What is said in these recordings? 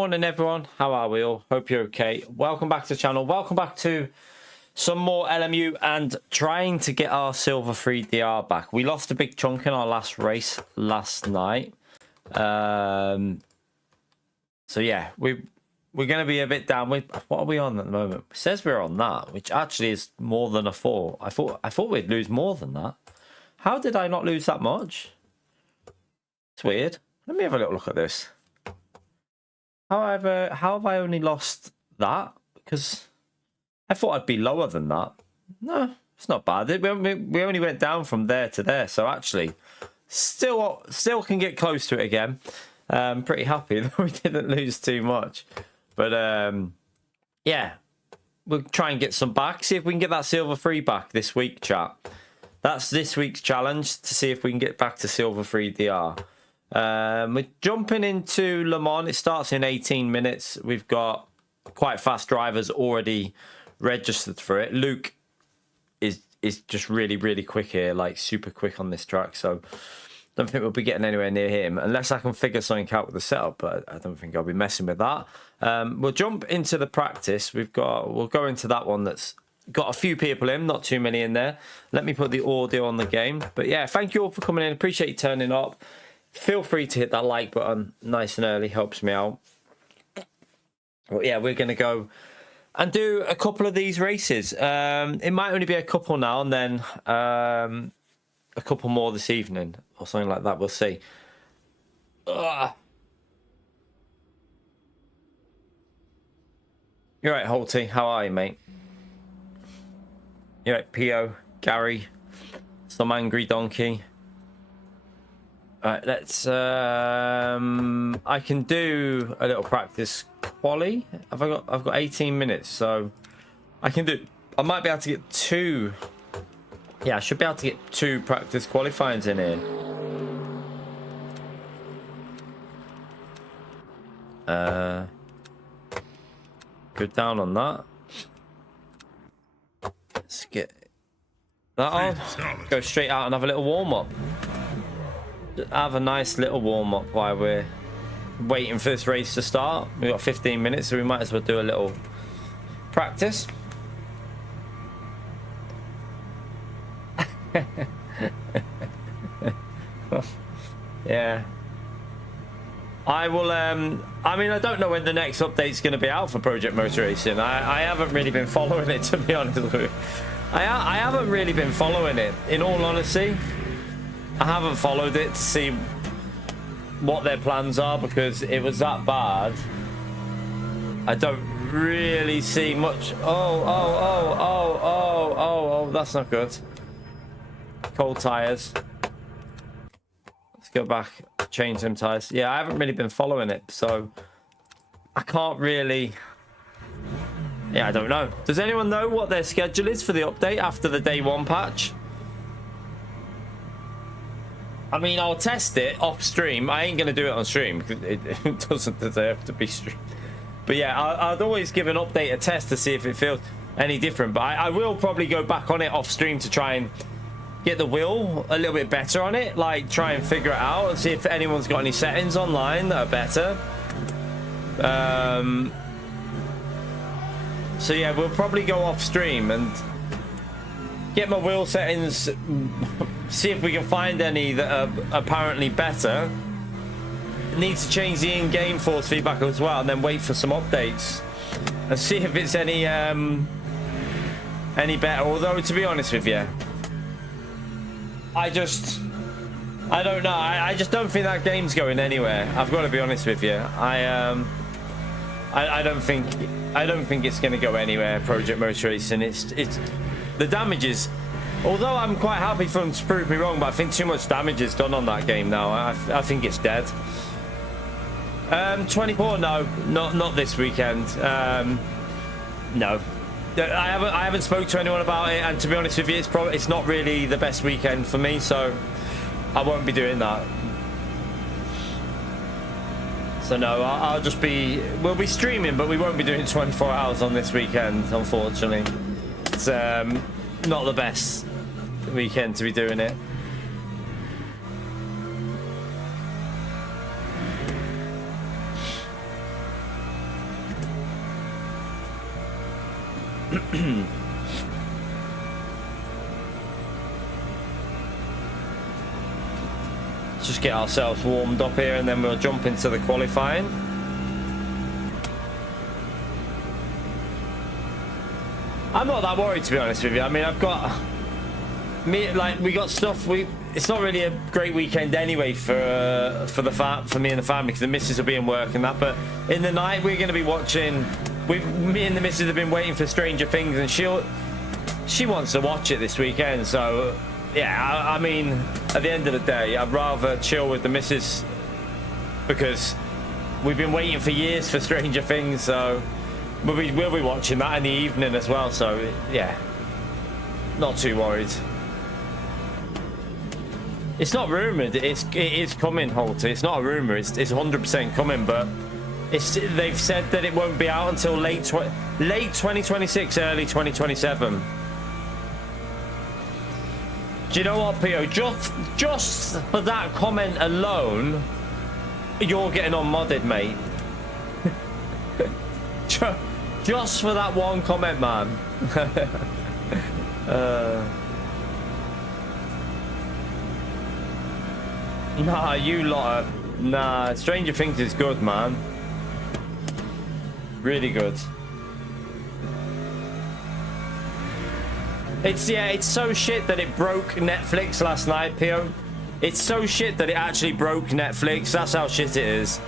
Morning everyone, how are we all? Hope you're okay. Welcome back to the channel. Welcome back to some more LMU and trying to get our silver 3DR back. We lost a big chunk in our last race last night. So yeah, we're going to be a bit down. What are we on at the moment? It says we're on that, which actually is more than a 4. I thought we'd lose more than that. How did I not lose that much? It's weird. Let me have a little look at this. However, how have I only lost that? Because I thought I'd be lower than that. No, it's not bad. We only went down from there to there. So actually, still can get close to it again. Pretty happy that we didn't lose too much. But yeah, we'll try and get some back. See if we can get that silver 3 back this week, chat. That's this week's challenge, to see if we can get back to silver 3DR. We're jumping into Le Mans. It starts in 18 minutes. We've got quite fast drivers already registered for it. Luke is just really quick here, like super quick on this track. So don't think we'll be getting anywhere near him unless I can figure something out with the setup. But I don't think I'll be messing with that. We'll jump into the practice. We'll go into that one that's got a few people in, not too many in there. Let me put the audio on the game. But yeah, thank you all for coming in. Appreciate you turning up. Feel free to hit that like button nice and early, helps me out. Well, yeah, we're going to go and do a couple of these races. It might only be a couple now and then a couple more this evening or something like that. We'll see. Ugh. You're right, Holty. How are you, mate? You're right, Pio, Gary, some angry donkey. Alright, let's I can do a little practice quali. I've got 18 minutes, so I might be able to get 2. Yeah, I should be able to get 2 practice qualifyings in here. Go down on that. Let's get that on. Go straight out and have a little warm-up. Have a nice little warm-up while we're waiting for this race to start. We've got 15 minutes, so we might as well do a little practice. Yeah. I will, I mean, I don't know when the next update's going to be out for Project Motor Racing. I haven't really been following it, to be honest with you. I haven't really been following it, in all honesty. I haven't followed it to see what their plans are, because it was that bad. I don't really see much. Oh, that's not good. Cold tires. Let's go back, change them tires. Yeah, I haven't really been following it, so I can't really. Yeah, I don't know. Does anyone know what their schedule is for the update after the day 1 patch? I mean, I'll test it off stream. I ain't going to do it on stream because it doesn't deserve to be streamed. But yeah, I'd always give an update a test to see if it feels any different. But I will probably go back on it off stream to try and get the wheel a little bit better on it. Like, try and figure it out and see if anyone's got any settings online that are better. So yeah, we'll probably go off stream and get my wheel settings, see if we can find any that are apparently better. Need to change the in-game force feedback as well, and then wait for some updates and see if it's any better. Although, to be honest with you, I don't know. I just don't think that game's going anywhere. I've got to be honest with you. I don't think it's going to go anywhere. Project Motor Racing. It's the damages. Although I'm quite happy for them to prove me wrong, but I think too much damage is done on that game now. I think it's dead. 24, no, not this weekend. No, I haven't spoke to anyone about it, and to be honest with you, it's not really the best weekend for me, so I won't be doing that. So no, we'll be streaming, but we won't be doing 24 hours on this weekend, unfortunately. It's not the best weekend to be doing it. Just get ourselves warmed up here and then we'll jump into the qualifying. I'm not that worried, to be honest with you. I mean, I've got we got stuff. It's not really a great weekend anyway for me and the family, because the missus will be in work and that. But in the night we're going to be watching. Me and the missus have been waiting for Stranger Things, and she wants to watch it this weekend. So yeah, I mean, at the end of the day, I'd rather chill with the missus, because we've been waiting for years for Stranger Things. So we'll be watching that in the evening as well. So yeah, not too worried. It's not rumored. It is coming, Holter. It's not a rumor. It's 100% coming. But they've said that it won't be out until late 2026, early 2027. Do you know what, Pio? Just for that comment alone, you're getting on modded, mate. Just for that one comment, man. Nah, you lot are... Nah, Stranger Things is good, man. Really good. It's so shit that it broke Netflix last night, Pio. It's so shit that it actually broke Netflix. That's how shit it is.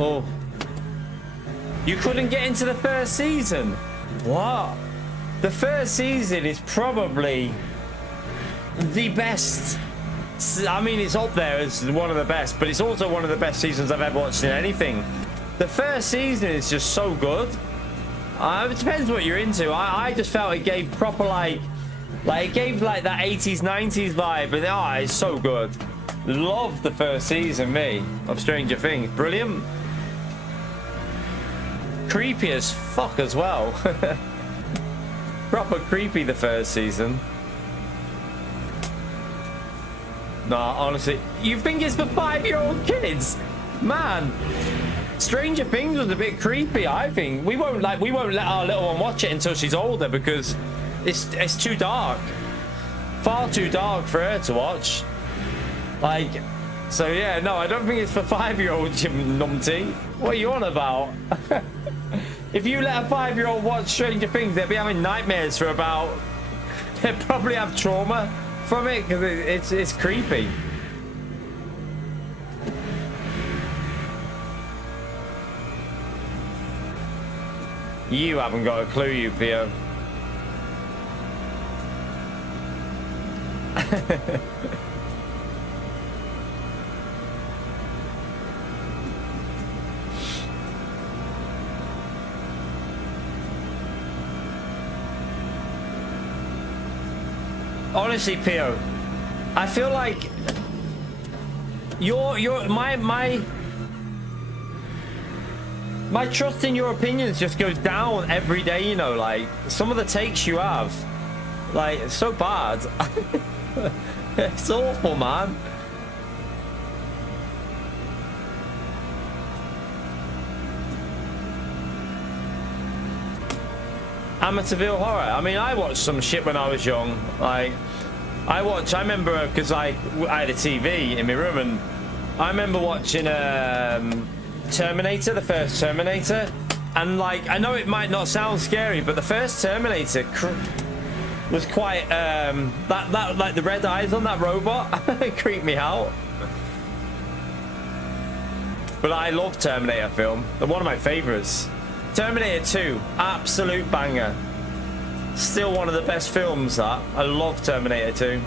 Oh, you couldn't get into the first season? What? The first season is probably the best. I mean, it's up there as one of the best, but it's also one of the best seasons I've ever watched in anything. The first season is just so good. It depends what you're into. I just felt it gave proper like it gave like that 80s 90s vibe, and it's so good. Loved the first season, me, of Stranger Things. Brilliant. Creepy as fuck as well. Proper creepy, the first season. Nah, honestly, you think it's for 5-year-old kids? Man, Stranger Things was a bit creepy, I think. We won't let our little one watch it until she's older, because it's too dark. Far too dark for her to watch. Like, so yeah, no, I don't think it's for 5-year-olds, you numpty. What are you on about? If you let a 5-year-old watch Stranger Things, they'll be having nightmares for about... They'll probably have trauma from it, because it's creepy. You haven't got a clue, you Pio. Honestly, Pio, I feel like my trust in your opinions just goes down every day, you know, like some of the takes you have, like, it's so bad. It's awful, man. Amityville Horror. I mean, I watched some shit when I was young. Like, I remember, because I had a TV in my room, and I remember watching Terminator, the first Terminator, and like, I know it might not sound scary, but the first Terminator was quite that like the red eyes on that robot it creeped me out. But I love Terminator film. They're one of my favorites. Terminator 2, absolute banger. Still one of the best films, that. I love Terminator 2.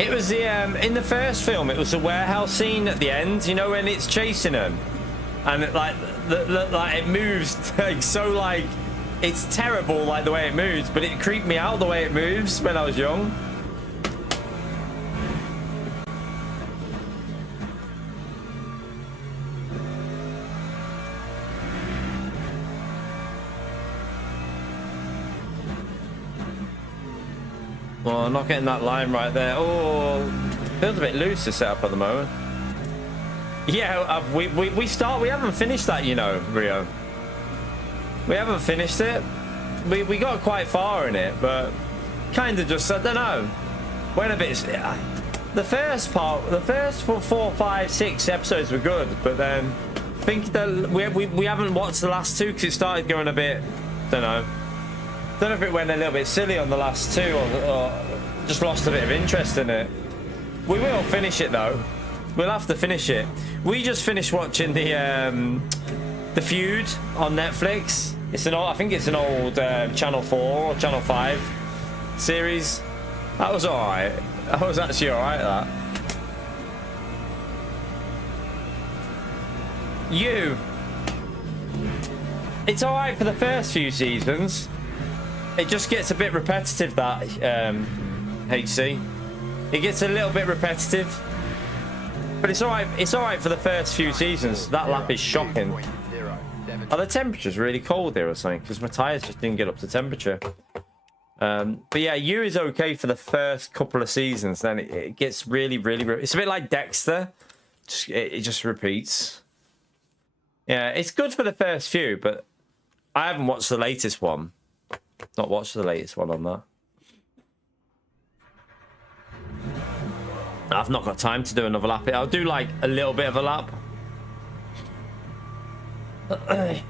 It was the in the first film. It was the warehouse scene at the end. You know when it's chasing them, and it, like like it moves like, so like it's terrible like the way it moves, but it creeped me out the way it moves when I was young. Well, I'm not getting that line right there. Oh, feels a bit loose to set up at the moment. Yeah, we haven't finished that, you know, Rio. We haven't finished it. We got quite far in it, but kind of just, I don't know. Went a bit. The first part, the first 4, 5, 6 episodes were good, but then I think that we haven't watched the last 2 because it started going a bit, don't know if it went a little bit silly on the last 2 or just lost a bit of interest in it. We will finish it though. We'll have to finish it. We just finished watching the Feud on Netflix. It's an old, I think it's an old Channel 4 or Channel 5 series. That was alright. That was actually alright, that. It's alright for the first few seasons. It just gets a bit repetitive, that HC. It gets a little bit repetitive, but it's alright. It's alright for the first few seasons. That lap is shocking. Are the temperatures really cold here or something? Because my tires just didn't get up to temperature. But yeah, U is okay for the first couple of seasons. Then it gets really. It's a bit like Dexter. It just repeats. Yeah, it's good for the first few, but I haven't watched the latest one. Not watched the latest one on that. I've not got time to do another lap. I'll do like a little bit of a lap.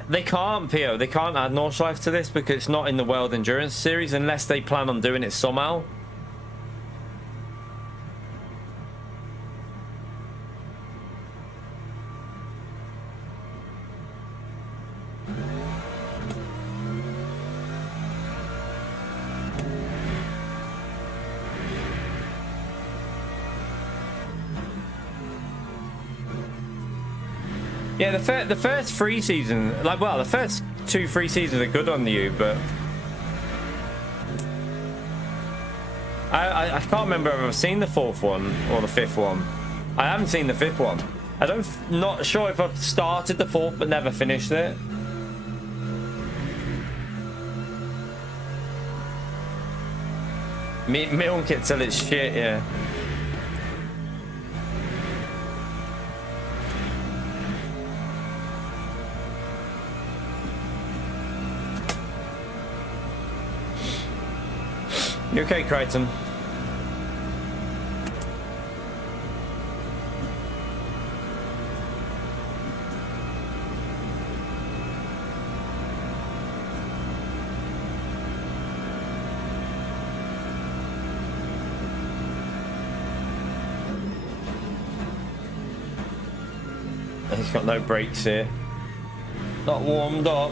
They can't, Pio. They can't add Nordschleife to this because it's not in the World Endurance Series unless they plan on doing it somehow. Yeah, the first 3 seasons, like, well, the first 2, 3 seasons are good on the U, but I can't remember if I've seen the 4th one or the 5th one. I haven't seen the 5th one. Not sure if I've started the 4th but never finished it. Milk it till it's shit, yeah. You okay, Crichton? He's got no brakes here. Not warmed up.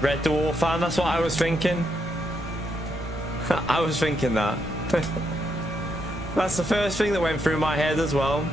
Red Dwarf fan, that's what I was thinking. I was thinking that. That's the first thing that went through my head as well.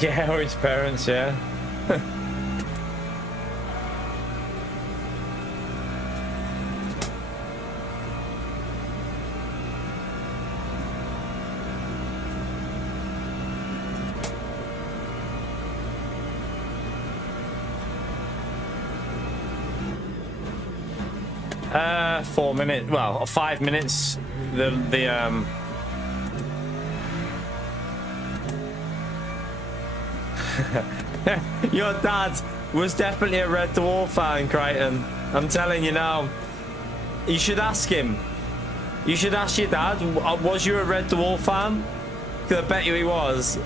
Yeah, or his parents, yeah. Uh, 4 minutes, well, 5 minutes. Your dad was definitely a Red Dwarf fan, Crichton. I'm telling you now. You should ask him. You should ask your dad, was you a Red Dwarf fan? Because I bet you he was.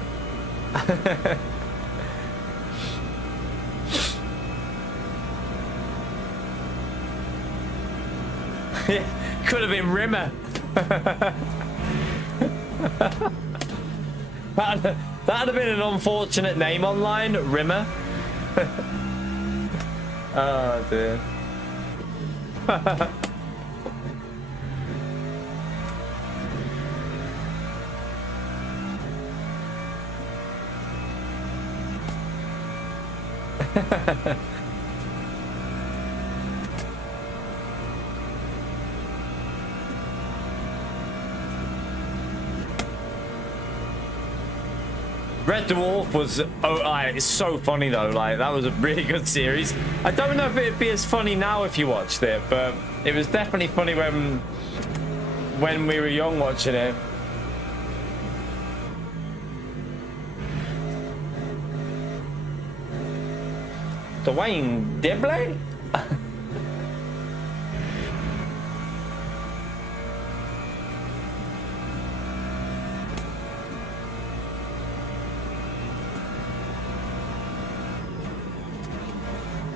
Could have been Rimmer. That'd have been an unfortunate name online, Rimmer. Oh dear. Red Dwarf was it's so funny though. Like, that was a really good series. I don't know if it'd be as funny now if you watched it, but it was definitely funny when we were young watching it. Dwayne Dibley?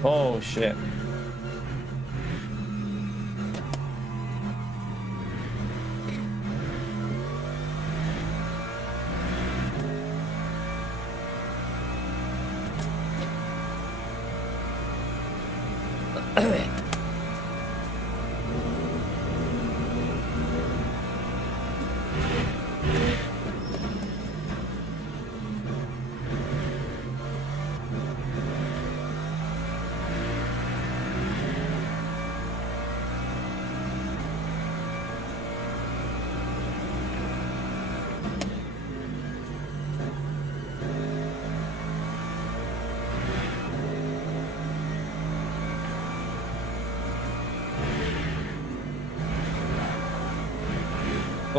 Oh shit.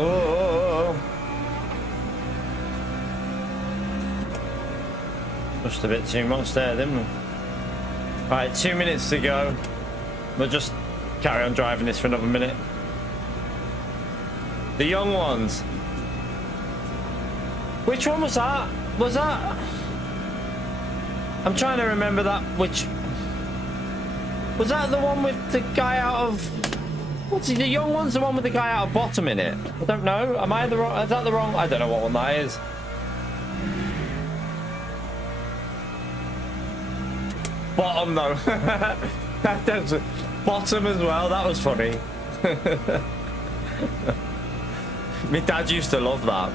Oh. Just a bit too much there, didn't we? Right, 2 minutes to go. We'll just carry on driving this for another minute. The young ones. Which one was that? Was that? I'm trying to remember that. Which was that? The one with the guy out of? What's he? The young one's the one with the guy out of bottom in it. I don't know. Am I the wrong? Is that the wrong? I don't know what one that is. Bottom though. That's bottom as well. That was funny. My dad used to love that.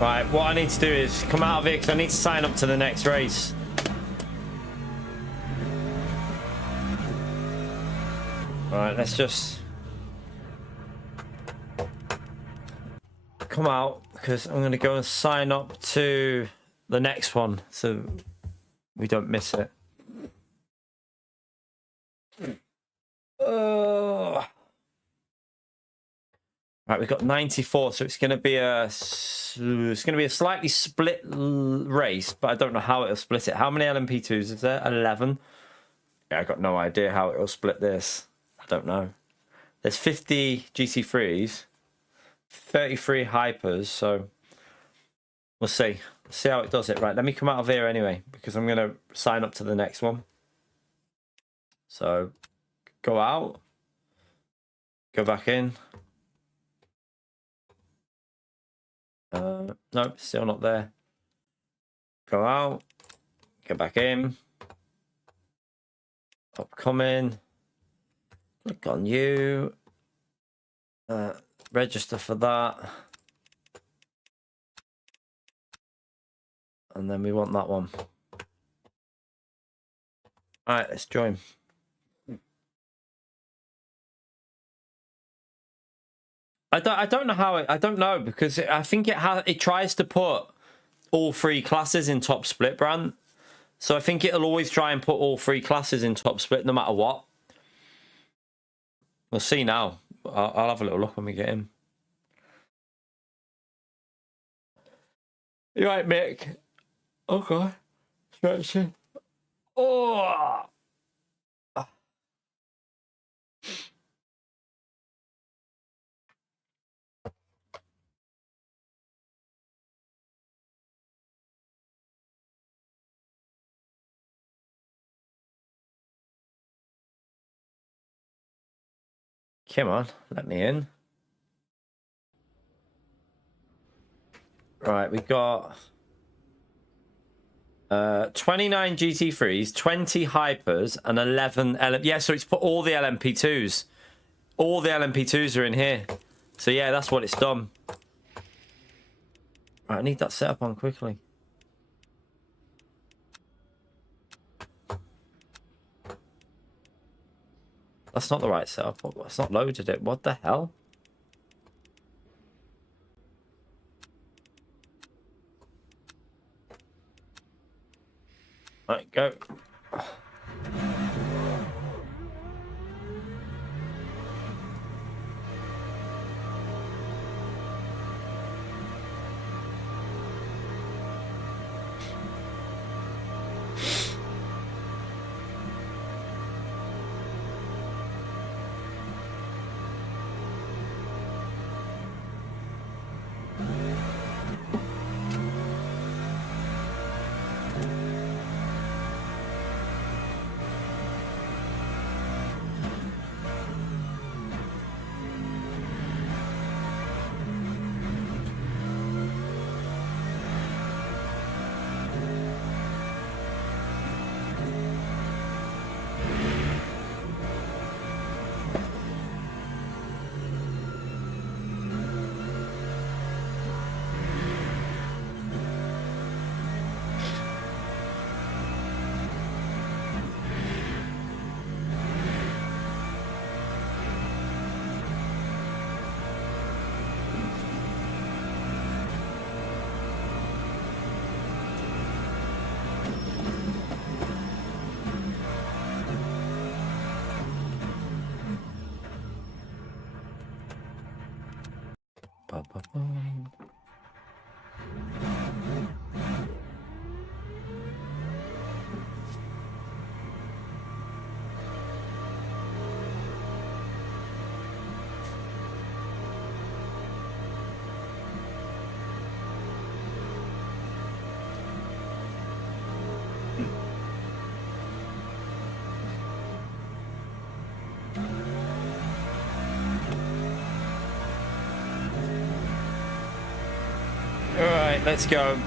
Right, what I need to do is come out of it because I need to sign up to the next race. Right, let's just come out because I'm going to go and sign up to the next one so we don't miss it. Right, we've got 94, so it's going to be a slightly split race, but I don't know how it'll split it. How many LMP2s is there? 11. Yeah, I got no idea how it'll split this. I don't know. There's 50 GC3s, 33 hypers, so we'll see. See how it does it. Right, let me come out of here anyway because I'm going to sign up to the next one. So go out, go back in. Nope, still not there. Go out, go back in. Upcoming. Click on you. Register for that. And then we want that one. All right, let's join. I don't know how it. I don't know because I think it tries to put all three classes in top split, Brant. So I think it'll always try and put all three classes in top split no matter what. We'll see now. I'll have a little look when we get in. You right, Mick? Okay. Stretching. Oh! Come on, let me in. Right, we got 29 GT3s, 20 Hypers, and 11 LM. Yeah, so it's put all the LMP2s. All the LMP2s are in here. So yeah, that's what it's done. Right, I need that set up on quickly. That's not the right setup. It's not loaded it. What the hell? Right, go. All right, let's go.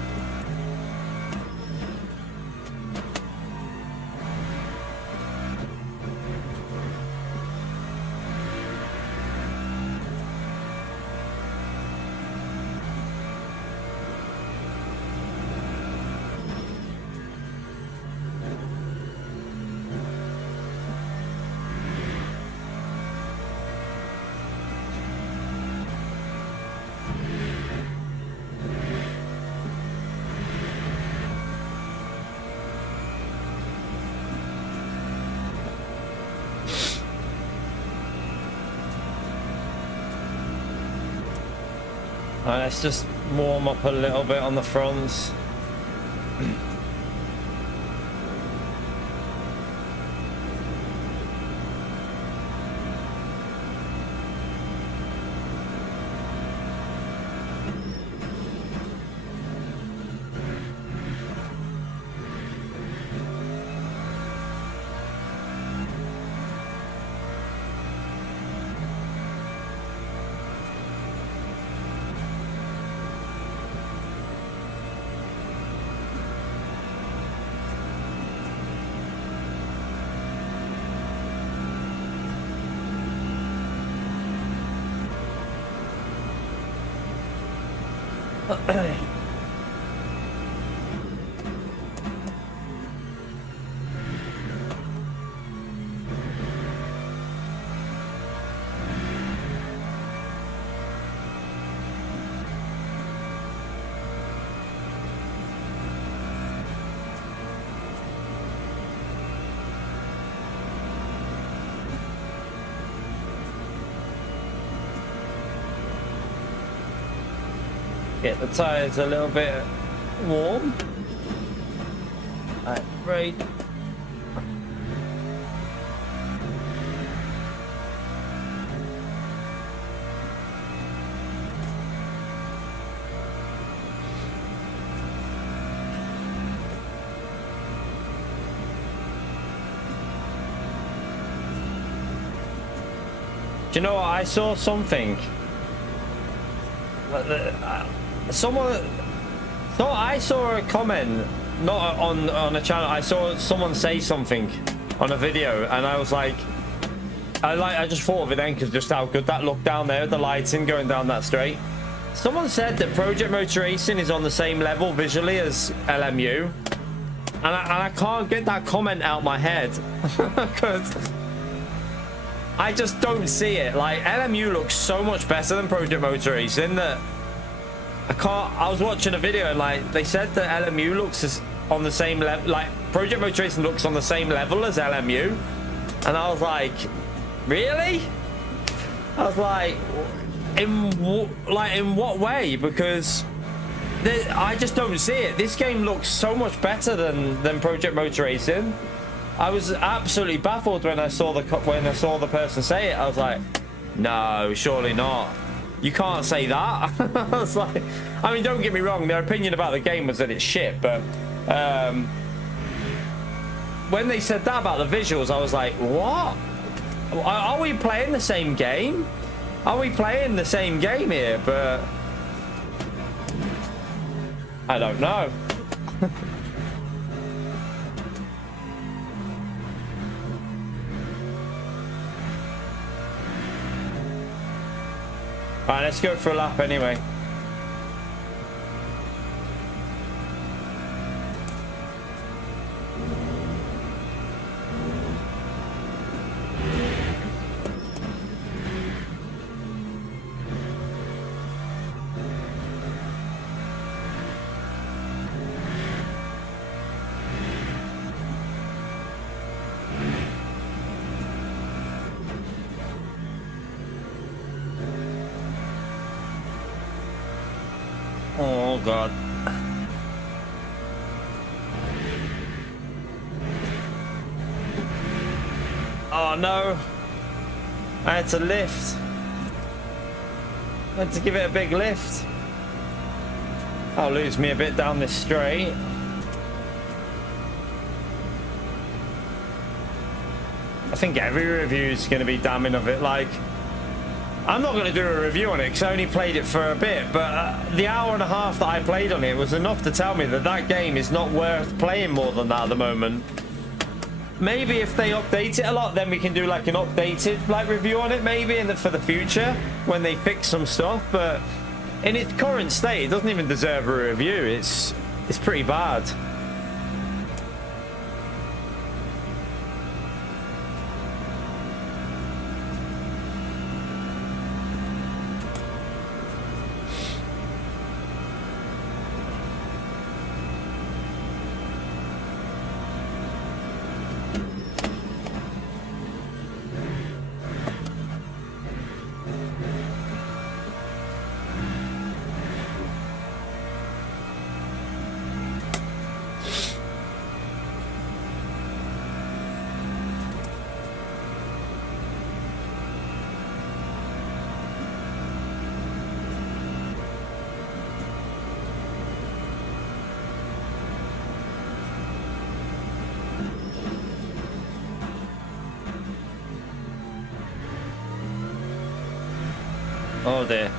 Let's just warm up a little bit on the fronts. Get the tires a little bit warm. Alright, right. Do you know what? I saw something. I saw a comment, not on a channel. I saw someone say something on a video, and I was like, I just thought of it then because just how good that looked down there, the lighting going down that straight. Someone said that Project Motor Racing is on the same level visually as LMU, and I can't get that comment out my head because I just don't see it. Like, LMU looks so much better than Project Motor Racing that I was watching a video and like they said that LMU looks on the same level, like Project Motor Racing looks on the same level as LMU, and I was like, really? I was like, in what way? Because I just don't see it. This game looks so much better than Project Motor Racing. I was absolutely baffled when I saw the person say it. I was like, no, surely not. You can't say that. I was like, I mean, don't get me wrong, their opinion about the game was that it's shit, but when they said that about the visuals, I was like, what? Are we playing the same game? Are we playing the same game here? But I don't know. Alright, let's go for a lap anyway. Oh god. Oh no. I had to lift. I had to give it a big lift. I'll lose me a bit down this straight. I think every review is going to be damning of it. Like, I'm not going to do a review on it because I only played it for a bit, but the hour and a half that I played on it was enough to tell me that that game is not worth playing more than that at the moment. Maybe if they update it a lot, then we can do like an updated like review on it maybe for the future when they fix some stuff, but in its current state it doesn't even deserve a review. It's pretty bad. Oh dear.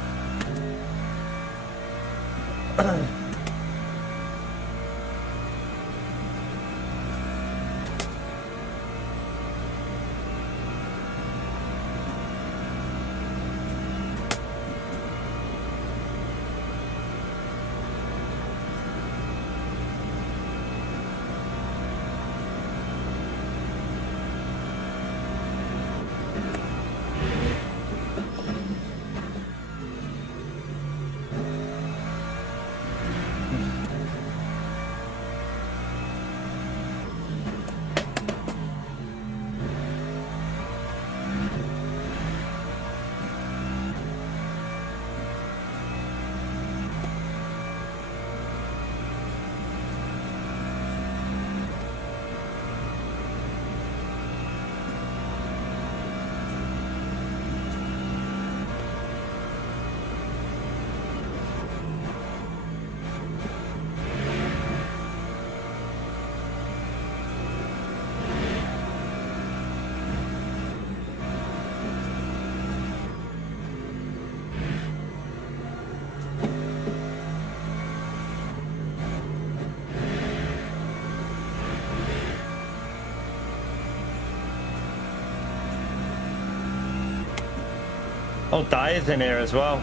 Oh, Dyer's in here as well.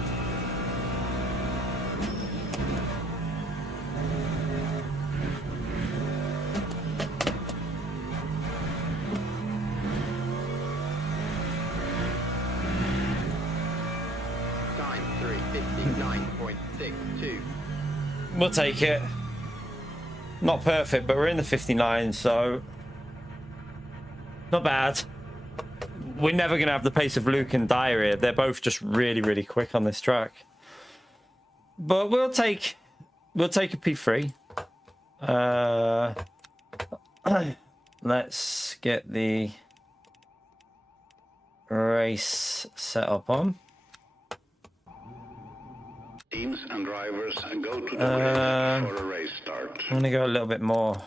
Time 3:59.62. We'll take it. Not perfect, but we're in the 59, so not bad. We're never going to have the pace of Luke and Dyer here. They're both just really, really quick on this track. But we'll take a P3. Let's get the race set up on. Teams and drivers go to the grid for a race start. I'm gonna go a little bit more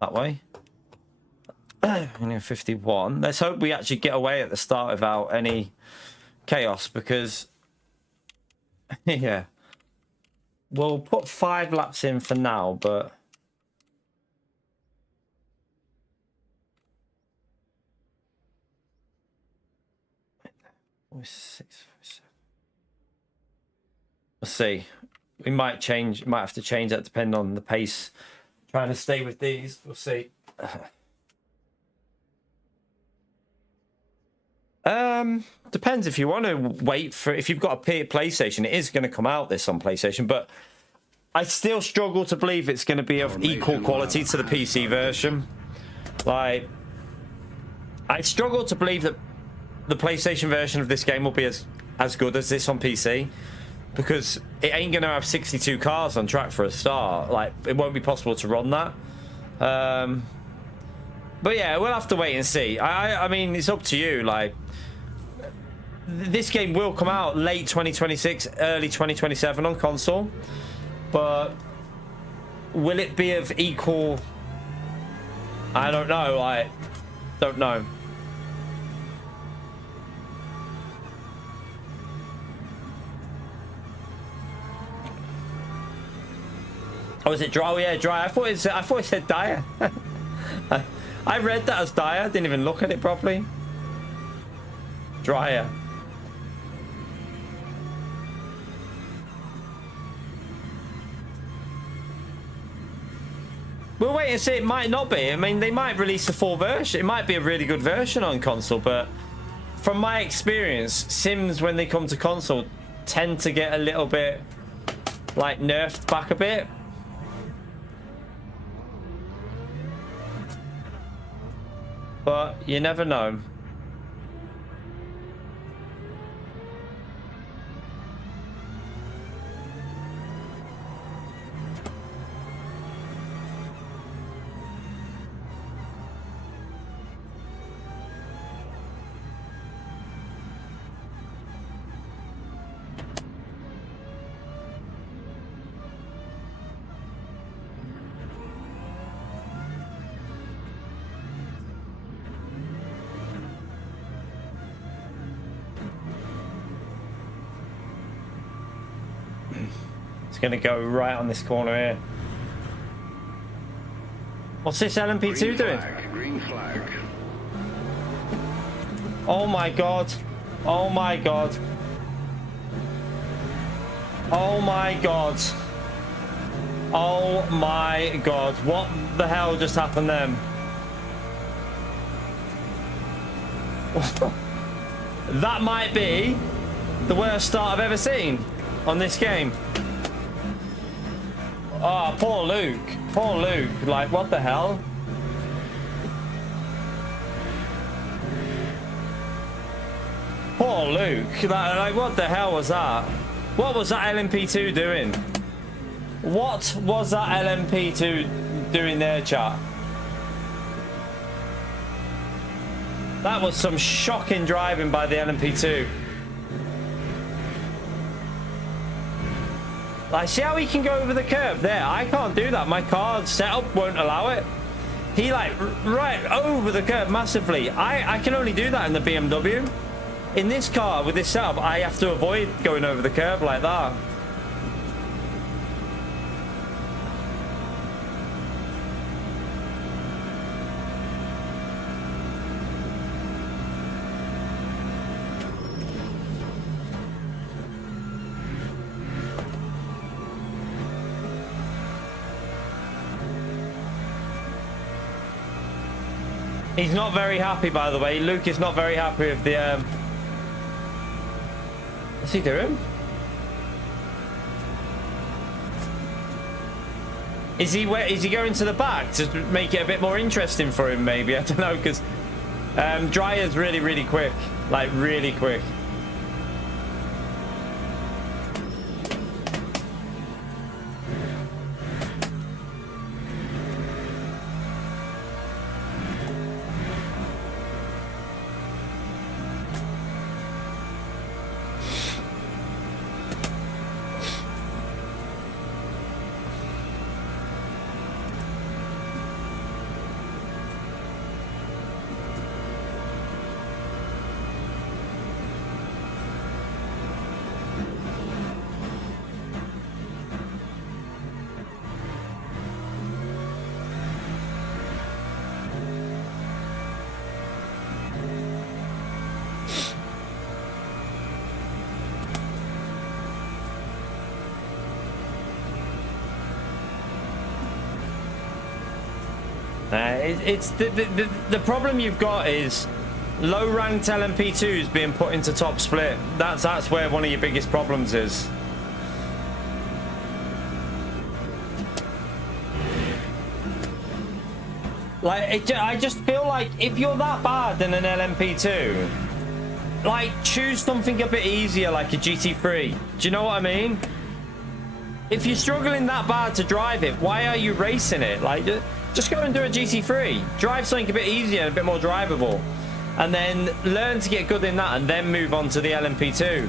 that way. 51. Let's hope we actually get away at the start without any chaos, because yeah, we'll put 5 laps in for now, but we'll see. We might change, might have to change that depending on the pace. Trying to stay with these, we'll see. Depends if you want to wait for, if you've got a PlayStation, it is going to come out this on PlayStation, but I still struggle to believe it's going to be of equal quality to the PC version. Like, I struggle to believe that the PlayStation version of this game will be as good as this on PC, because it ain't going to have 62 cars on track for a start. Like, it won't be possible to run that. But yeah, we'll have to wait and see. I mean, it's up to you. Like, this game will come out late 2026, early 2027 on console, but will it be of equal? I don't know. I don't know. Oh, is it dry? Oh yeah, dry. I thought it said Dyer. I read that as Dyer. I didn't even look at it properly. Dryer. We'll wait and see. It might not be. I mean, they might release a full version. It might be a really good version on console, but from my experience, Sims, when they come to console, tend to get a little bit, like, nerfed back a bit. But you never know. It's going to go right on this corner here. What's this LMP2 doing? Green flag. Oh my god. Oh my god. Oh my god. Oh my god. What the hell just happened then? That might be the worst start I've ever seen on this game. Oh, poor Luke. Poor Luke. Like, what the hell? Poor Luke. Like, what the hell was that? What was that LMP2 doing? What was that LMP2 doing there, chat? That was some shocking driving by the LMP2. Like, see how he can go over the curb there? I can't do that. My car's setup won't allow it. He, like, right over the curb massively. I can only do that in the BMW. In this car, with this setup, I have to avoid going over the curb like that. He's not very happy, by the way. Luke is not very happy with the... What's he doing? Is he going to the back to make it a bit more interesting for him, maybe? I don't know, because Dryer's really, really quick. Like, really quick. It's the problem you've got is low ranked LMP2s being put into top split. That's where one of your biggest problems is. Like I just feel like if you're that bad in an LMP2, like choose something a bit easier like a GT3. Do you know what I mean? If you're struggling that bad to drive it, why are you racing it? Like, just go and do a GT3. Drive something a bit easier and a bit more drivable. And then learn to get good in that and then move on to the LMP2.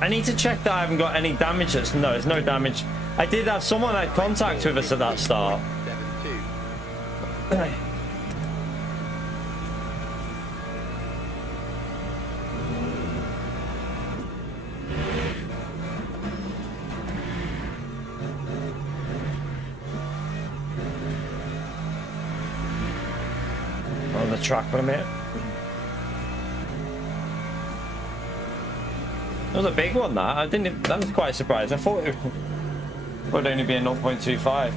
I need to check that I haven't got any damage. No, there's no damage. I did have someone had contact with us at that start. On the track for a minute. That was a big one, that. I didn't. That was quite surprised. I thought it would only be a 0.25.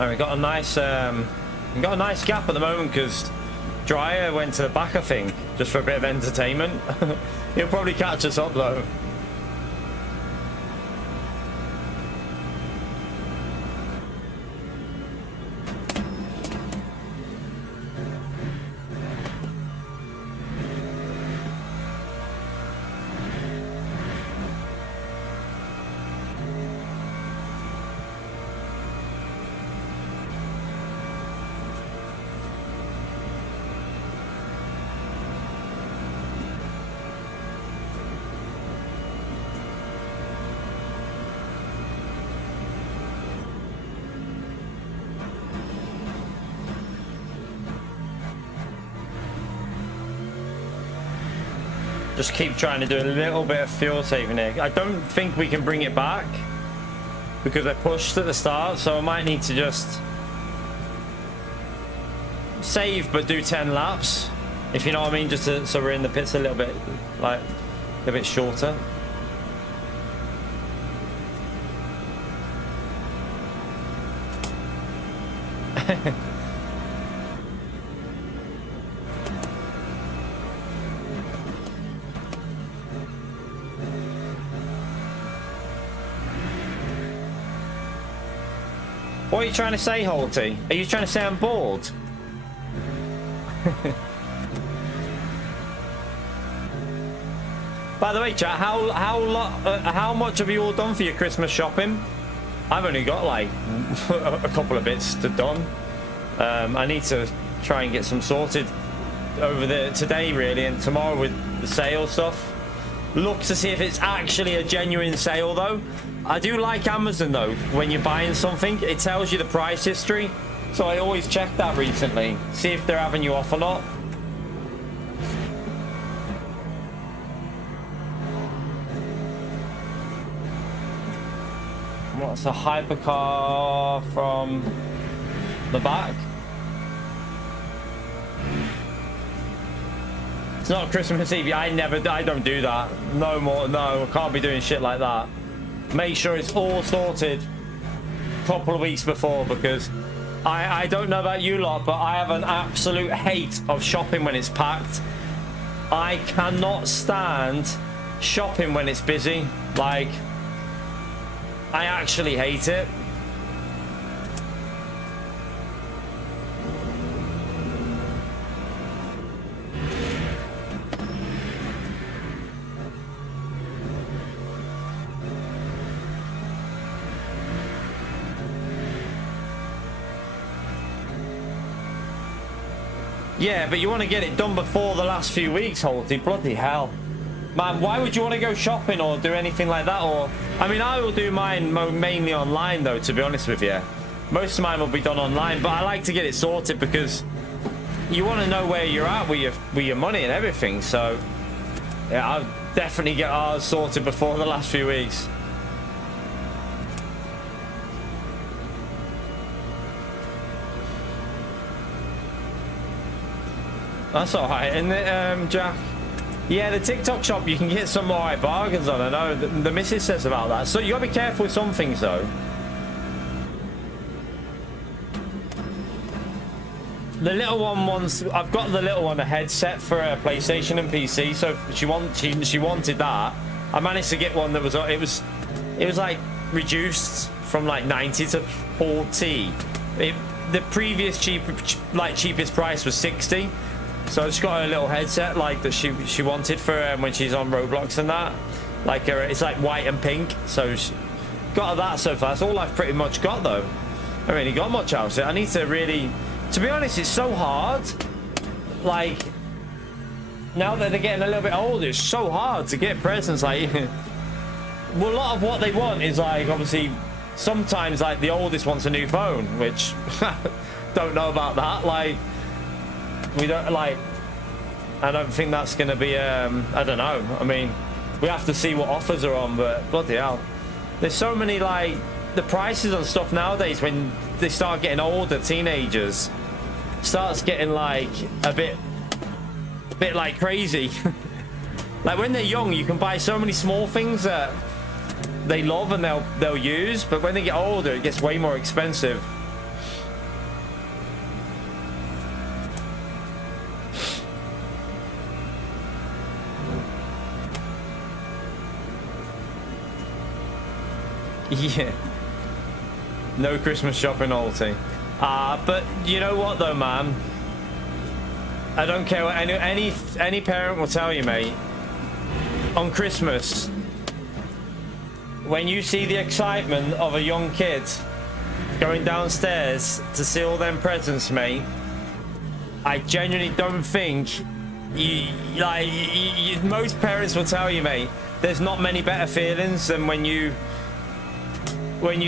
And we got a nice gap at the moment because Dryer went to the back, I think, just for a bit of entertainment. He'll probably catch us up though. just keep trying to do a little bit of fuel saving here. I don't think we can bring it back because I pushed at the start, so I might need to just save but do 10 laps, if you know what I mean, just to, so we're in the pits a little bit, like a bit shorter. What are you trying to say, Holty? Are you trying to say I'm bored? By the way, chat, how much have you all done for your Christmas shopping? I've only got like a couple of bits to done. I need to try and get some sorted over there today, really, and tomorrow with the sale stuff. Look to see if it's actually a genuine sale, though. I do like Amazon, though. When you're buying something, it tells you the price history. So I always check that recently. See if they're having you off or not. What's a hypercar from the back? It's not Christmas Eve. I don't do that. No more. No, I can't be doing shit like that. Make sure it's all sorted a couple of weeks before, because I don't know about you lot, but I have an absolute hate of shopping when it's packed. I cannot stand shopping when it's busy. Like, I actually hate it. Yeah, but you want to get it done before the last few weeks, Holty. Bloody hell. Man, why would you want to go shopping or do anything like that? Or, I mean, I will do mine mainly online, though, to be honest with you. Most of mine will be done online, but I like to get it sorted because you want to know where you're at with your money and everything. So, yeah, I'll definitely get ours sorted before the last few weeks. That's all right, isn't it, Jack? Yeah, the TikTok shop, you can get some all right bargains on. I know the missus says about that. So you gotta be careful with some things, though. The little one wants. I've got the little one a headset for a PlayStation and PC. So she wanted that. I managed to get one that was. It was like reduced from like 90 to 40. The previous cheapest price was 60. So I just got her a little headset like that she wanted for when she's on Roblox and that. Like it's like white and pink. So she got her that so far. That's all I've pretty much got, though. I haven't really got much else. I need to really, to be honest, it's so hard. Like now that they're getting a little bit older, it's so hard to get presents. Like, well, a lot of what they want is like, obviously, sometimes like the oldest wants a new phone, which don't know about that. Like, we don't like. I don't think that's going to be. I don't know. I mean, we have to see what offers are on, but bloody hell, there's so many like the prices on stuff nowadays. When they start getting older, teenagers starts getting like a bit like crazy. Like when they're young, you can buy so many small things that they love and they'll use, but when they get older, it gets way more expensive. Yeah. No Christmas shopping, Alty. But you know what though, man? I don't care what any parent will tell you, mate. On Christmas, when you see the excitement of a young kid going downstairs to see all them presents, mate, I genuinely don't think most parents will tell you, mate, there's not many better feelings than when you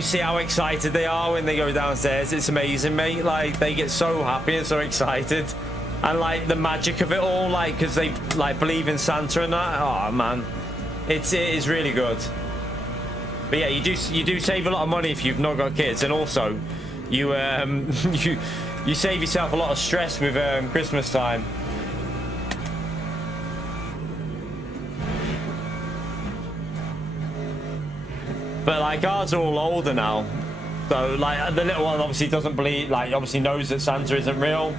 see how excited they are when they go downstairs. It's amazing, mate. Like, they get so happy and so excited. and like the magic of it all, like because they like believe in Santa and that. Oh man, it is really good. But yeah, you do save a lot of money if you've not got kids, and also you you save yourself a lot of stress with Christmas time. But like ours are all older now, so like the little one obviously doesn't believe, like obviously knows that Santa isn't real.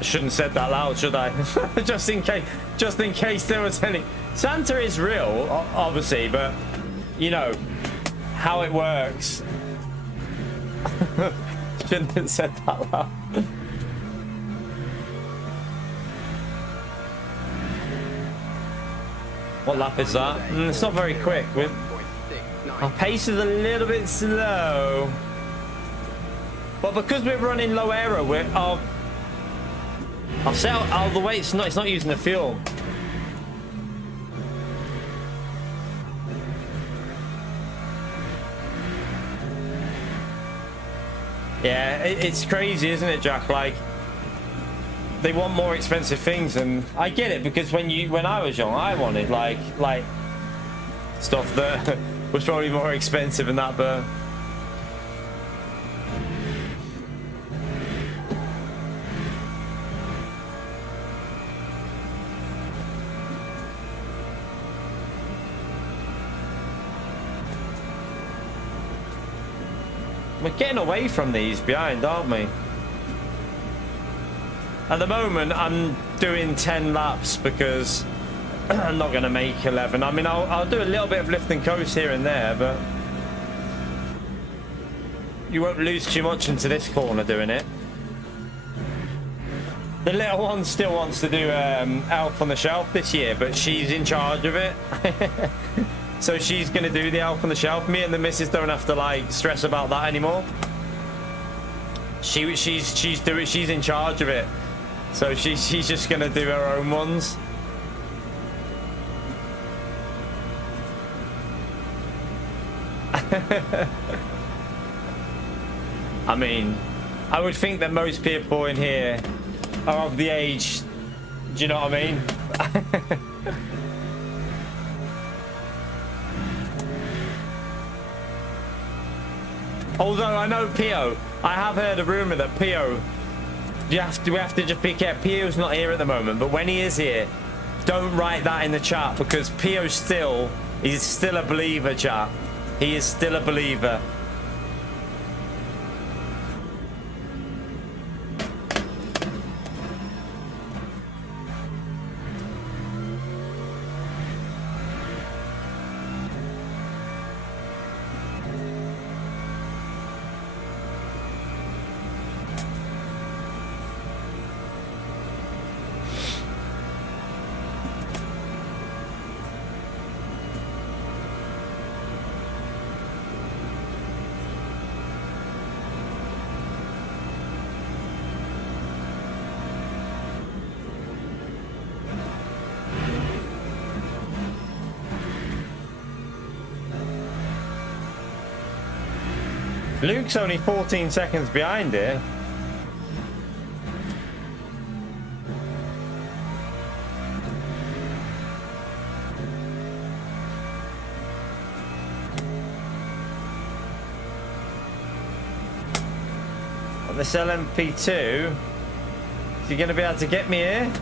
Shouldn't have said that loud, should I? just in case there was any. Santa is real, obviously, but you know how it works. Shouldn't have said that loud. What lap is that? It's not very quick. Our pace is a little bit slow, but because we're running low error, I'll set out the way it's not using the fuel. Yeah, it's crazy, isn't it, Jack? Like, they want more expensive things, and I get it, because when I was young, I wanted like stuff that was probably more expensive than that, but we're getting away from these behind, aren't we? At the moment, I'm doing 10 laps because I'm not going to make 11. I mean, I'll do a little bit of lift and coast here and there, but you won't lose too much into this corner doing it. The little one still wants to do Elf on the Shelf this year, but she's in charge of it. So she's going to do the Elf on the Shelf. Me and the missus don't have to like stress about that anymore. She's in charge of it. So she's just gonna do her own ones. I mean, I would think that most people in here are of the age. Do you know what I mean? Although I know Pio, I have heard a rumor that Pio. We have to just be careful. Pio's not here at the moment, but when he is here, don't write that in the chat, because Pio's still a believer, chat. He is still a believer. Luke's only 14 seconds behind here. On this LMP2, is he going to be able to get me here?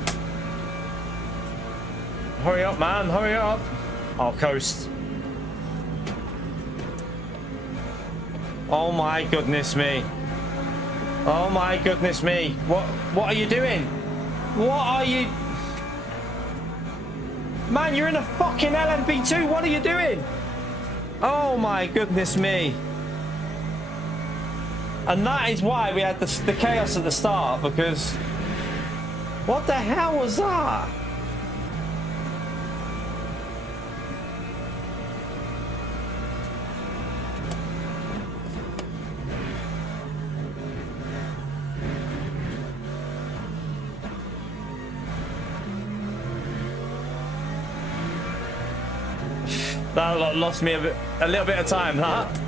Hurry up, man, hurry up. I'll coast. Oh my goodness me. Oh my goodness me. What are you doing? What are you... Man, you're in a fucking LMP2. What are you doing? Oh my goodness me. And that is why we had the chaos at the start, because... What the hell was that? That lost me a little bit of time, that. 2.60.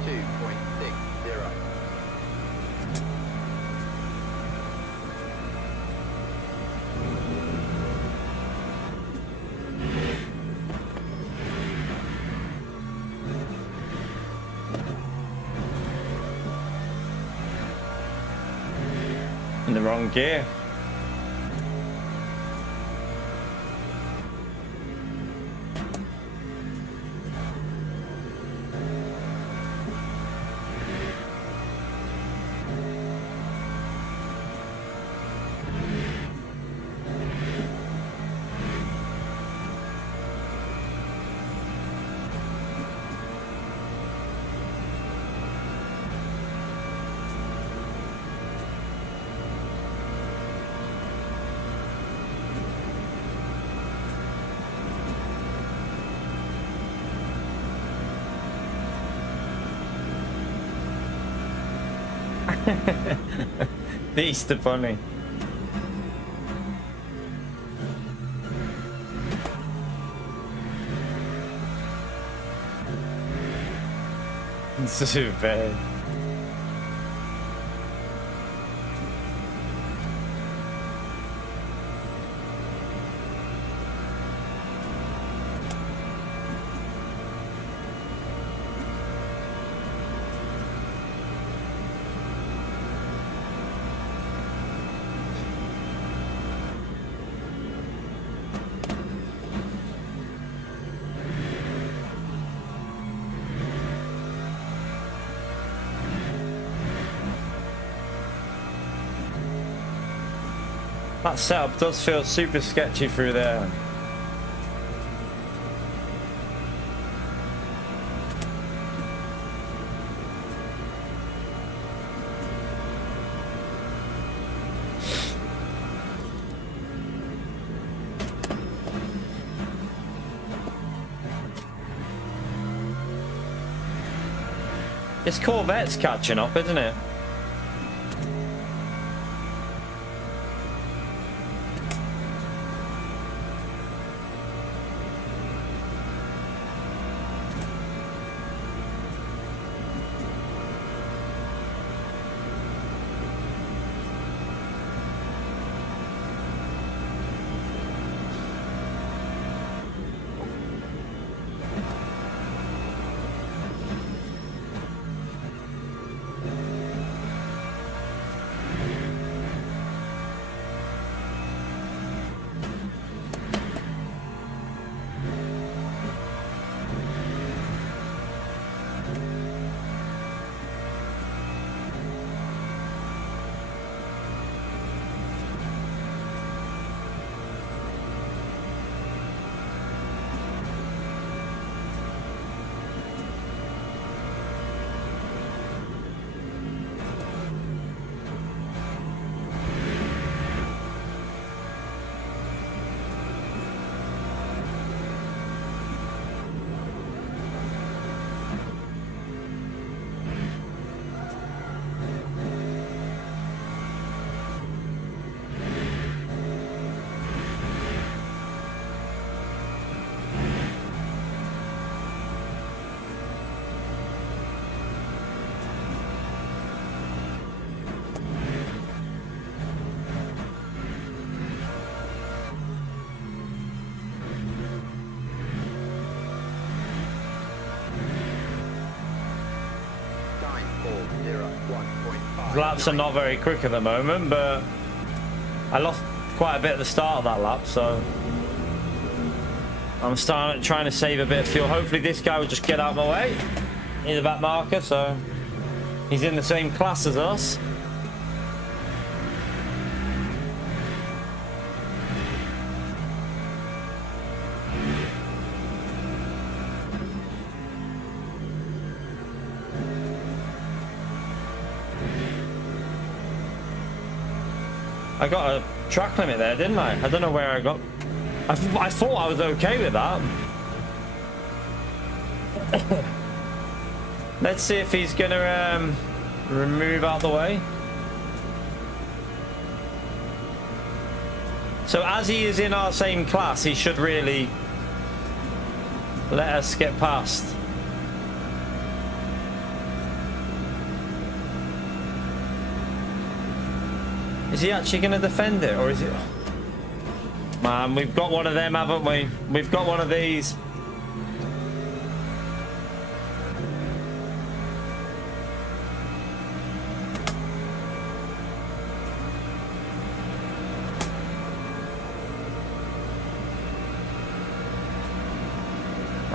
In the wrong gear. The Easter Bunny. So bad. That setup does feel super sketchy through there. This Corvette's catching up, isn't it? Laps are not very quick at the moment, but I lost quite a bit at the start of that lap, so I'm trying to save a bit of fuel. Hopefully this guy will just get out of my way. He's a back marker, so he's in the same class as us. I got a track limit there, didn't I? I don't know where I got. I thought I was okay with that. Let's see if he's gonna move out the way. So as he is in our same class, he should really let us get past. Is he actually going to defend it, or is it? Man, we've got one of them, haven't we? We've got one of these.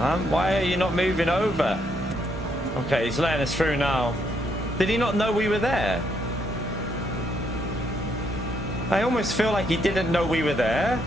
man? Why are you not moving over? Okay, he's letting us through now. Did he not know we were there? I almost feel like he didn't know we were there.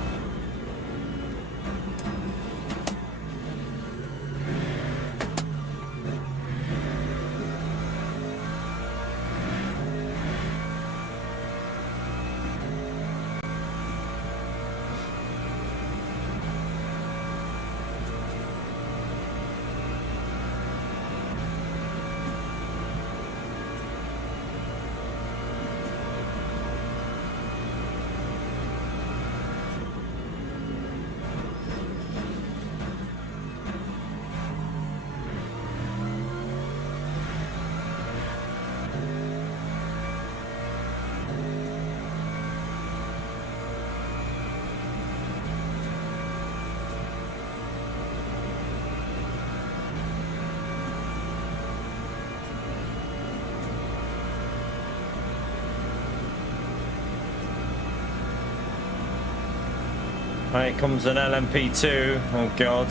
Right, comes an LMP2. Oh god.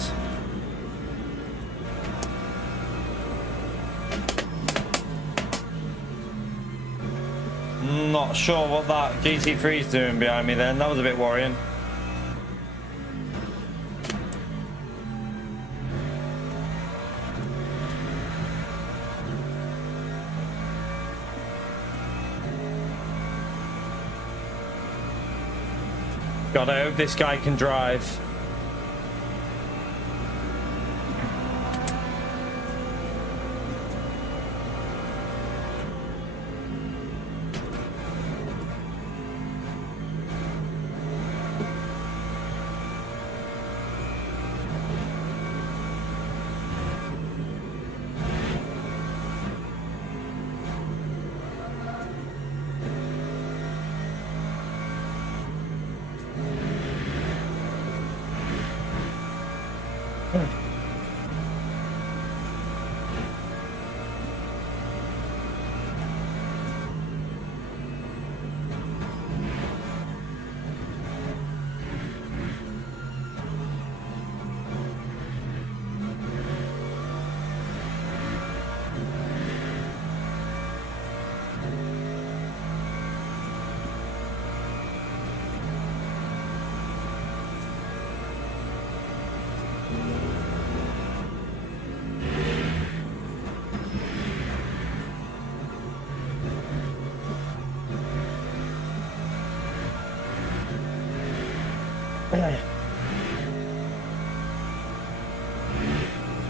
Not sure what that GT3 is doing behind me then. That was a bit worrying. God, I hope this guy can drive.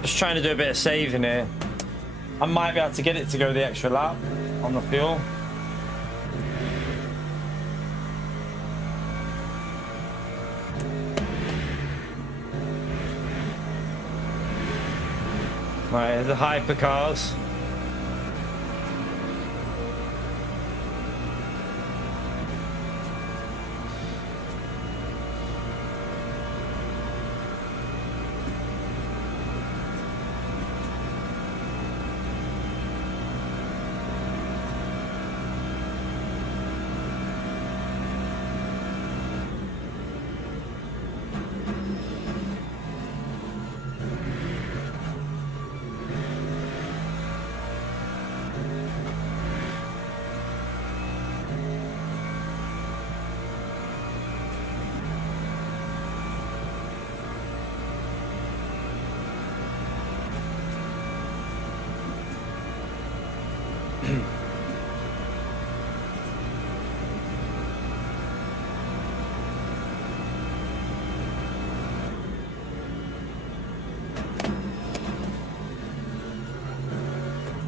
Just trying to do a bit of saving here. I might be able to get it to go the extra lap on the fuel. Right, the hypercars.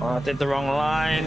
Oh, I did the wrong line.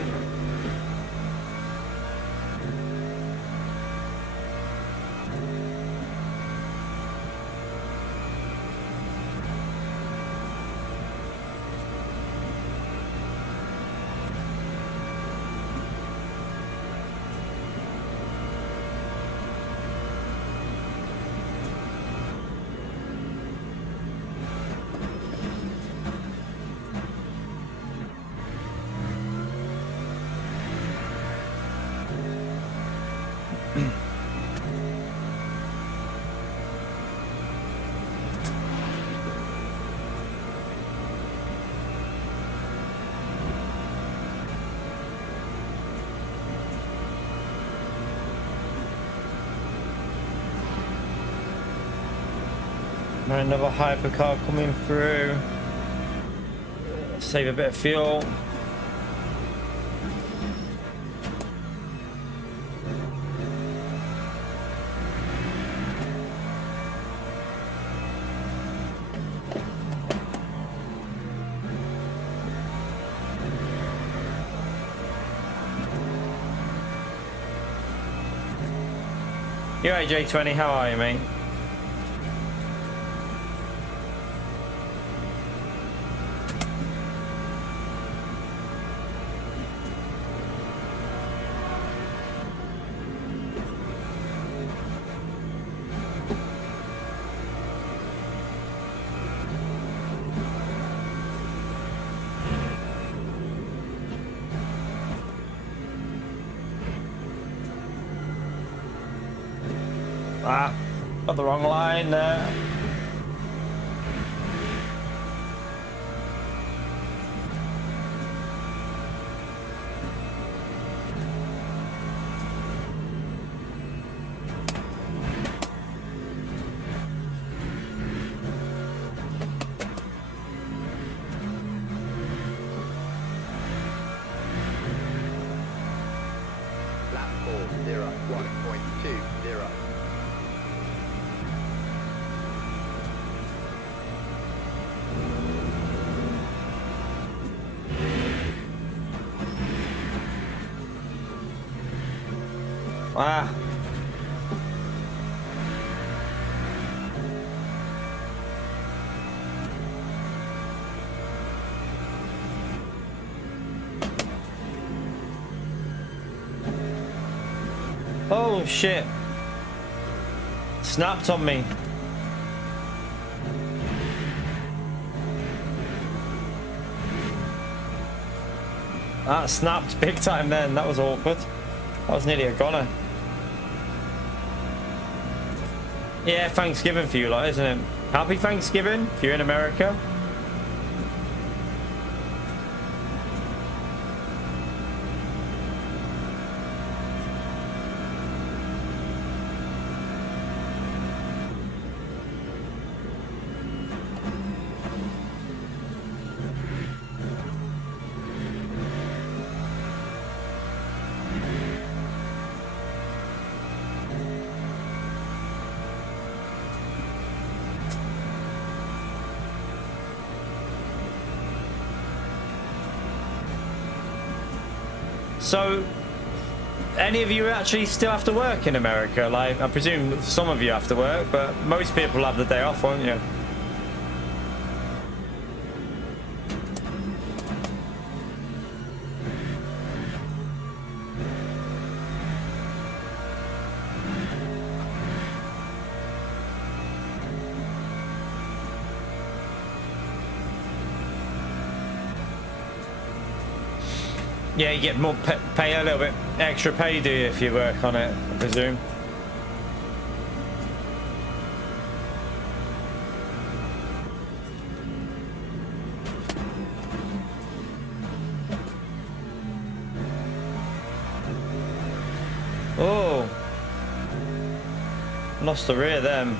Another hypercar coming through. Save a bit of fuel. You right, J20? How are you, mate? Ah, got the wrong line there. Lap 40, 1.20. Ah. Oh shit. Snapped on me. That snapped big time then. That was awkward. That was nearly a goner. Yeah, Thanksgiving for you lot, isn't it? Happy Thanksgiving if you're in America. So, any of you actually still have to work in America? Like, I presume some of you have to work, but most people have the day off, won't you? Yeah, you get more pay, a little bit extra pay, do you, if you work on it, I presume? Oh, lost the rear then.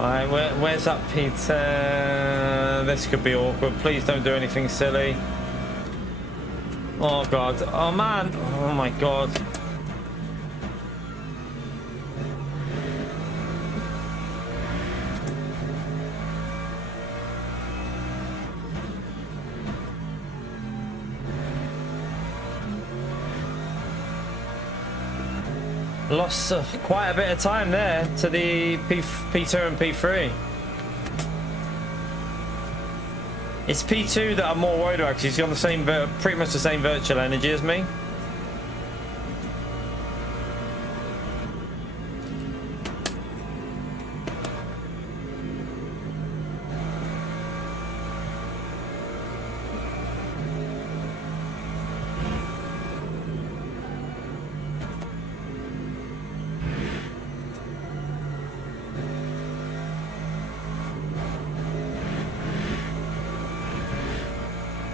Alright, where's that Peter? This could be awkward. Please don't do anything silly. Oh god. Oh man. Oh my god. Lost quite a bit of time there to the P2 and P3. It's P2 that I'm more worried about because he's on the same, pretty much the same virtual energy as me.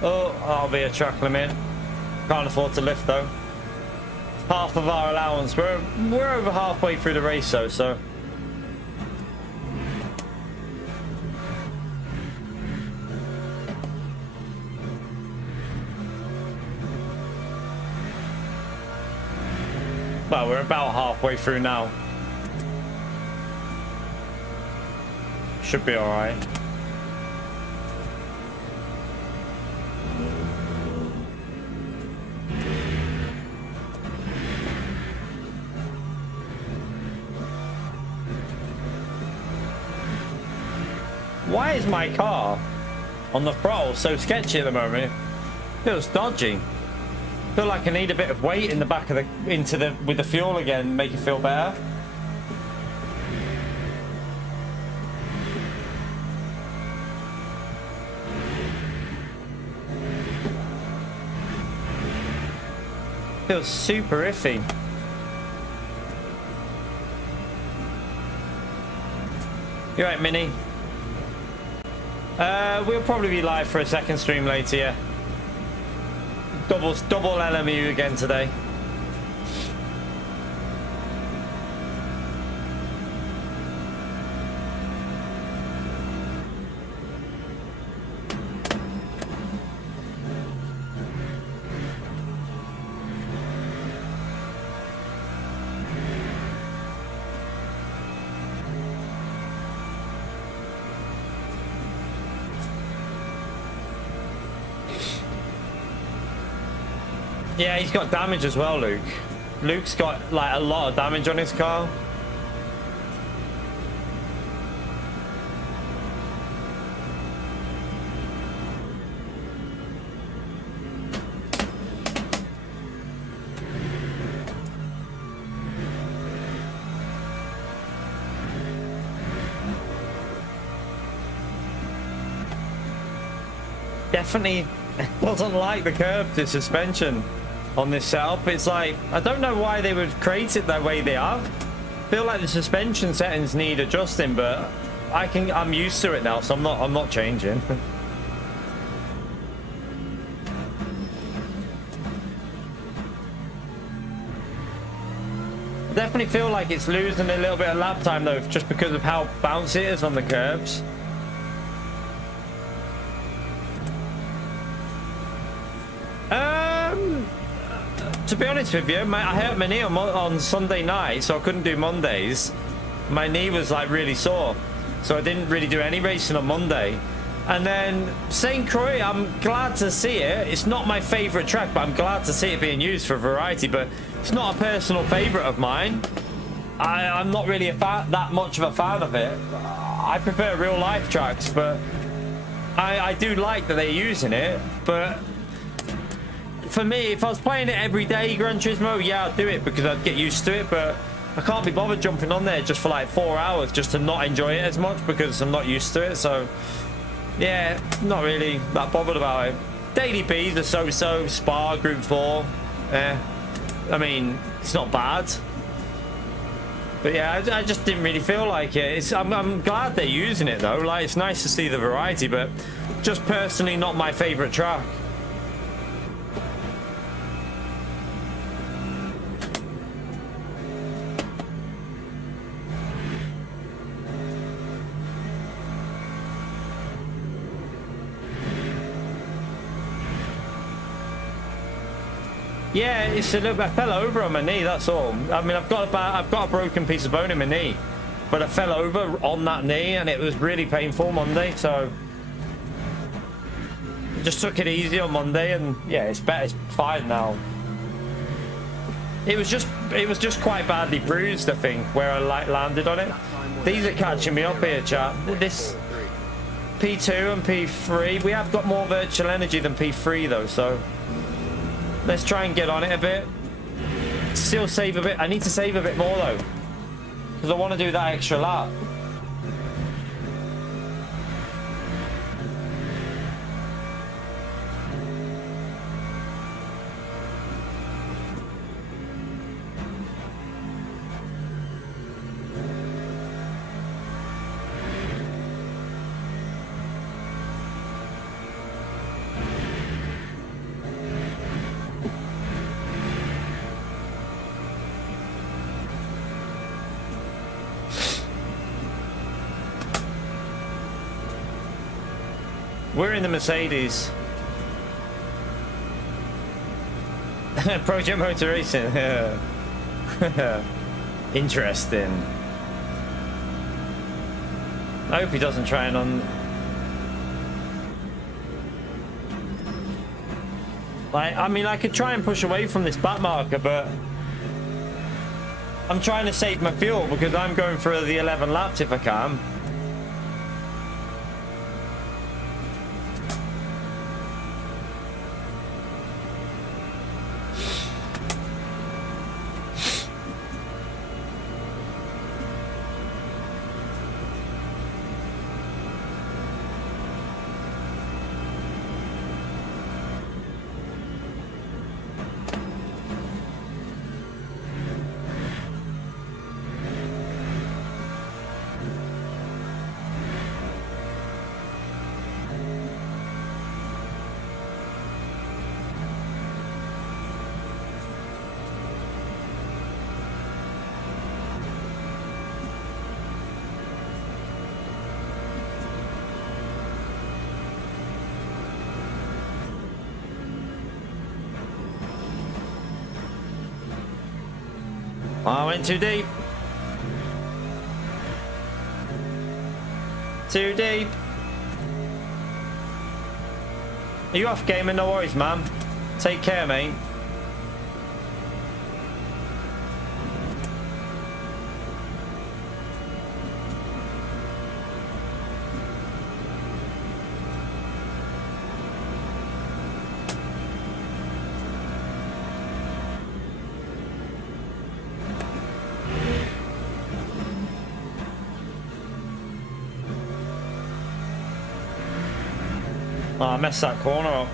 Oh, that'll be a track limit. Can't afford to lift though. Half of our allowance. We're over halfway through the race though, so. Well, we're about halfway through now. Should be alright. Why is my car on the throttle so sketchy at the moment? It feels dodgy. I feel like I need a bit of weight in the back of the with the fuel again, make it feel better. Feels super iffy. You right, Mini? We'll probably be live for a second stream later, yeah. Double LMU again today. Yeah, he's got damage as well, Luke. Luke's got like a lot of damage on his car. Definitely doesn't like the curb to suspension on this setup. It's like, I don't know why they would create it the way they have. I feel like the suspension settings need adjusting, but I'm used to it now, so I'm not changing. I definitely feel like it's losing a little bit of lap time though, just because of how bouncy it is on the curbs. To be honest with you, I hurt my knee on Sunday night, so I couldn't do Mondays. My knee was like really sore, so I didn't really do any racing on Monday. And then St. Croix, I'm glad to see it. It's not my favourite track, but I'm glad to see it being used for variety. But it's not a personal favourite of mine. I'm not really that much of a fan of it. I prefer real life tracks, but I do like that they're using it. But for me, if I was playing it every day, Gran Turismo, yeah, I'd do it because I'd get used to it, but I can't be bothered jumping on there just for like 4 hours just to not enjoy it as much because I'm not used to it. So yeah, not really that bothered about it. Daily P's are so-so. Spa, Group 4, I mean, it's not bad. But yeah, I just didn't really feel like it. I'm glad they're using it though. Like, it's nice to see the variety, but just personally not my favourite track. Yeah, it's a little bit. I fell over on my knee. That's all. I mean, I've got a broken piece of bone in my knee, but I fell over on that knee, and it was really painful Monday. So I just took it easy on Monday, and yeah, it's better. It's fine now. It was just quite badly bruised, I think, where I like landed on it. These are catching me up here, chat. This P2 and P3, we have got more virtual energy than P3 though, so. Let's try and get on it a bit. Still save a bit. I need to save a bit more though, because I want to do that extra lap. We're in the Mercedes. Project Motor Racing. Interesting. I hope he doesn't try and on. Like, I mean, I could try and push away from this back marker, but I'm trying to save my fuel because I'm going for the 11 laps if I can. I went too deep. Too deep. Are you off, gamer? No worries, man. Take care, mate. Oh, I messed that corner up.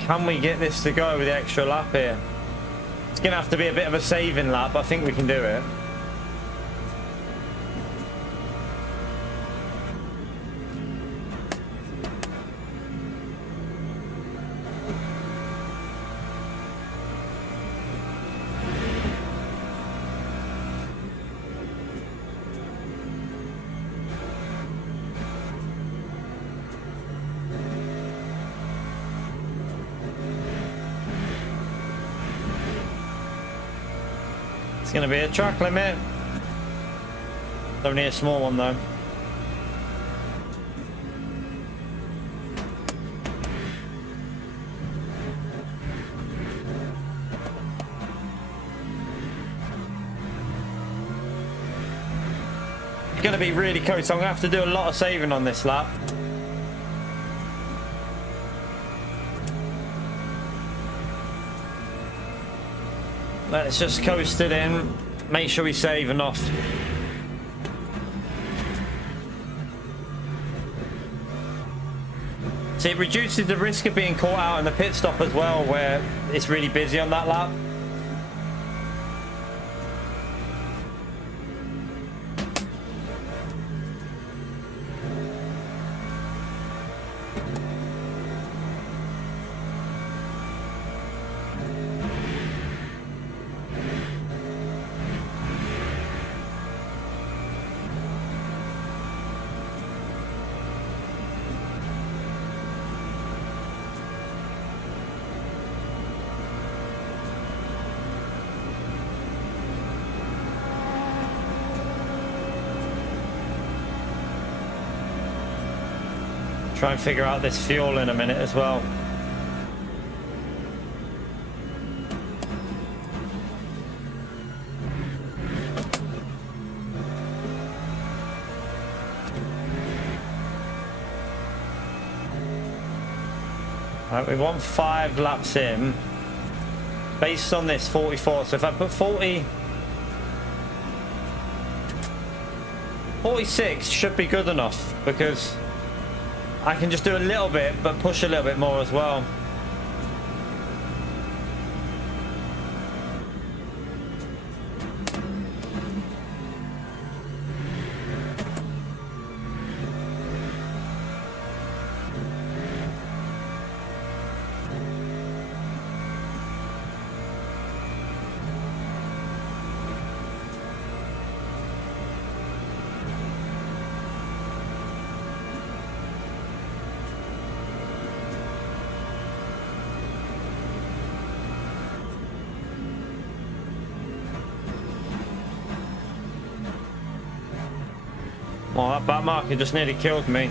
Can we get this to go with the extra lap here? It's going to have to be a bit of a saving lap, but I think we can do it. Gonna be a track limit. It's only a small one though. It's gonna be really close, so I'm gonna have to do a lot of saving on this lap. Let's just coast it in, make sure we save enough. So it reduces the risk of being caught out in the pit stop as well, where it's really busy on that lap. Try and figure out this fuel in a minute as well. Right, we want 5 laps in. Based on this 44, so if I put 46 should be good enough, because I can just do a little bit, but push a little bit more as well. Oh, that back marker just nearly killed me.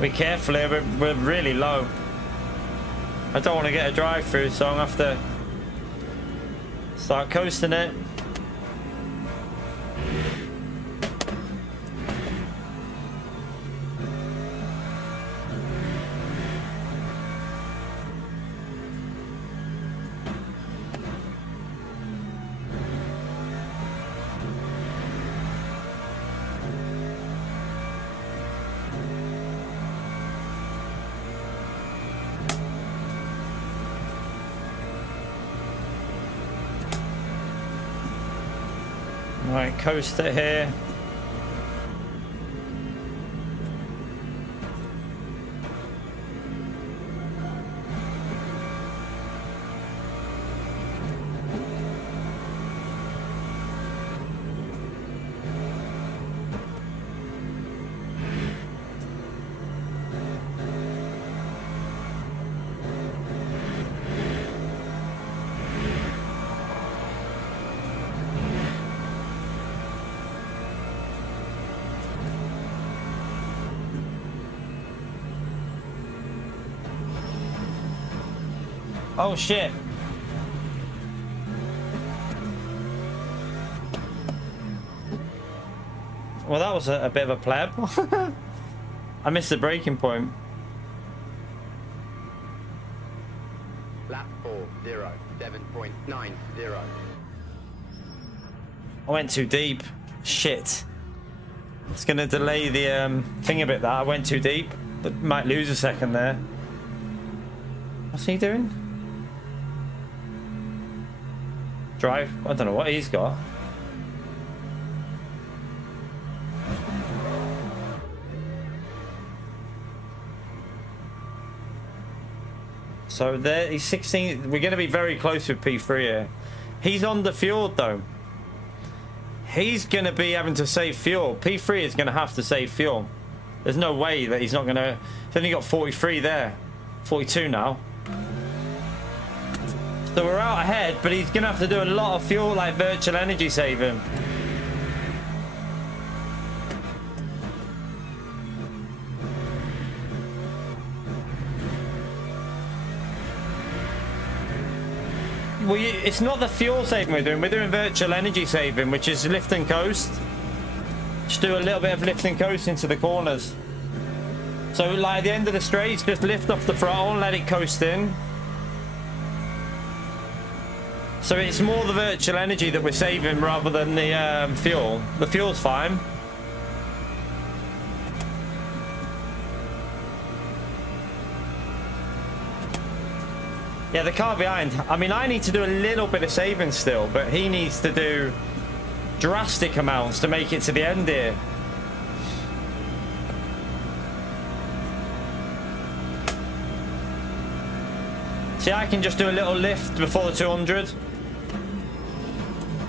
Be careful here, we're really low. I don't want to get a drive through, so I'm going to have to start coasting it. Right, coast it here. Oh shit. Well, that was a bit of a pleb. I missed the braking point. Lap 40, 7.90. I went too deep. Shit. It's gonna delay the thing a bit that I went too deep, but might lose a second there. What's he doing? Drive? I don't know what he's got. So there, he's 16. We're going to be very close with P3 here. He's on the fuel though. He's going to be having to save fuel. P3 is going to have to save fuel. There's no way that he's not going to. He's only got 43 there. 42 now. So we're out ahead, but he's going to have to do a lot of fuel, like virtual energy saving. Well, it's not the fuel saving we're doing. We're doing virtual energy saving, which is lift and coast. Just do a little bit of lift and coast into the corners. So like at the end of the straights, just lift off the throttle and let it coast in. So it's more the virtual energy that we're saving rather than the fuel. The fuel's fine. Yeah, the car behind. I mean, I need to do a little bit of saving still, but he needs to do drastic amounts to make it to the end here. See, I can just do a little lift before the 200.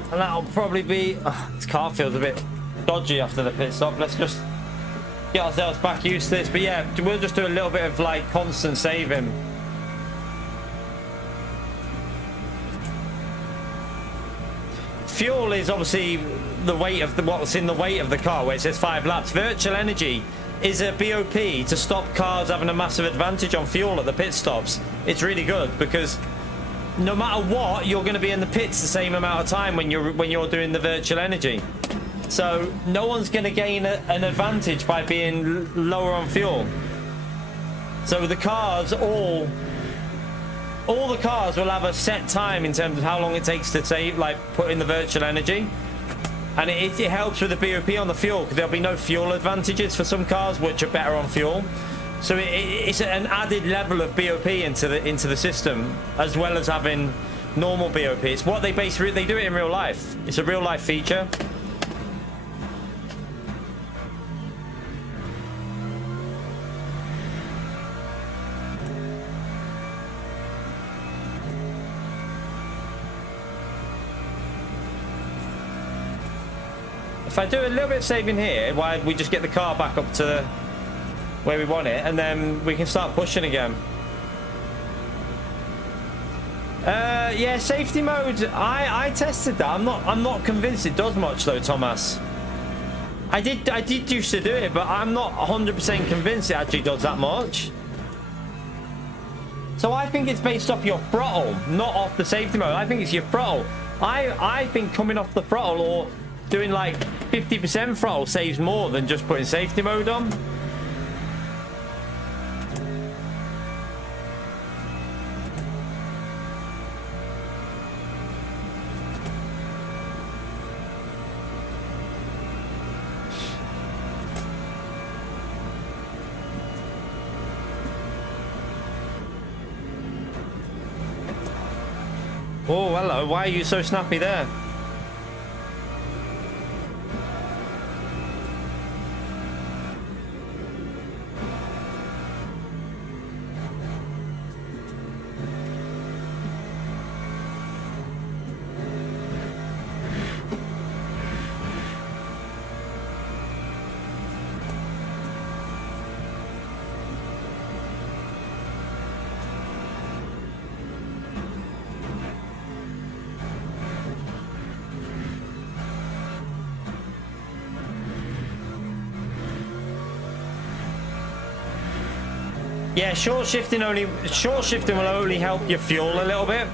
And that'll probably be... Oh, this car feels a bit dodgy after the pit stop. Let's just get ourselves back used to this. But yeah, we'll just do a little bit of like constant saving. Fuel is obviously the weight of what's in the weight of the car, where it says 5 laps. Virtual energy is a BOP to stop cars having a massive advantage on fuel at the pit stops. It's really good because no matter what, you're going to be in the pits the same amount of time when you're doing the virtual energy. So no one's going to gain an advantage by being lower on fuel. So the cars all the cars will have a set time in terms of how long it takes to save, like put in the virtual energy. And it helps with the BOP on the fuel because there'll be no fuel advantages for some cars which are better on fuel. So it's an added level of BOP into the system, as well as having normal BOP. It's what they do it in real life. It's a real life feature. if I do a little bit of saving here, why we just get the car back up to where we want it, and then we can start pushing again. Yeah, safety mode. I tested that. I'm not convinced it does much though, Thomas. I did used to do it, but I'm not 100% convinced it actually does that much. So I think it's based off your throttle, not off the safety mode. I think it's your throttle. I think coming off the throttle or doing like 50% throttle saves more than just putting safety mode on. Oh, hello. Why are you so snappy there? Yeah, short shifting will only help your fuel a little bit.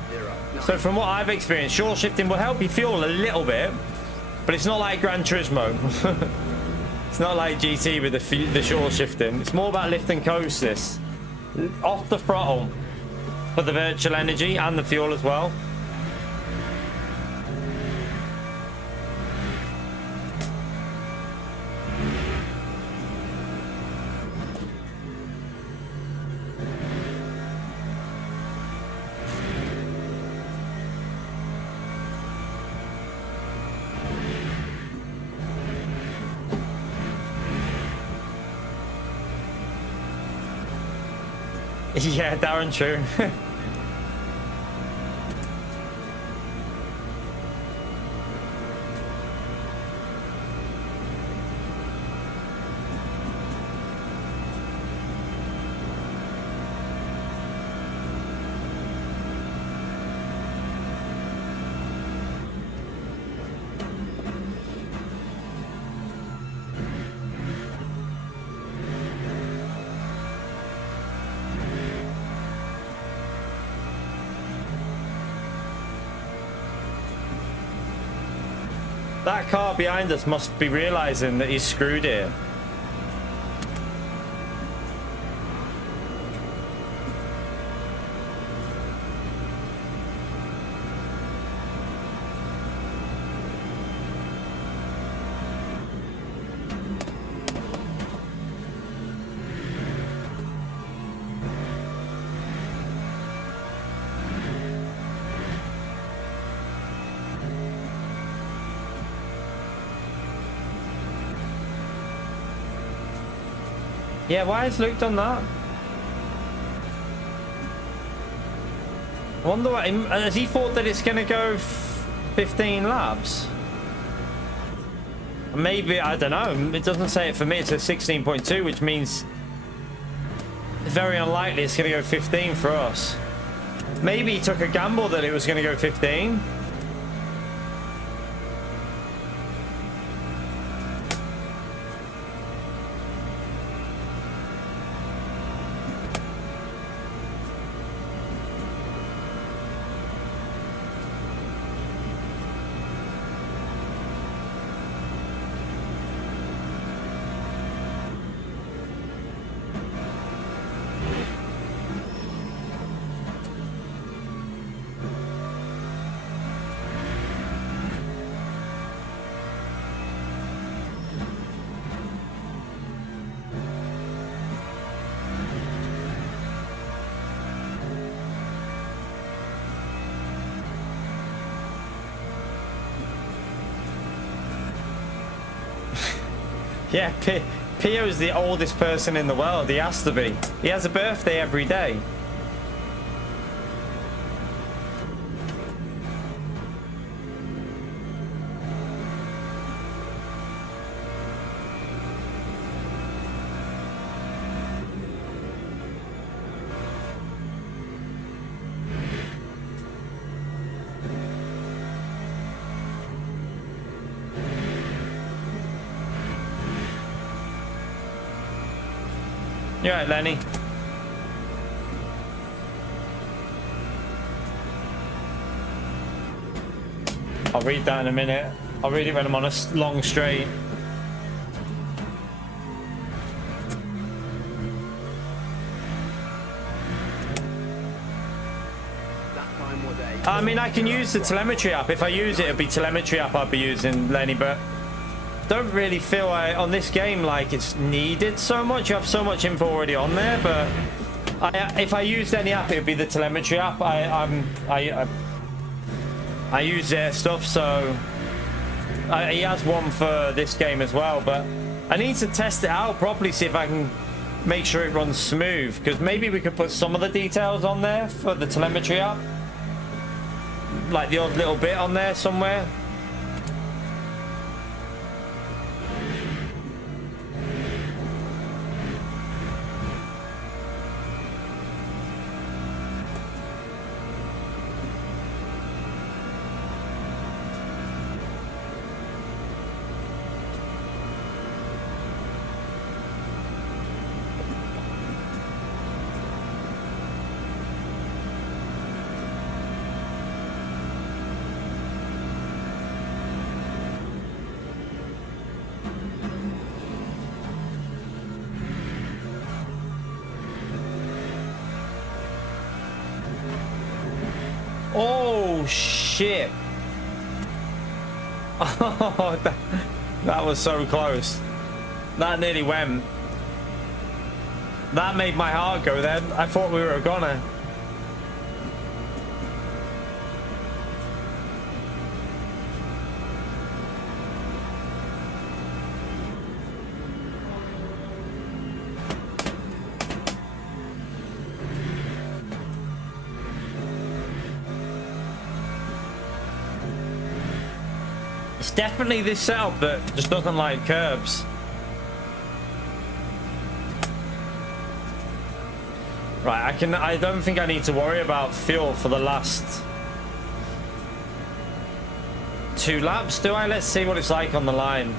So from what I've experienced, short shifting will help you fuel a little bit, but it's not like Gran Turismo. It's not like GT with the short shifting. It's more about lift and coast this. Off the throttle for the virtual energy and the fuel as well. Yeah, Darren, true. That car behind us must be realizing that he's screwed here. Yeah, why has Luke done that? I wonder what, has he thought that it's going to go 15 laps? Maybe, I don't know. It doesn't say it for me. It says 16.2, which means it's very unlikely it's going to go 15 for us. Maybe he took a gamble that it was going to go 15. Yeah, Pio's the oldest person in the world. He has to be. He has a birthday every day. You all right, Lenny? I'll read that in a minute. I'll read it when I'm on a long straight. I mean, I can use the telemetry app. If I use it, it'll be telemetry app I'll be using, Lenny, but don't really feel on this game like it's needed so much. You have so much info already on there, but if I used any app, it would be the telemetry app. I use their stuff, so he has one for this game as well, but I need to test it out properly, see if I can make sure it runs smooth, because maybe we could put some of the details on there for the telemetry app, like the odd little bit on there somewhere. Oh shit. Oh, that was so close. That nearly went. That made my heart go then. I thought we were a goner. It's definitely this setup that just doesn't like curbs. Right, I don't think I need to worry about fuel for the last 2 laps, do I? Let's see what it's like on the line.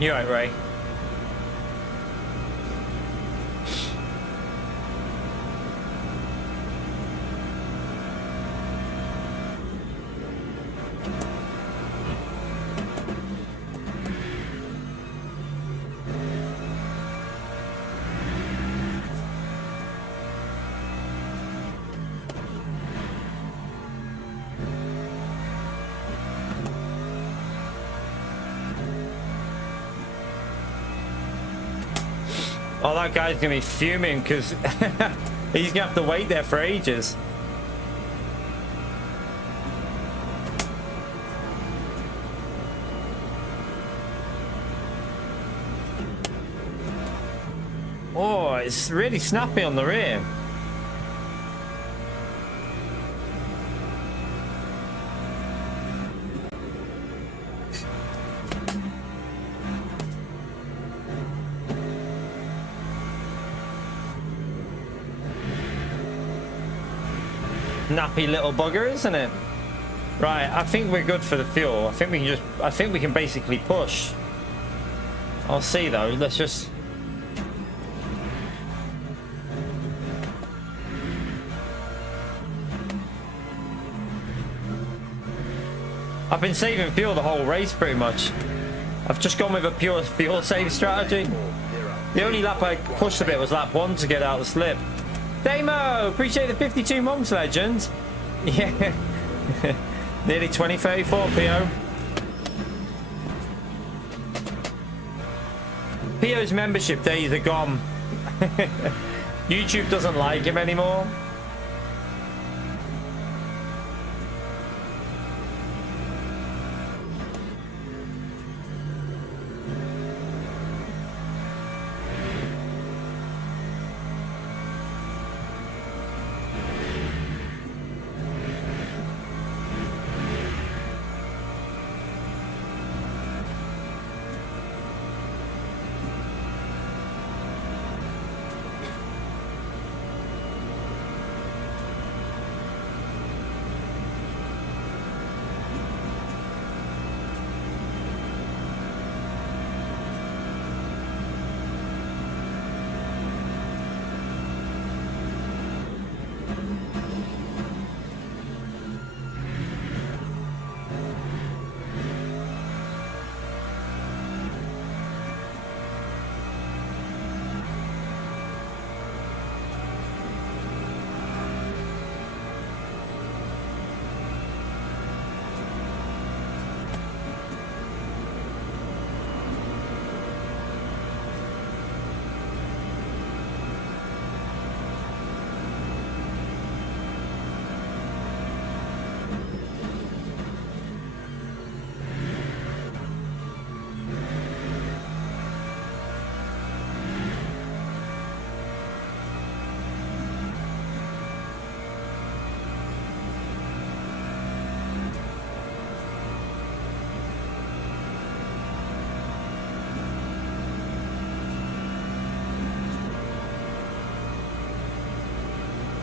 You right, Ray? Oh, that guy's gonna be fuming because he's gonna have to wait there for ages. Oh, it's really snappy on the rear. Nappy little bugger, isn't it? Right, I think we're good for the fuel. I think we can basically push. I'll see though. Let's just. I've been saving fuel the whole race pretty much. I've just gone with a pure fuel save strategy. The only lap I pushed a bit was lap 1 to get out of the slip. Damo, appreciate the 52 months, legend. Yeah. Nearly 2034, PO. PO's membership days are gone. YouTube doesn't like him anymore.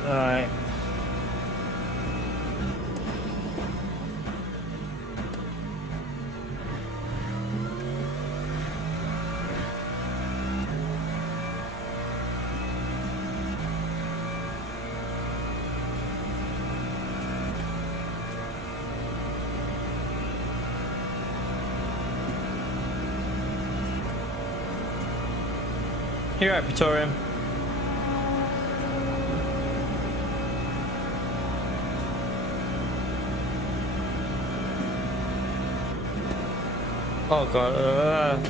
Alright. You're right, Praetorium. Oh god.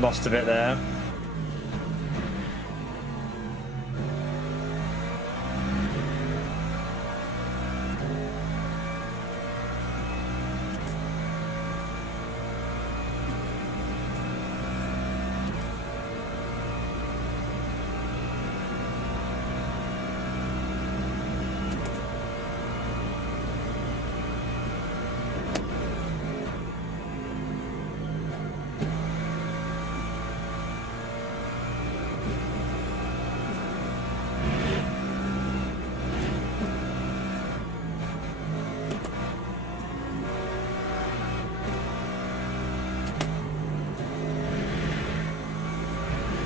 Lost a bit there.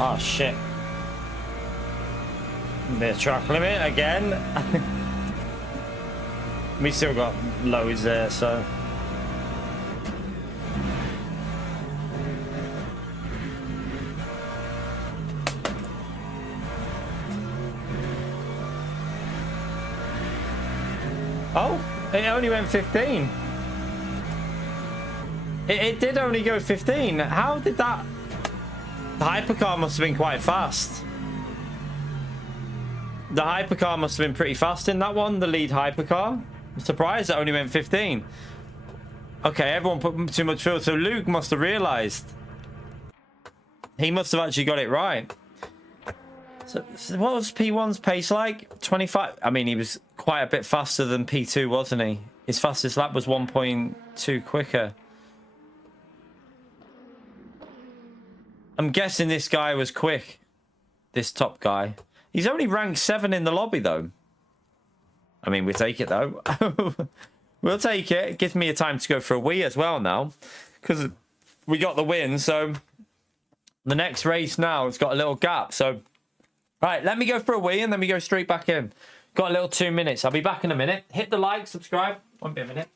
Oh shit. Bit of track limit again. We still got loads there, so. Oh, it only went 15. It did only go 15. How did that? The hypercar must have been quite fast. The hypercar must have been pretty fast in that one, the lead hypercar. I'm surprised it only went 15. Okay, everyone put too much fuel, so Luke must have realized. He must have actually got it right. So what was P1's pace like? 25. I mean, he was quite a bit faster than P2, wasn't he? His fastest lap was 1.2 quicker. I'm guessing this guy was quick. This top guy. He's only ranked 7 in the lobby, though. I mean, we'll take it, though. We'll take it. It gives me a time to go for a wee as well now. Because we got the win, so... The next race now has got a little gap, so... Right, let me go for a wee, and then we go straight back in. Got a little 2 minutes. I'll be back in a minute. Hit the like, subscribe. Won't be a minute.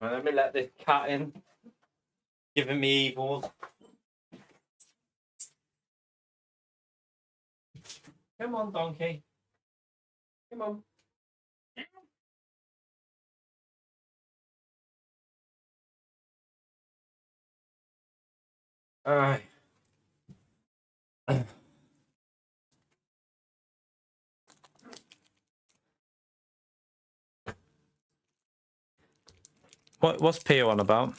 Well, let me let this cat in. Giving me evils. Come on, donkey. Come on. Alright. What's Pio on about?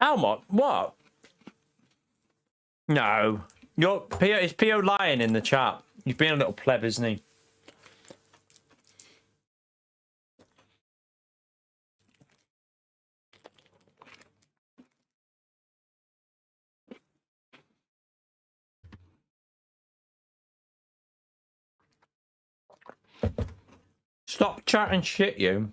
How much? What? No. Is Pio lying in the chat? He's being a little pleb, isn't he? Stop chatting shit, you.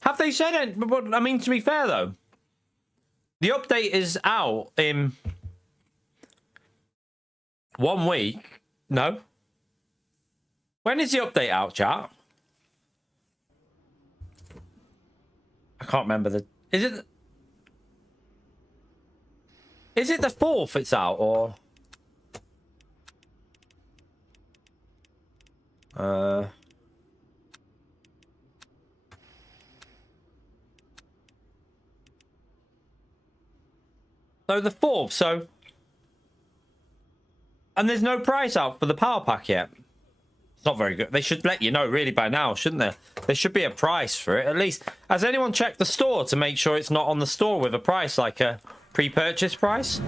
Have they said it? I mean, to be fair, though, the update is out in 1 week. No? When is the update out, chat? I can't remember the... Is it the 4th it's out, or... So the 4th, so... And there's no price out for the power pack yet. It's not very good. They should let you know really by now, shouldn't there? There should be a price for it, at least. Has anyone checked the store to make sure it's not on the store with a price, like a pre-purchase price?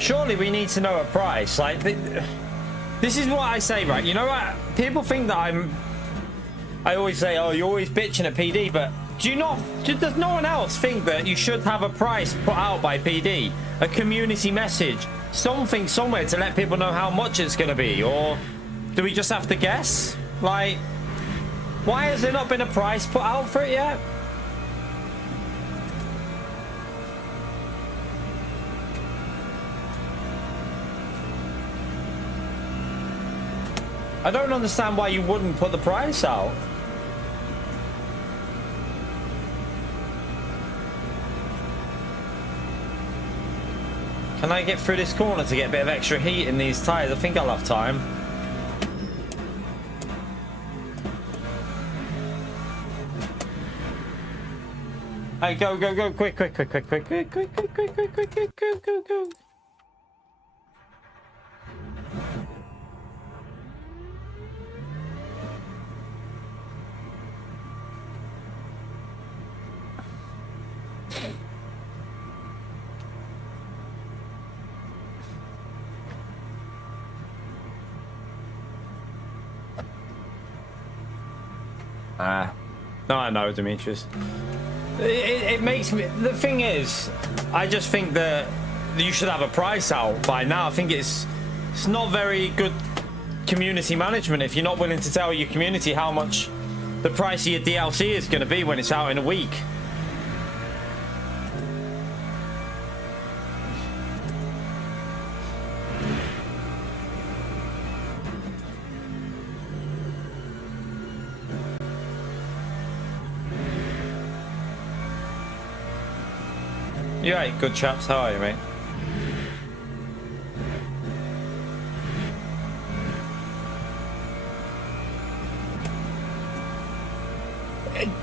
Surely we need to know a price. Like, this is what I say, right? You know what? People think that I always say, oh, you're always bitching at PD, but does no one else think that you should have a price put out by PD? A community message? Something somewhere to let people know how much it's going to be? Or do we just have to guess? Like, why has there not been a price put out for it yet? I don't understand why you wouldn't put the price out. Can I get through this corner to get a bit of extra heat in these tyres? I think I'll have time. Hey, go, quick, go. No, I know, Demetrius. It makes me... The thing is, I just think that you should have a price out by now. I think it's not very good community management if you're not willing to tell your community how much the price of your DLC is going to be when it's out in a week. You right, good chaps, how are you, mate?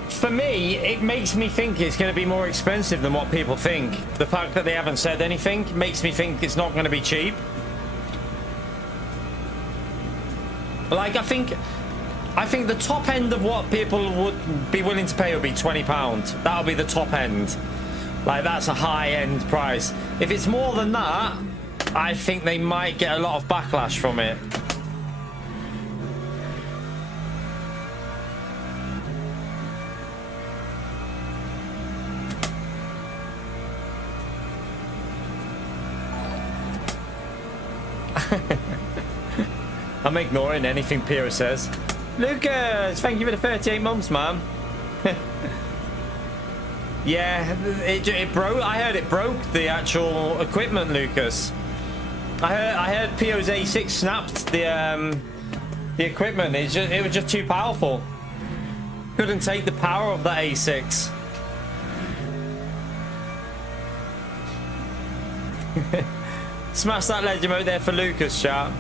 For me, it makes me think it's going to be more expensive than what people think. The fact that they haven't said anything makes me think it's not going to be cheap. Like, I think the top end of what people would be willing to pay would be £20. That'll be the top end. Like, that's a high-end price. If it's more than that, I think they might get a lot of backlash from it. I'm ignoring anything Pira says. Lucas, thank you for the 38 months, man. Yeah, it broke. I heard it broke the actual equipment, Lucas. I heard PO's A6 snapped the equipment. It was just too powerful. Couldn't take the power of that A6. Smash that legend out there for Lucas, chat.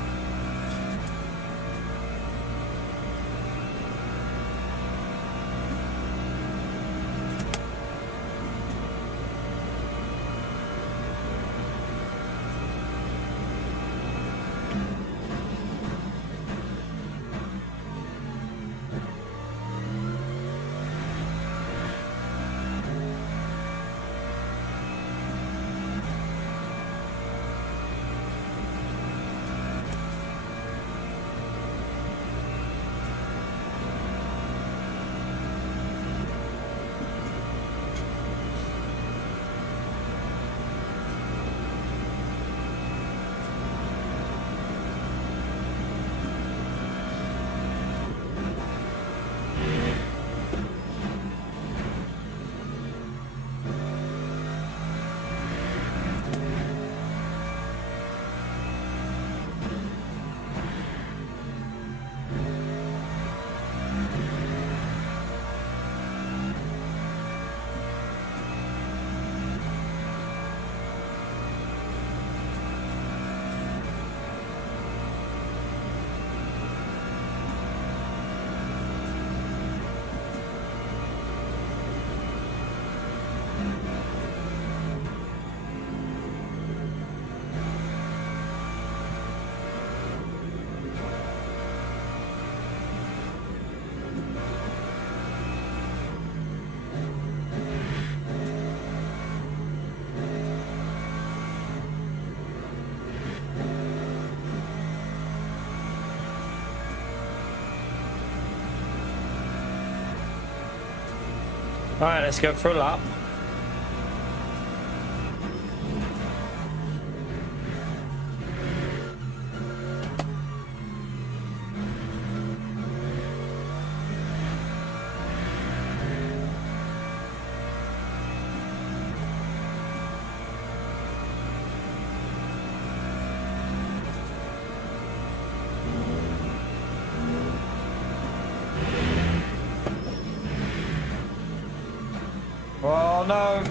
All right, let's go for a lap. Oh no,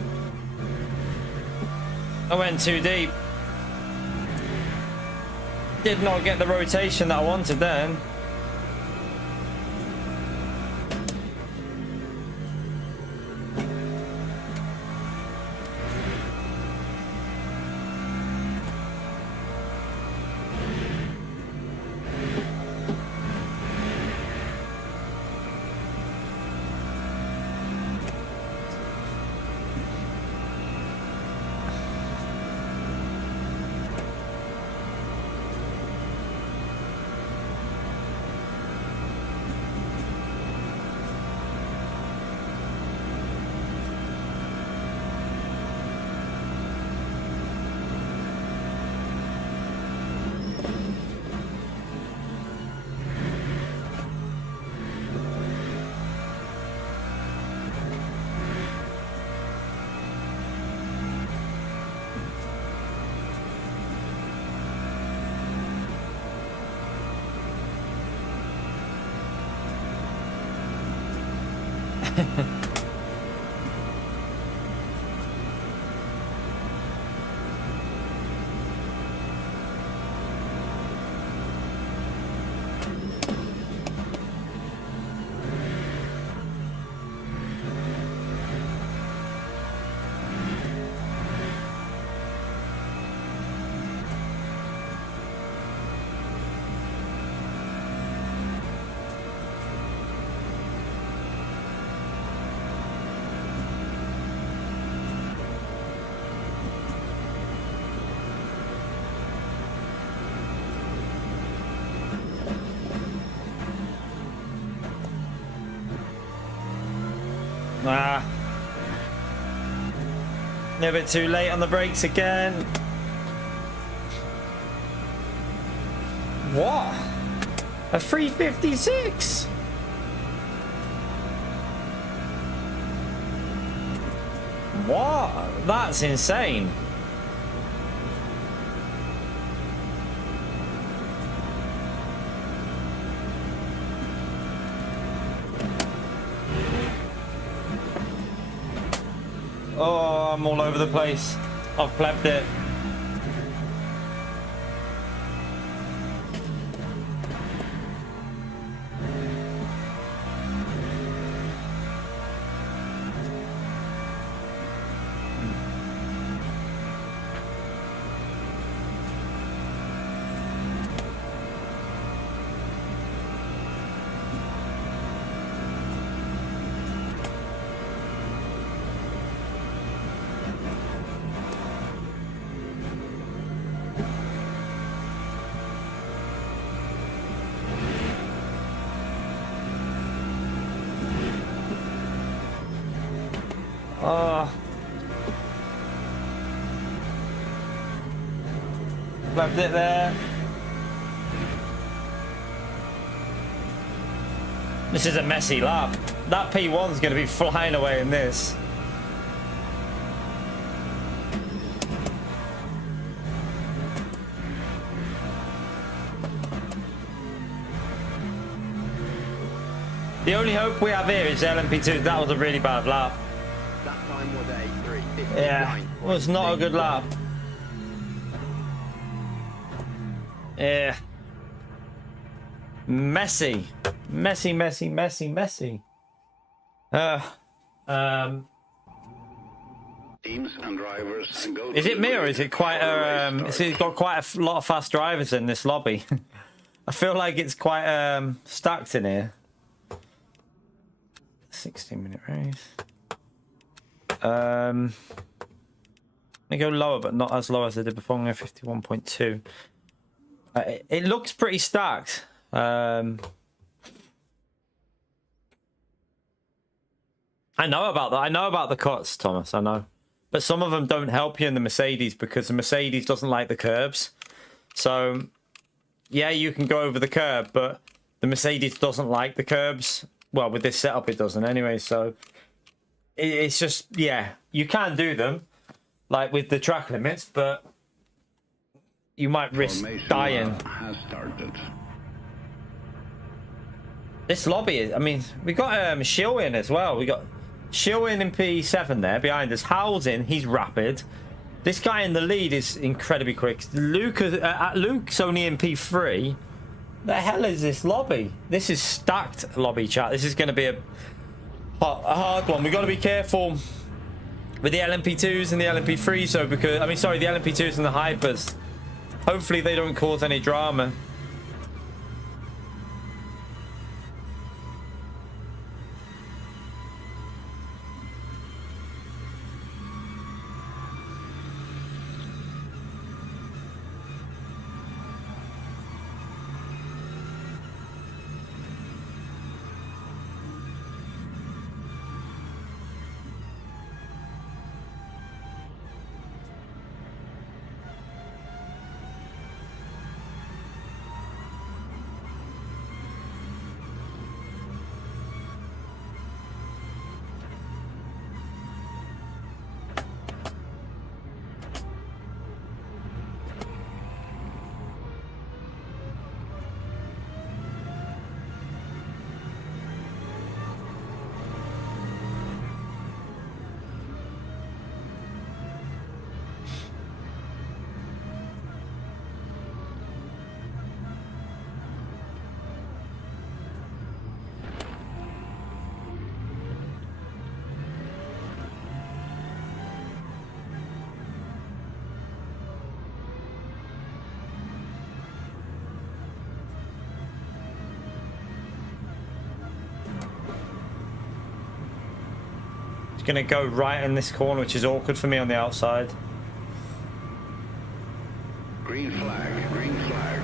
I went too deep. Did not get the rotation that I wanted then. Ah. A little bit too late on the brakes again. What? A 356? What? That's insane. Oh, I'm all over the place. I've plebbed it. Left it there. This is a messy lap. That P1's going to be flying away in this. The only hope we have here is LMP2. That was a really bad lap. That time was a 3:59. Yeah, it was not a good lap. Yeah. Messy. Messy. Teams and drivers go Is to it the me or grid is it quite for a race it's start. got quite a lot of fast drivers in this lobby? I feel like it's quite stacked in here. 16-minute race. Let me go lower, but not as low as I did before. I'm going 51.2. It looks pretty stacked. I know about that. I know about the cuts, Thomas. I know. But some of them don't help you in the Mercedes because the Mercedes doesn't like the curbs. So, yeah, you can go over the curb, but the Mercedes doesn't like the curbs. Well, with this setup, it doesn't anyway. So, it's just, yeah, you can do them, like with the track limits, but you might risk Formation dying. has started. This lobby is, I mean, we got Shilwin as well. We got Shilwin in P7 there behind us. Howell's in, he's rapid. This guy in the lead is incredibly quick. Luke's only in P3. The hell is this lobby? This is stacked lobby, chat. This is going to be a hard one. We've got to be careful with the LMP2s and the LMP3s, so because, I mean, sorry, the LMP2s and the Hypers. Hopefully they don't cause any drama. Going to go right in this corner, which is awkward for me on the outside. Green flag, green flag.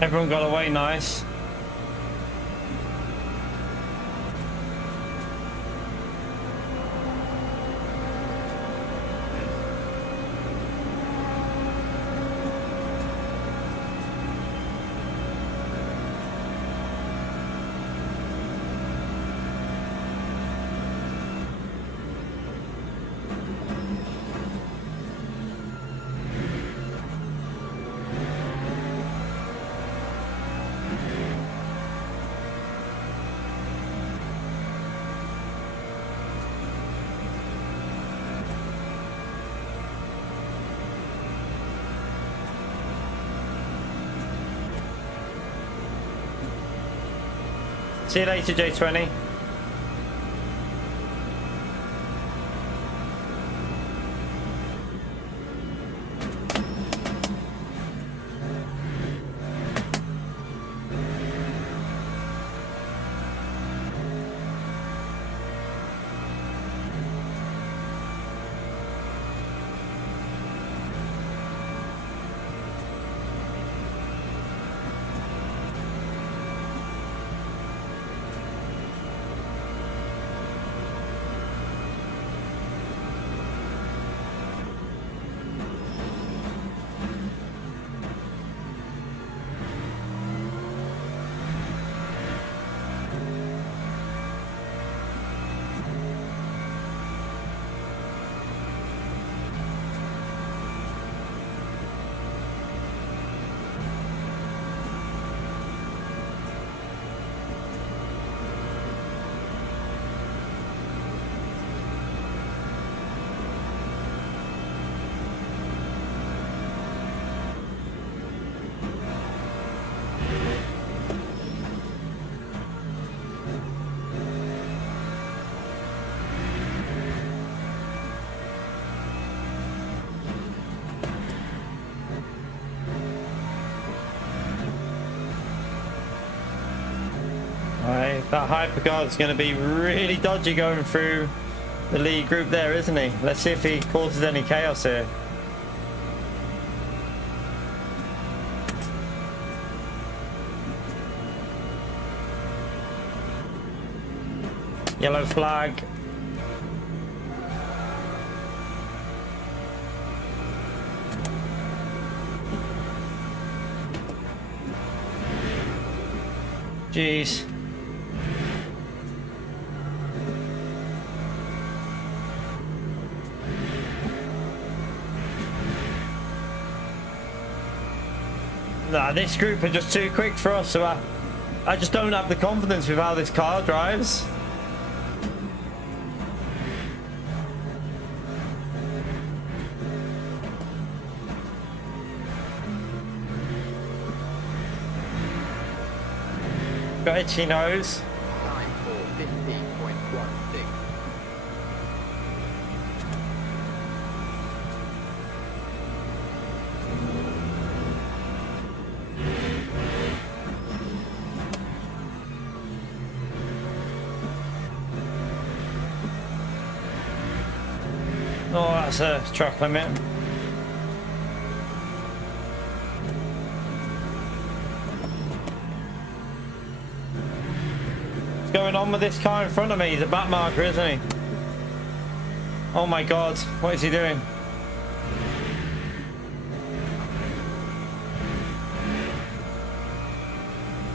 Everyone got away nice. See you later, J20. Alright, that hypercard's going to be really dodgy going through the lead group there, isn't he? Let's see if he causes any chaos here. Yellow flag. Jeez. Nah, this group are just too quick for us, so I just don't have the confidence with how this car drives. Got itchy nose. Time for 15.16. Oh, that's a track limit. What's going on with this car in front of me? He's a back marker, isn't he? Oh my god, what is he doing?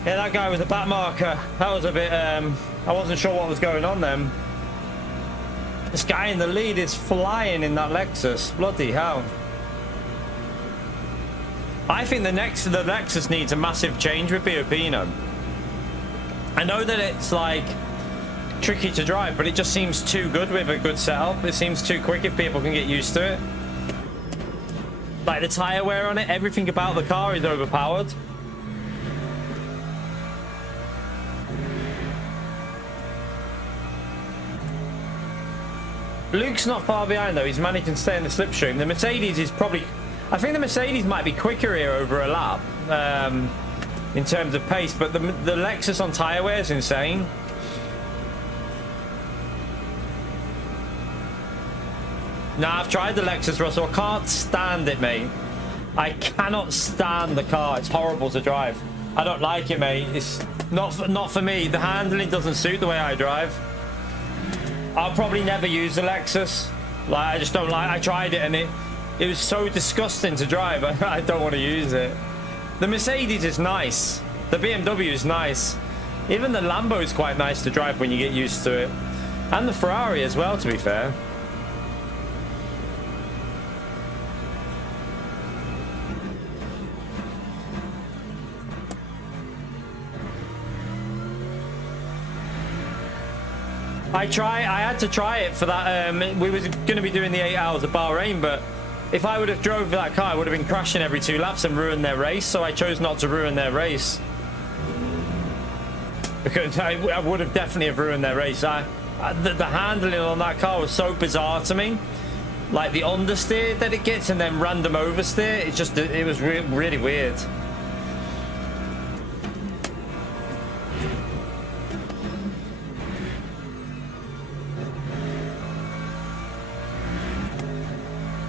Yeah, that guy was a back marker. That was a bit, I wasn't sure what was going on then. This guy in the lead is flying in that Lexus. Bloody hell. I think the Lexus needs a massive change with BOP, you know. I know that it's like tricky to drive, but it just seems too good with a good setup. It seems too quick if people can get used to it. Like the tire wear on it, everything about the car is overpowered. Luke's not far behind though. He's managing to stay in the slipstream. The Mercedes is probably, I think the Mercedes might be quicker here over a lap in terms of pace, but the Lexus on tyre wear is insane. Nah, I've tried the Lexus, Russell. I can't stand it, mate. I cannot stand the car. It's horrible to drive. I don't like it, mate. It's not for me. The handling doesn't suit the way I drive. I'll probably never use the Lexus. Like, I just don't like. I tried it and it was so disgusting to drive. I don't want to use it. The Mercedes is nice. The BMW is nice. Even the Lambo is quite nice to drive when you get used to it. And the Ferrari as well, to be fair. I had to try it for that. We was going to be doing the 8 hours of Bahrain, but if I would have drove that car, I would have been crashing every 2 laps and ruined their race. So I chose not to ruin their race, because I would have definitely have ruined their race. The handling on that car was so bizarre to me, like the understeer that it gets and then random oversteer. It was really weird.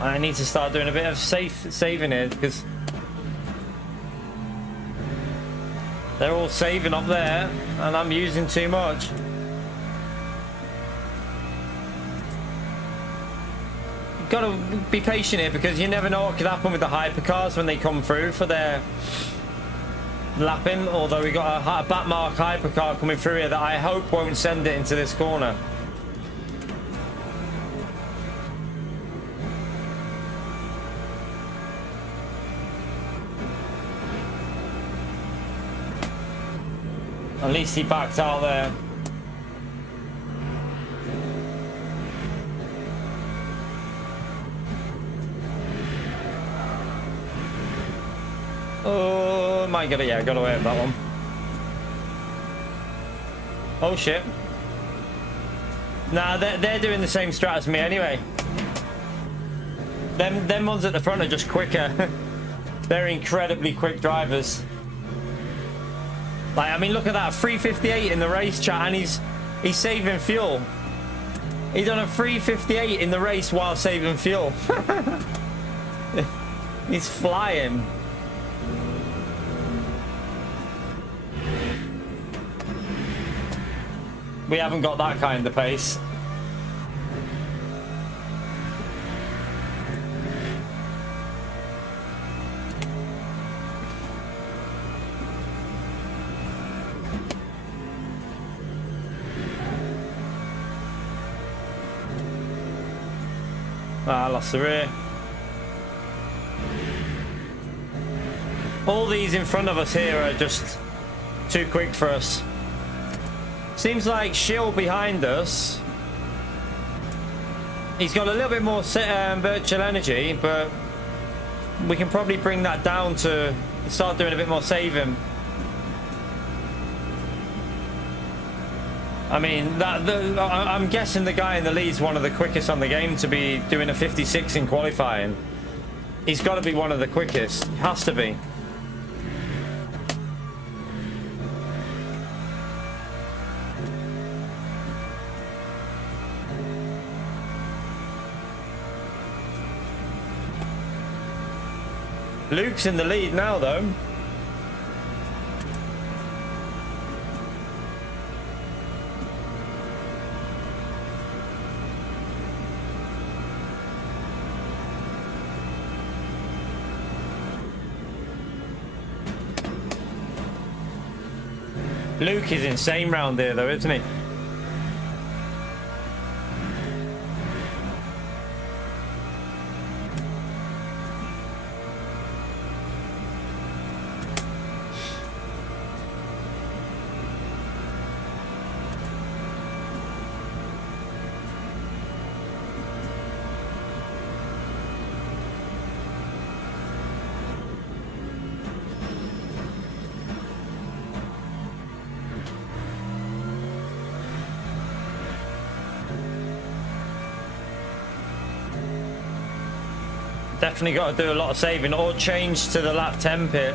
I need to start doing a bit of saving here, because they're all saving up there and I'm using too much. You've got to be patient here, because you never know what could happen with the hypercars when they come through for their lapping. Although we got a backmark hypercar coming through here that I hope won't send it into this corner. At least he backed out there. Oh my god, yeah, I got away with that one. Oh shit. Nah, they're doing the same strat as me anyway. Them ones at the front are just quicker. They're incredibly quick drivers. Like, I mean, look at that, 358 in the race, chat, and he's saving fuel. He's done a 358 in the race while saving fuel. He's flying. We haven't got that kind of pace. I lost the rear. All these in front of us here are just too quick for us. Seems like Shill behind us, he's got a little bit more virtual energy, but we can probably bring that down to start doing a bit more saving. I mean, I'm guessing the guy in the lead's one of the quickest on the game to be doing a 56 in qualifying. He's got to be one of the quickest. Has to be. Luke's in the lead now, though. Luke is insane round there, though, isn't he? Definitely got to do a lot of saving or change to the lap 10 pit.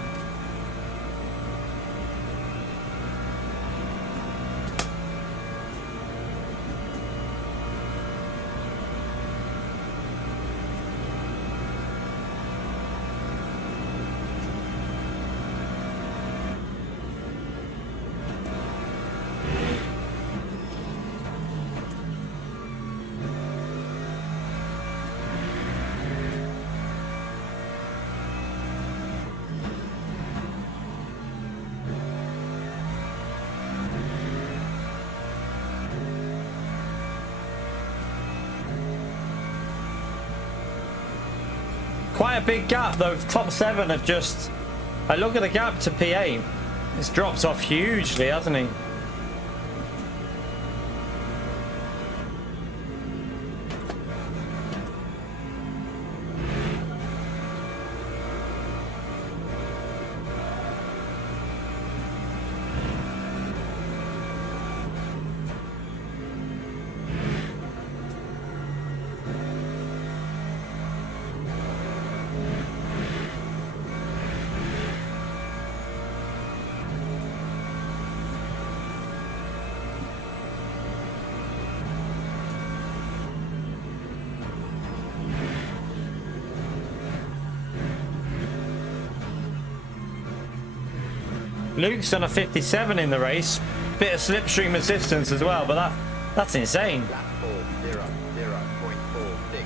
Quite a big gap though. Top 7 have just... I look at the gap to P8. It's dropped off hugely, hasn't he? Luke's done a 57 in the race. Bit of slipstream assistance as well, but that's insane. Lap 4:00.46.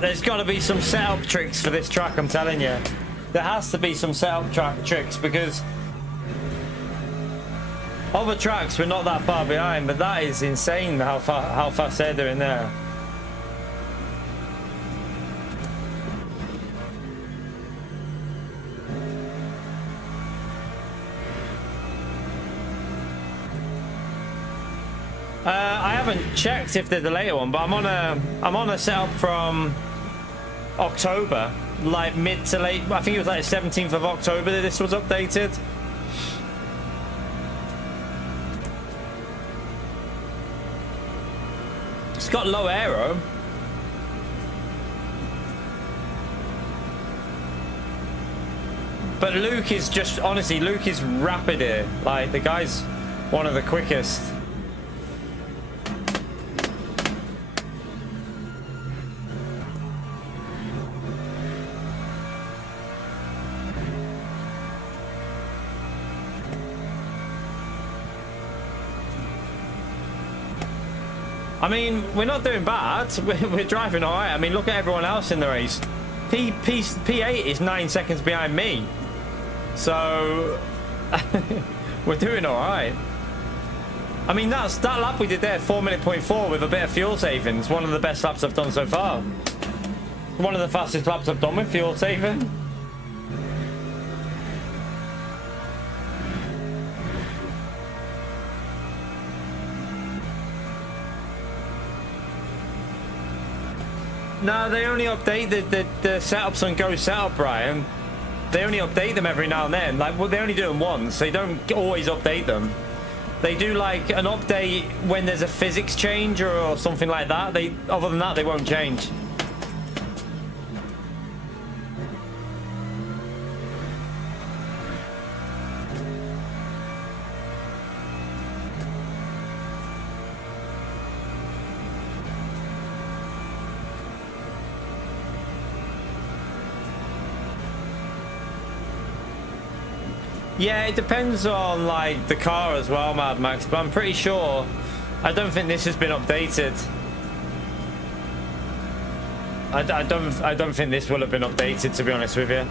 There's got to be some setup tricks for this track, I'm telling you. There has to be some setup tricks because other tracks we're not that far behind, but that is insane how fast they're doing there. I haven't checked if they're the later one, but I'm on a setup from October, like mid to late. I think it was like 17th of October that this was updated. It's got low aero. But Luke is just, honestly, Luke is rapid here. Like, the guy's one of the quickest. I mean, we're not doing bad. We're driving all right. I mean, look at everyone else in the race. P8 is 9 seconds behind me. So, we're doing all right. I mean, that lap we did there, 4:04 with a bit of fuel savings. One of the best laps I've done so far. One of the fastest laps I've done with fuel saving. No, they only update the setups on Go Setup, Brian. They only update them every now and then. Like, well, they only do them once. They don't always update them. They do like an update when there's a physics change or something like that. Other than that, they won't change. Yeah, it depends on like the car as well, Mad Max, but I'm pretty sure I don't think this has been updated. I don't think this will have been updated, to be honest with you.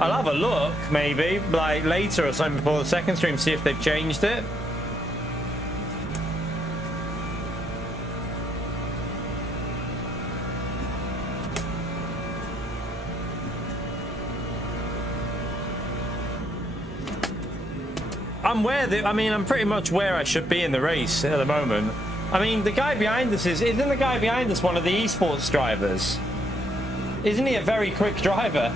I'll have a look, maybe, like later or something before the second stream, see if they've changed it. I'm pretty much where I should be in the race at the moment. I mean, the guy behind us isn't the guy behind us one of the esports drivers? Isn't he a very quick driver?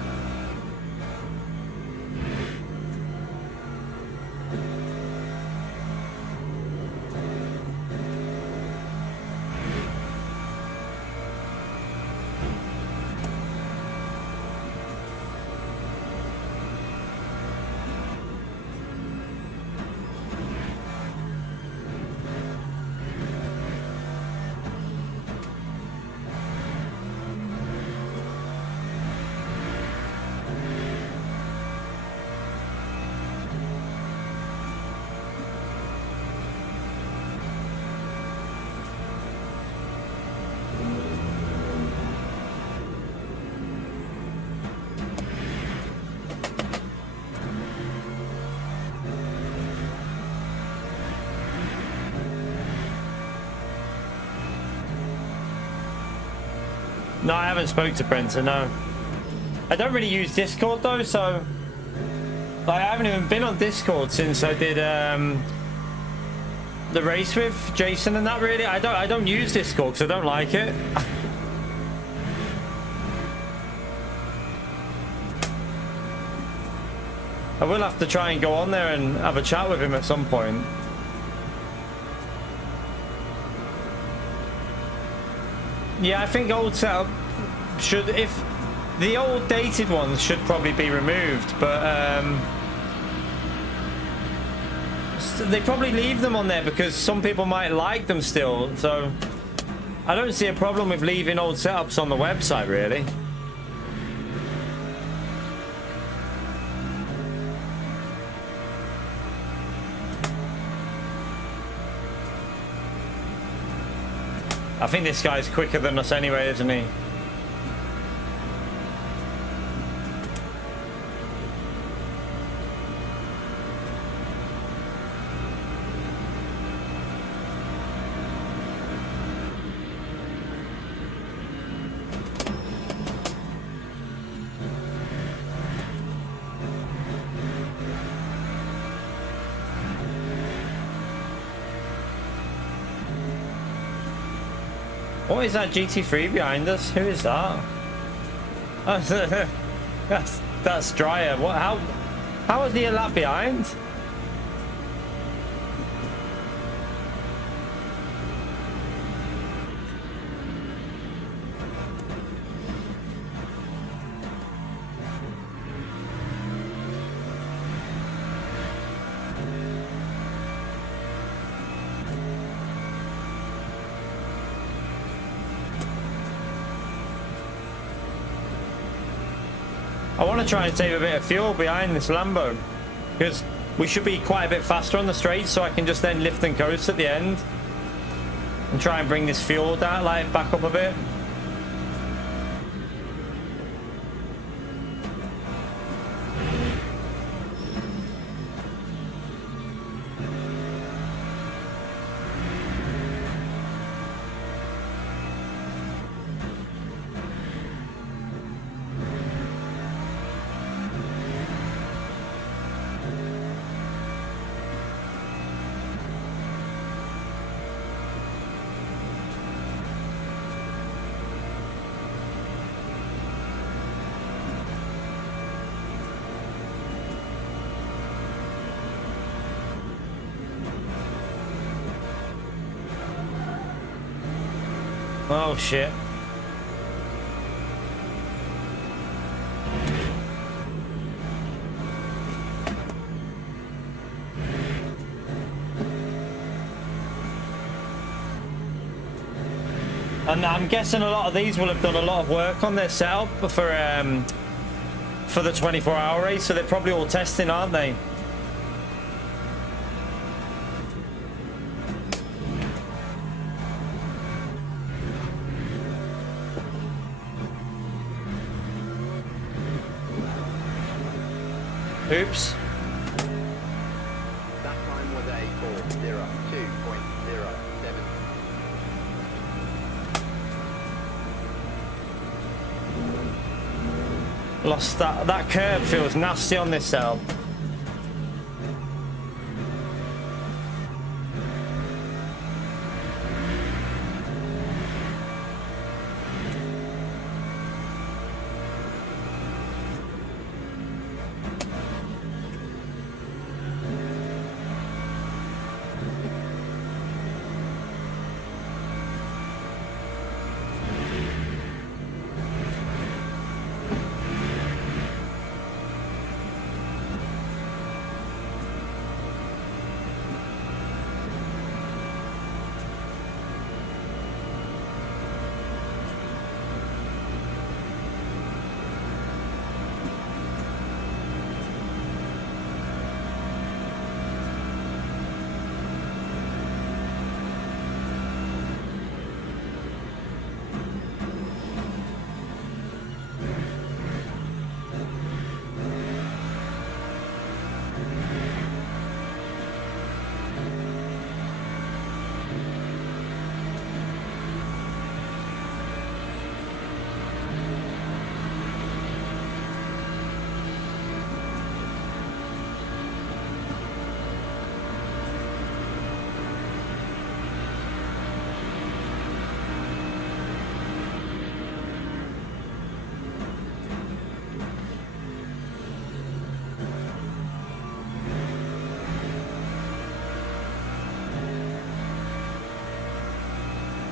No, I haven't spoke to Brenta, no. I don't really use Discord though, so like, I haven't even been on Discord since I did the race with Jason and that. Really, I don't use Discord because I don't like it. I will have to try and go on there and have a chat with him at some point. Yeah, I think old setup should, if the old dated ones should probably be removed, but they probably leave them on there because some people might like them still, so I don't see a problem with leaving old setups on the website, really. I think this guy's quicker than us anyway, isn't he? What is that GT3 behind us? Who is that? That's Dryer. What? How is he a lap behind? I want to try and save a bit of fuel behind this Lambo because we should be quite a bit faster on the straight, so I can just then lift and coast at the end and try and bring this fuel down, like back up a bit. Oh shit. And I'm guessing a lot of these will have done a lot of work on their setup for the 24-hour race, so they're probably all testing, aren't they? Oops. That time was a 4:02.07. Lost that. That curb feels nasty on this setup.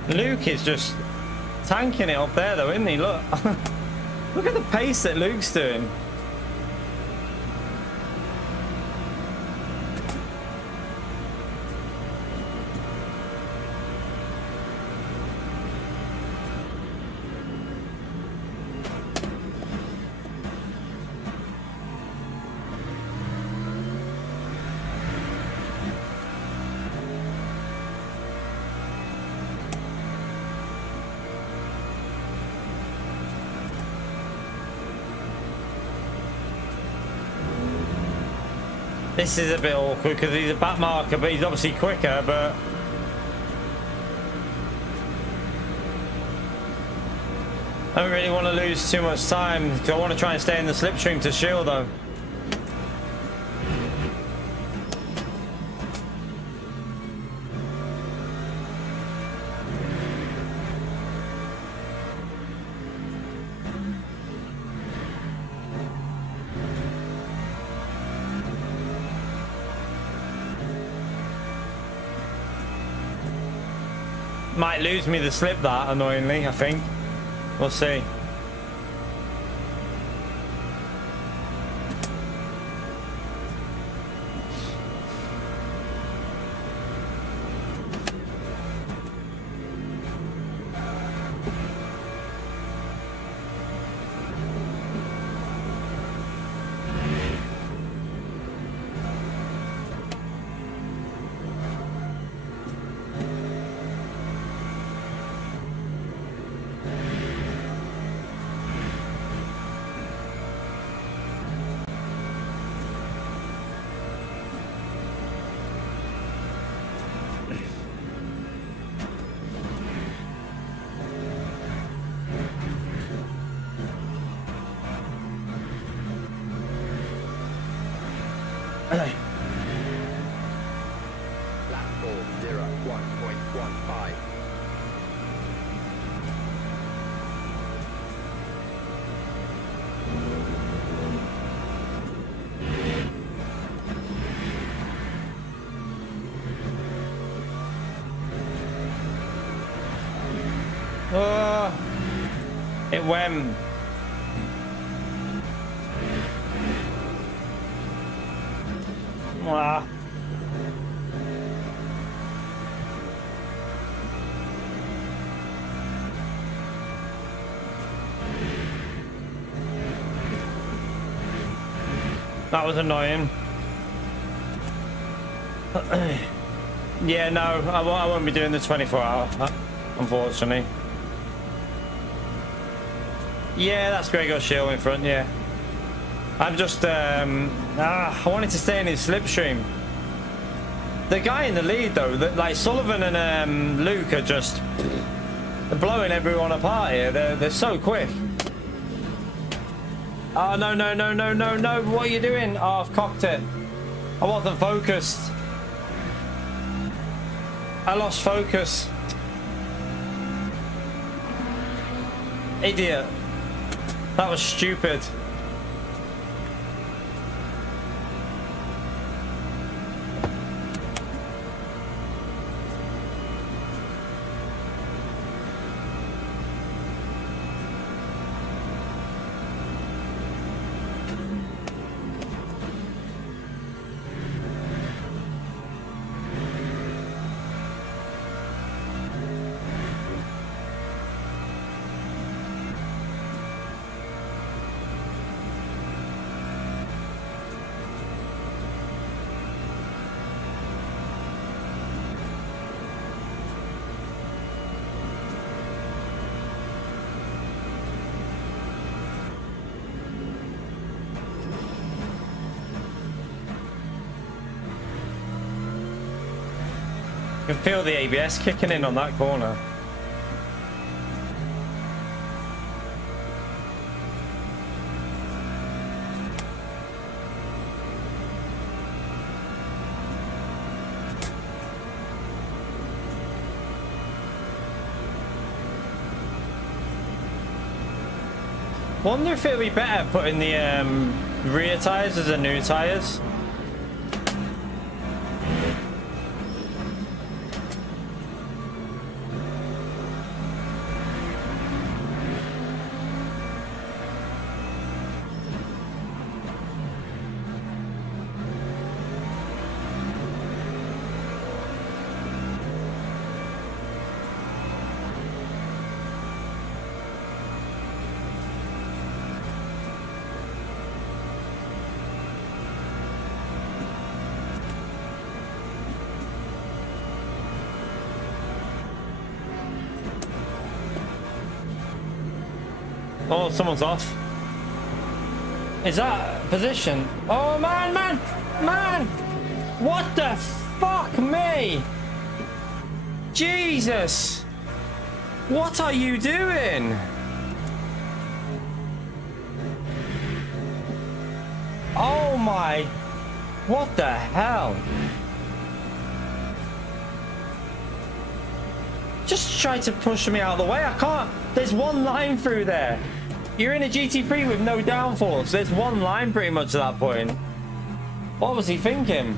Luke is just tanking it up there though, isn't he? Look. Look at the pace that Luke's doing. This is a bit awkward because he's a back marker, but he's obviously quicker, but... I don't really want to lose too much time because I want to try and stay in the slipstream to shield though. Might lose me the slip that, annoyingly, I think. We'll see. Lap ball 01.15. It went. Ah. That was annoying. Yeah, no, I won't be doing the 24-hour, unfortunately. Yeah, that's Gregor Shield in front, yeah. I'm just, I wanted to stay in his slipstream. The guy in the lead, though, like Sullivan and Luke are just blowing everyone apart here. They're so quick. Oh, no, no, no, no, no, no. What are you doing? Oh, I've cocked it. I wasn't focused. I lost focus. Idiot. That was stupid. You can feel the ABS kicking in on that corner. Wonder if it'll be better putting the rear tires as the new tires. Oh, someone's off. Is that position? Oh, man, man, man! What the fuck, me? Jesus! What are you doing? Oh my... What the hell? Just try to push me out of the way. I can't. There's one line through there. You're in a GT3 with no downforce. There's one line pretty much at that point. What was he thinking?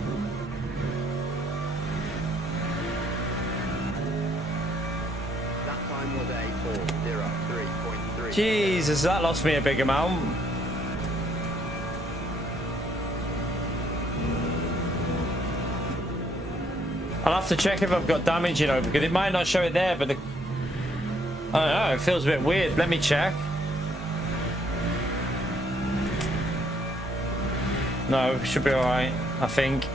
That time was a 403.3. Jesus, that lost me a big amount. I'll have to check if I've got damage, you know, because it might not show it there, but I don't know, it feels a bit weird. Let me check. No, should be alright, I think.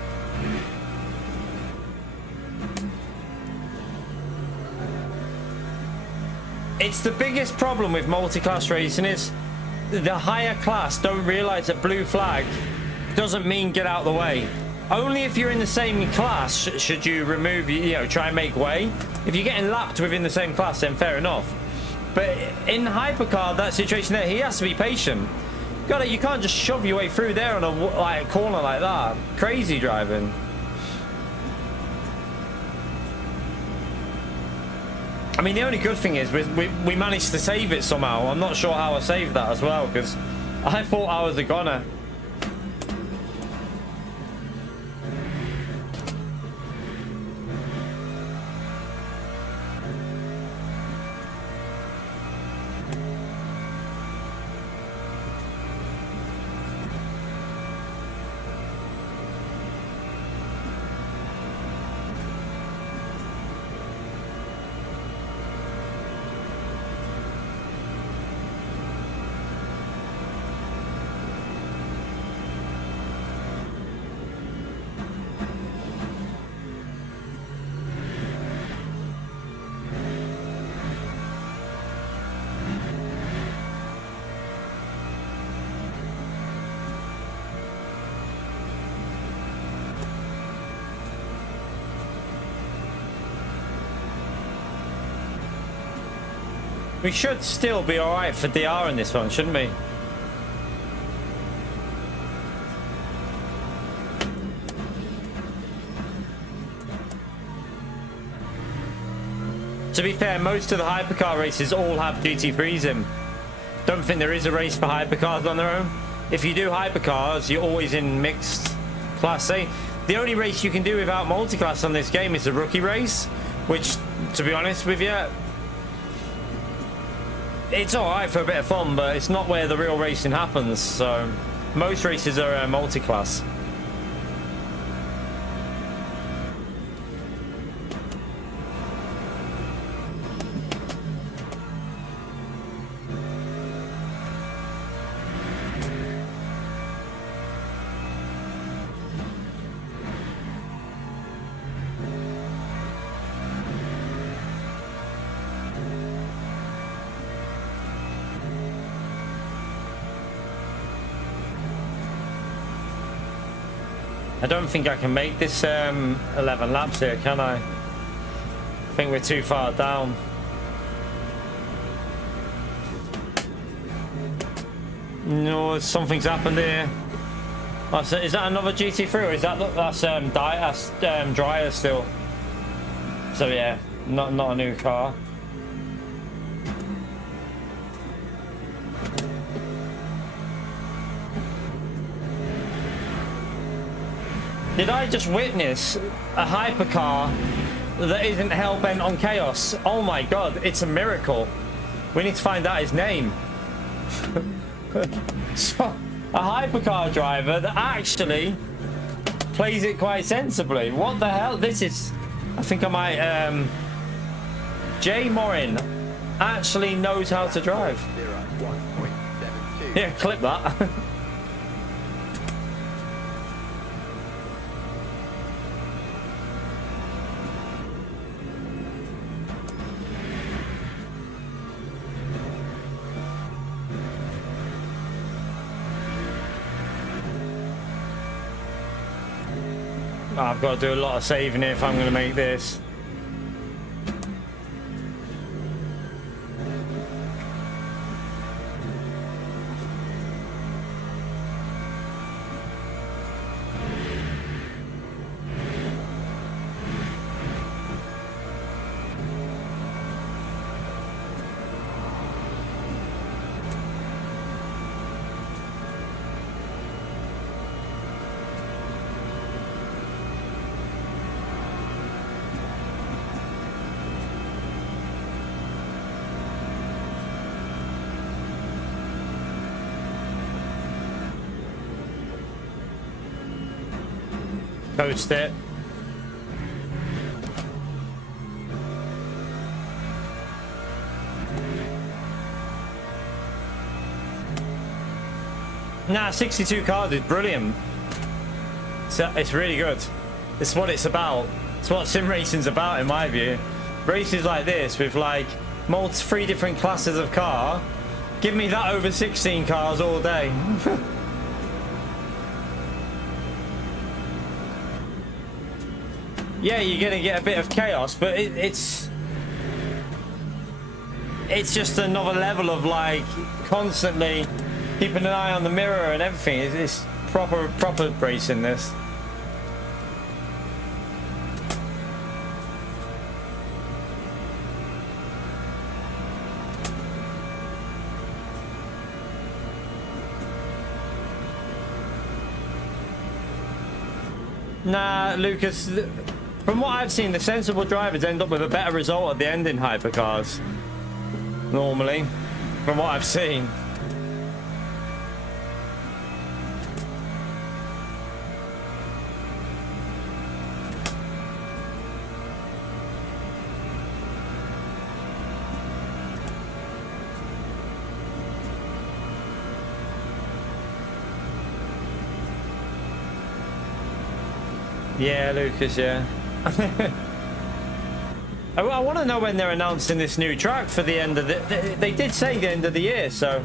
It's the biggest problem with multi-class racing is the higher class don't realize that blue flag doesn't mean get out of the way. Only if you're in the same class should you remove, you know, try and make way. If you're getting lapped within the same class, then fair enough. But in hypercar, that situation there, he has to be patient. You can't just shove your way through there on a corner like that. Crazy driving. I mean, the only good thing is we managed to save it somehow. I'm not sure how I saved that as well, because I thought I was a goner. We should still be alright for DR in this one, shouldn't we? To be fair, most of the hypercar races all have GT3s in. Don't think there is a race for hypercars on their own. If you do hypercars, you're always in mixed class A. The only race you can do without multi-class on this game is the rookie race, which, to be honest with you, it's alright for a bit of fun, but it's not where the real racing happens. So most races are multi-class. I don't think I can make this 11 laps here, can I? I think we're too far down. No, something's happened here. Oh, so is that another GT3 or is that's Dryer still? So yeah, not a new car. Did I just witness a hypercar that isn't hell-bent on chaos? Oh my god, it's a miracle. We need to find out his name. So, a hypercar driver that actually plays it quite sensibly. What the hell? This is... I think I might... Jay Morin actually knows how to drive. 1.72. Yeah, clip that. I've got to do a lot of saving if I'm going to make this. Coast it. Nah, 62 cars is brilliant. It's really good. It's what it's about. It's what sim racing's about, in my view. Races like this with like 3 different classes of car. Give me that over 16 cars all day. Yeah, you're gonna get a bit of chaos, but it's just another level of like constantly keeping an eye on the mirror and everything. It's proper racing this. Nah, Lucas. From what I've seen, the sensible drivers end up with a better result at the end in hypercars. Normally, from what I've seen. Yeah, Lucas, yeah. I want to know when they're announcing this new track for the end of the... They did say the end of the year, so...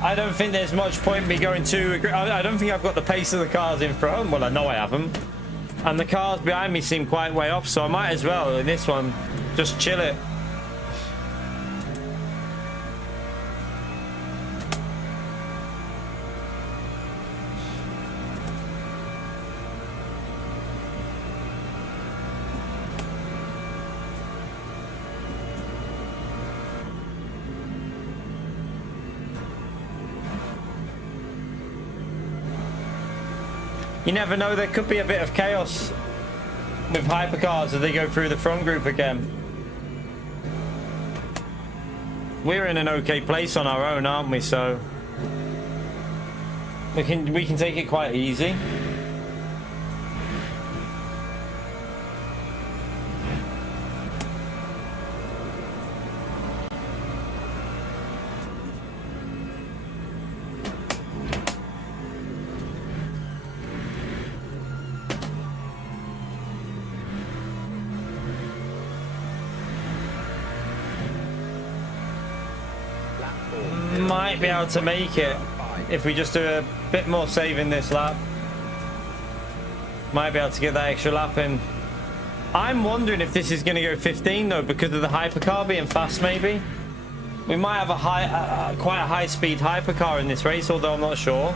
I don't think there's much point me going to... I don't think I've got the pace of the cars in front. Well, I know I haven't. And the cars behind me seem quite way off, so I might as well, in this one, just chill it. You never know, there could be a bit of chaos with hypercars as they go through the front group again. We're in an okay place on our own, aren't we? So we can take it quite easy. Might be able to make it if we just do a bit more saving this lap. Might be able to get that extra lap in. I'm wondering if this is going to go 15 though, because of the hypercar being fast. Maybe we might have a quite a high speed hypercar in this race, although I'm not sure.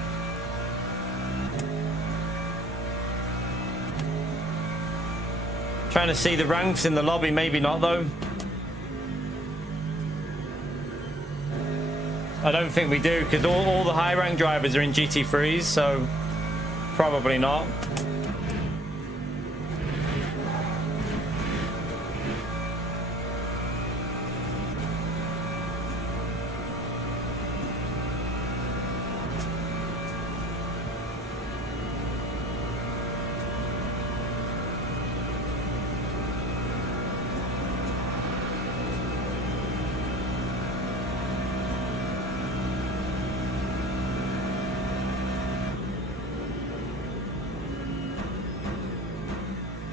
Trying to see the ranks in the lobby, maybe not though. I don't think we do, because all the high rank drivers are in GT3s, so probably not.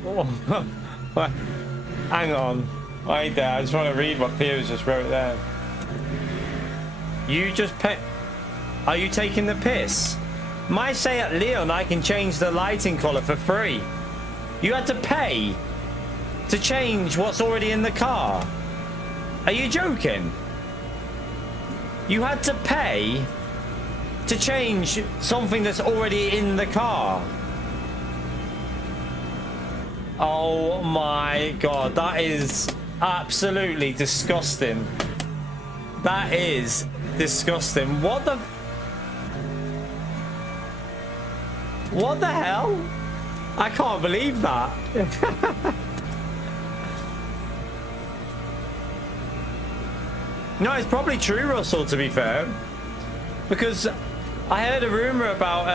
Oh, hang on. Wait there. I just want to read what Piers just wrote there. You just Are you taking the piss? My Seat Leon, I can change the lighting color for free. You had to pay to change what's already in the car. Are you joking? You had to pay to change something that's already in the car. Oh my god, that is absolutely disgusting. That is disgusting. What the hell? I can't believe that. No, it's probably true, Russell, to be fair. Because I heard a rumor about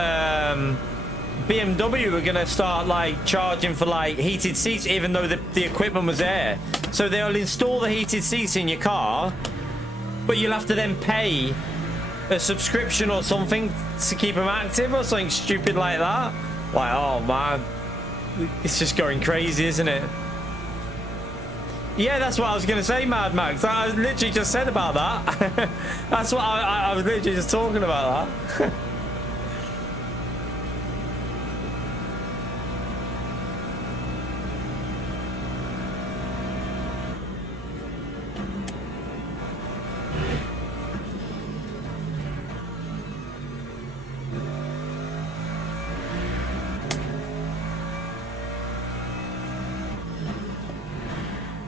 BMW were going to start like charging for like heated seats even though the equipment was there. So they'll install the heated seats in your car, but you'll have to then pay a subscription or something to keep them active or something stupid like that. Like, oh man, it's just going crazy, isn't it? Yeah, that's what I was going to say, Mad Max. I literally just said about that. That's what I was literally just talking about that.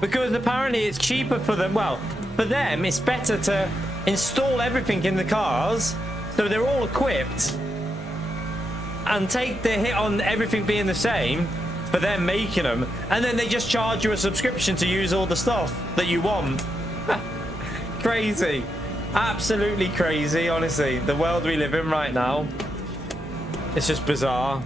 Because apparently it's cheaper for them. Well, for them, it's better to install everything in the cars so they're all equipped and take the hit on everything being the same for them making them, and then they just charge you a subscription to use all the stuff that you want. Crazy. Absolutely crazy, honestly. The world we live in right now, it's just bizarre.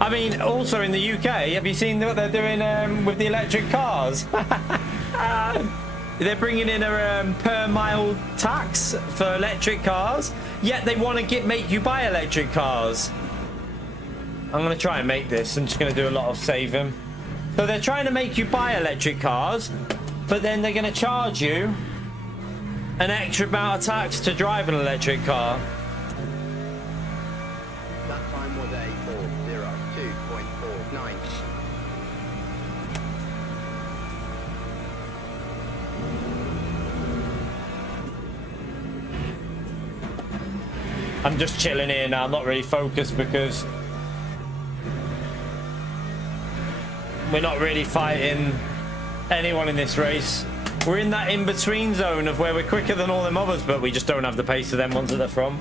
I mean, also in the UK, have you seen what they're doing with the electric cars? They're bringing in a per mile tax for electric cars, yet they want to make you buy electric cars. I'm going to try and make this. I'm just going to do a lot of saving. So they're trying to make you buy electric cars, but then they're going to charge you an extra amount of tax to drive an electric car. That time was a 402.49. I'm just chilling here now, not really focused because we're not really fighting anyone in this race. We're in that in-between zone of where we're quicker than all them others, but we just don't have the pace of them ones at the front.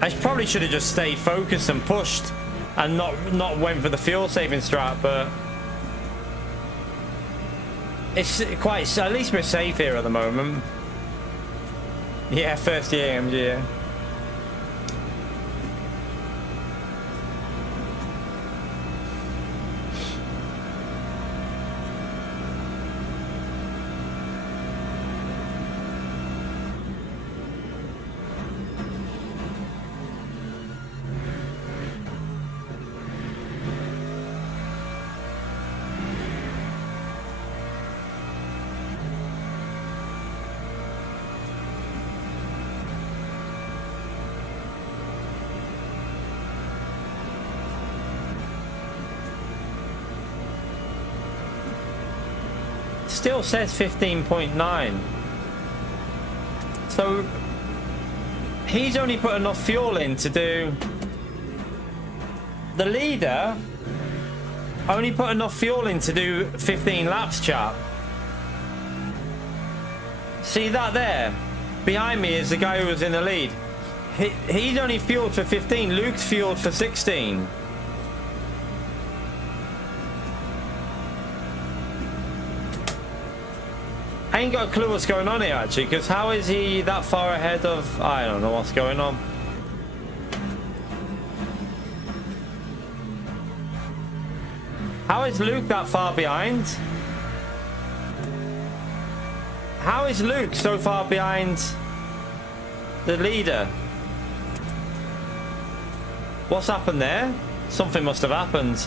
I probably should have just stayed focused and pushed and not went for the fuel saving strat, but it's quite, at least we're safe here at the moment. Yeah, first year AMG, yeah. Still says 15.9. So he's only put enough fuel in to do. The leader only put enough fuel in to do 15 laps, chap. See that there? Behind me is the guy who was in the lead. He's only fueled for 15. Luke's fueled for 16. I ain't got a clue what's going on here actually, because how is he that far ahead of... I don't know what's going on. How is Luke that far behind? How is Luke so far behind the leader? What's happened there? Something must have happened.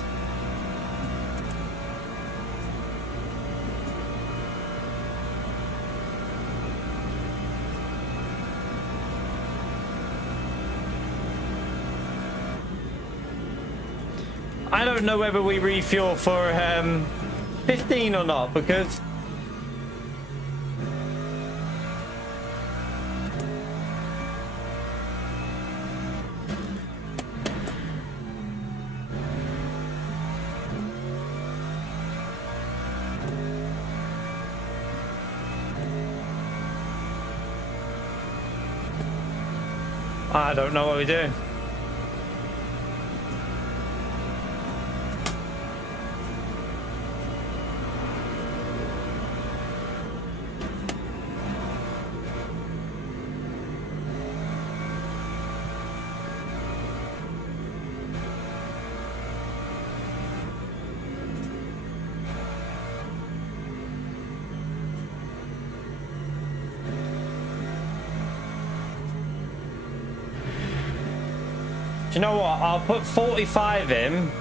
I don't know whether we refuel for 15 or not, because I don't know what we're doing. Do you know what? I'll put 45 in.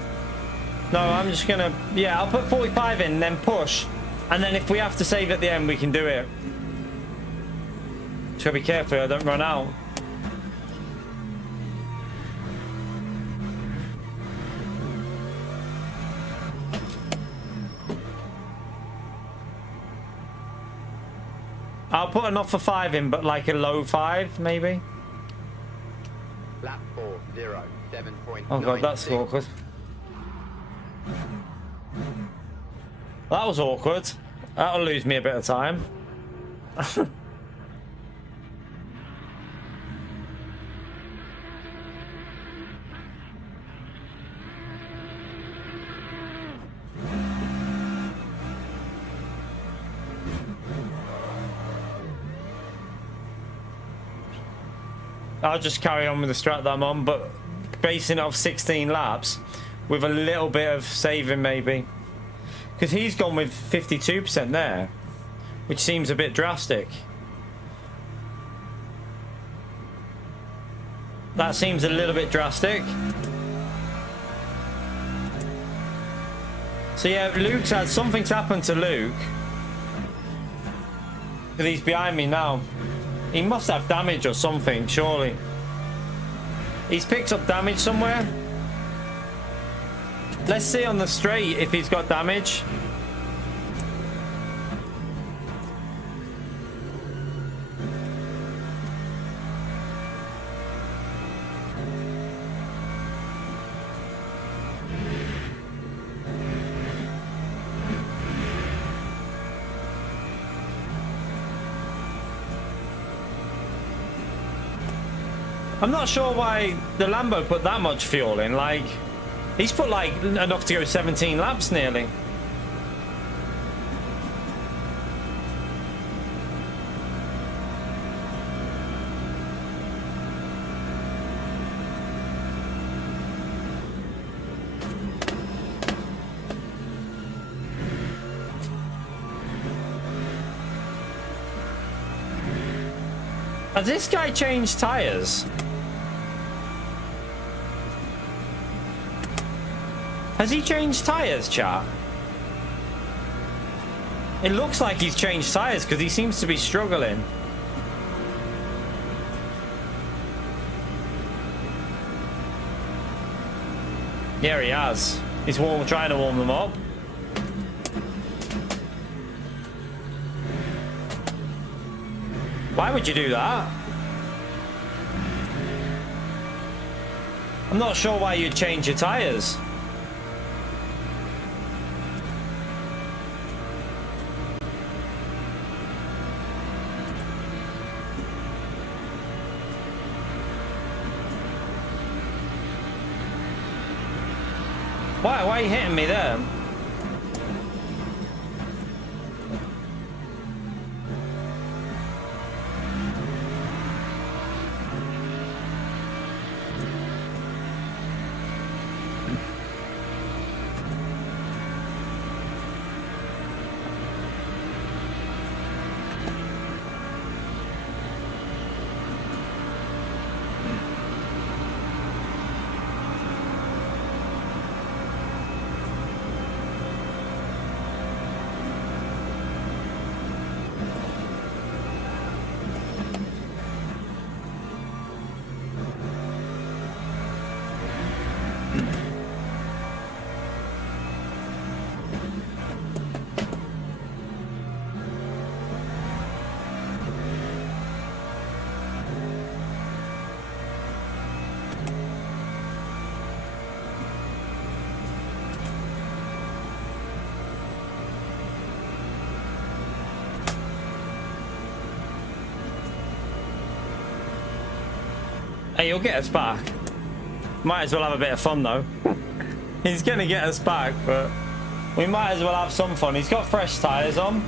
No, I'm just gonna... Yeah, I'll put 45 in, then push. And then if we have to save at the end, we can do it. Just gotta be careful I don't run out. I'll put an offer 5 in, but like a low 5, maybe. Lap 4, 0, 7.9. Oh god, that's awkward. That was awkward. That'll lose me a bit of time. I'll just carry on with the strat that I'm on, but basing it off 16 laps with a little bit of saving maybe. Because he's gone with 52% there, which seems a bit drastic. That seems a little bit drastic. So yeah, Luke's had... Something's happened to Luke. Because he's behind me now. He must have damage or something, surely. He's picked up damage somewhere. Let's see on the straight if he's got damage. I'm not sure why the Lambo put that much fuel in. Like, he's put like enough to go 17 laps nearly. Has this guy changed tires? Has he changed tires, chat? It looks like he's changed tires because he seems to be struggling. Yeah, he has. He's trying to warm them up. Why would you do that? I'm not sure why you'd change your tires. Why are you hitting me there? Hey, he'll get us back. Might as well have a bit of fun though. He's gonna get us back, but we might as well have some fun. He's got fresh tyres on.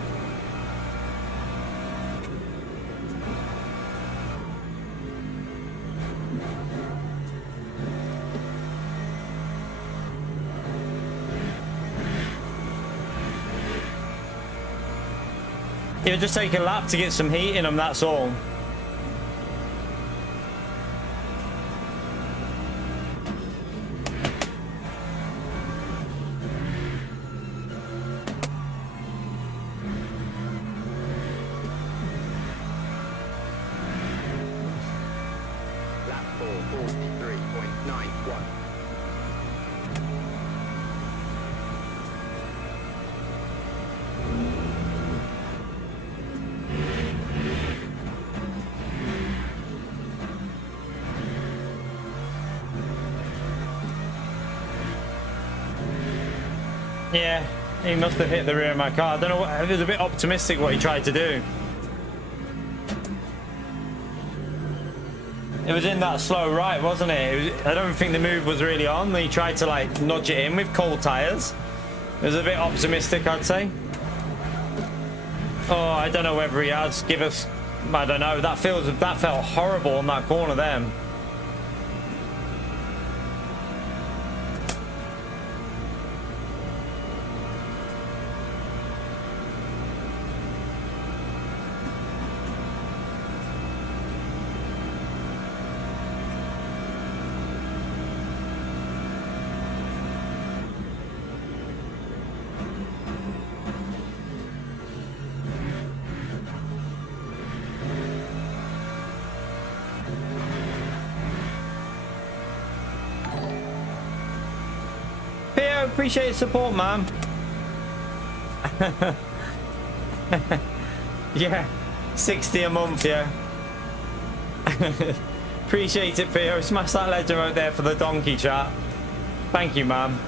He'll just take a lap to get some heat in him, that's all. Lap 4, 43.91. Yeah, he must have hit the rear of my car. I don't know what, it was a bit optimistic what he tried to do. It was in that slow right, wasn't it? I don't think the move was really on. He tried to like nudge it in with cold tyres. It was a bit optimistic, I'd say. Oh, I don't know whether he has. Give us, I don't know. That felt horrible on that corner then. Theo, appreciate your support, man. Yeah, 60 a month, yeah. Appreciate it, Theo. Smash that legend out there for the donkey chat. Thank you, man.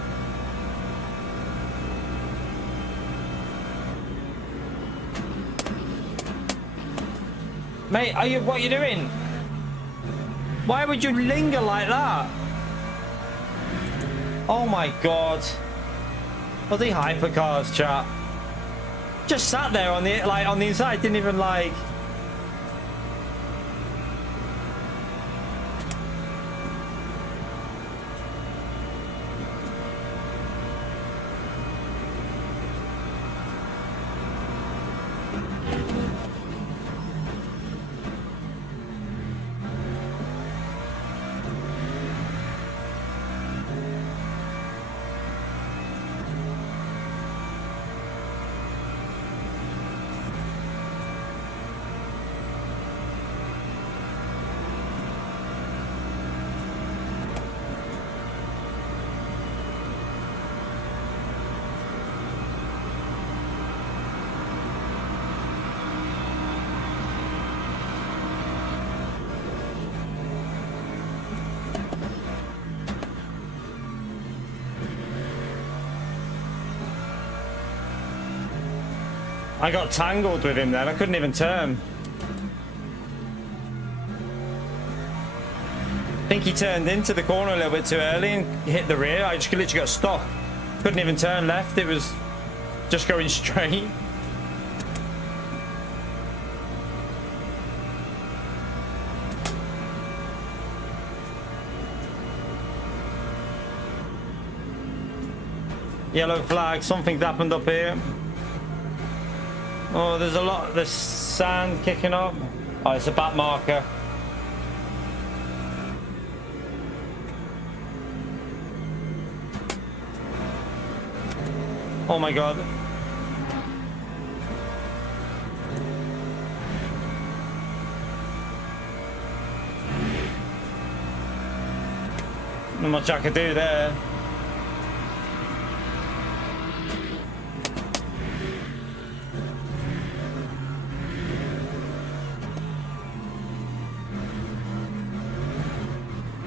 Mate, what are you doing? Why would you linger like that? Oh my god. Bloody hypercars, chat. Just sat there on the inside, didn't even like. I got tangled with him then. I couldn't even turn. I think he turned into the corner a little bit too early and hit the rear. I just literally got stuck. Couldn't even turn left. It was just going straight. Yellow flag. Something's happened up here. Oh, there's sand kicking up. Oh, it's a back marker. Oh my god. Not much I could do there.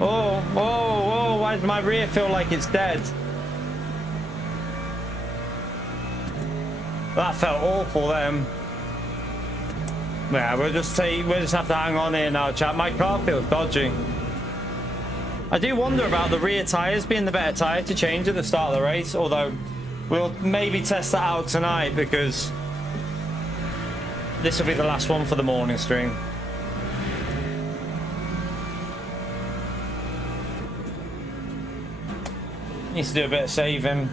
Oh, why does my rear feel like it's dead? That felt awful then. Yeah, we'll just have to hang on here now, chat. My car feels dodgy. I do wonder about the rear tyres being the better tyre to change at the start of the race, although we'll maybe test that out tonight because this will be the last one for the morning stream. Needs to do a bit of saving.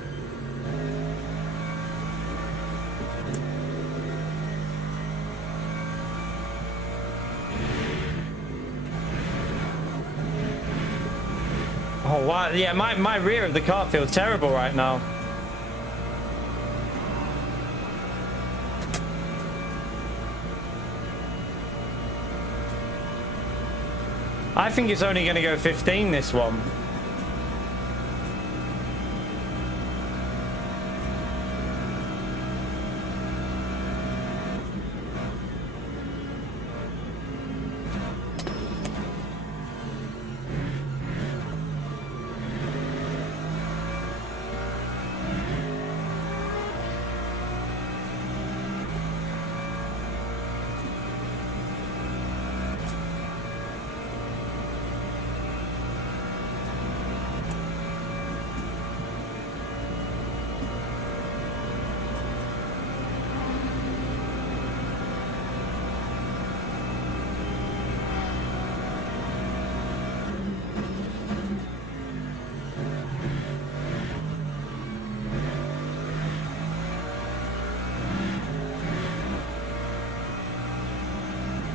Oh wow, yeah, my rear of the car feels terrible right now. I think it's only going to go 15 this one.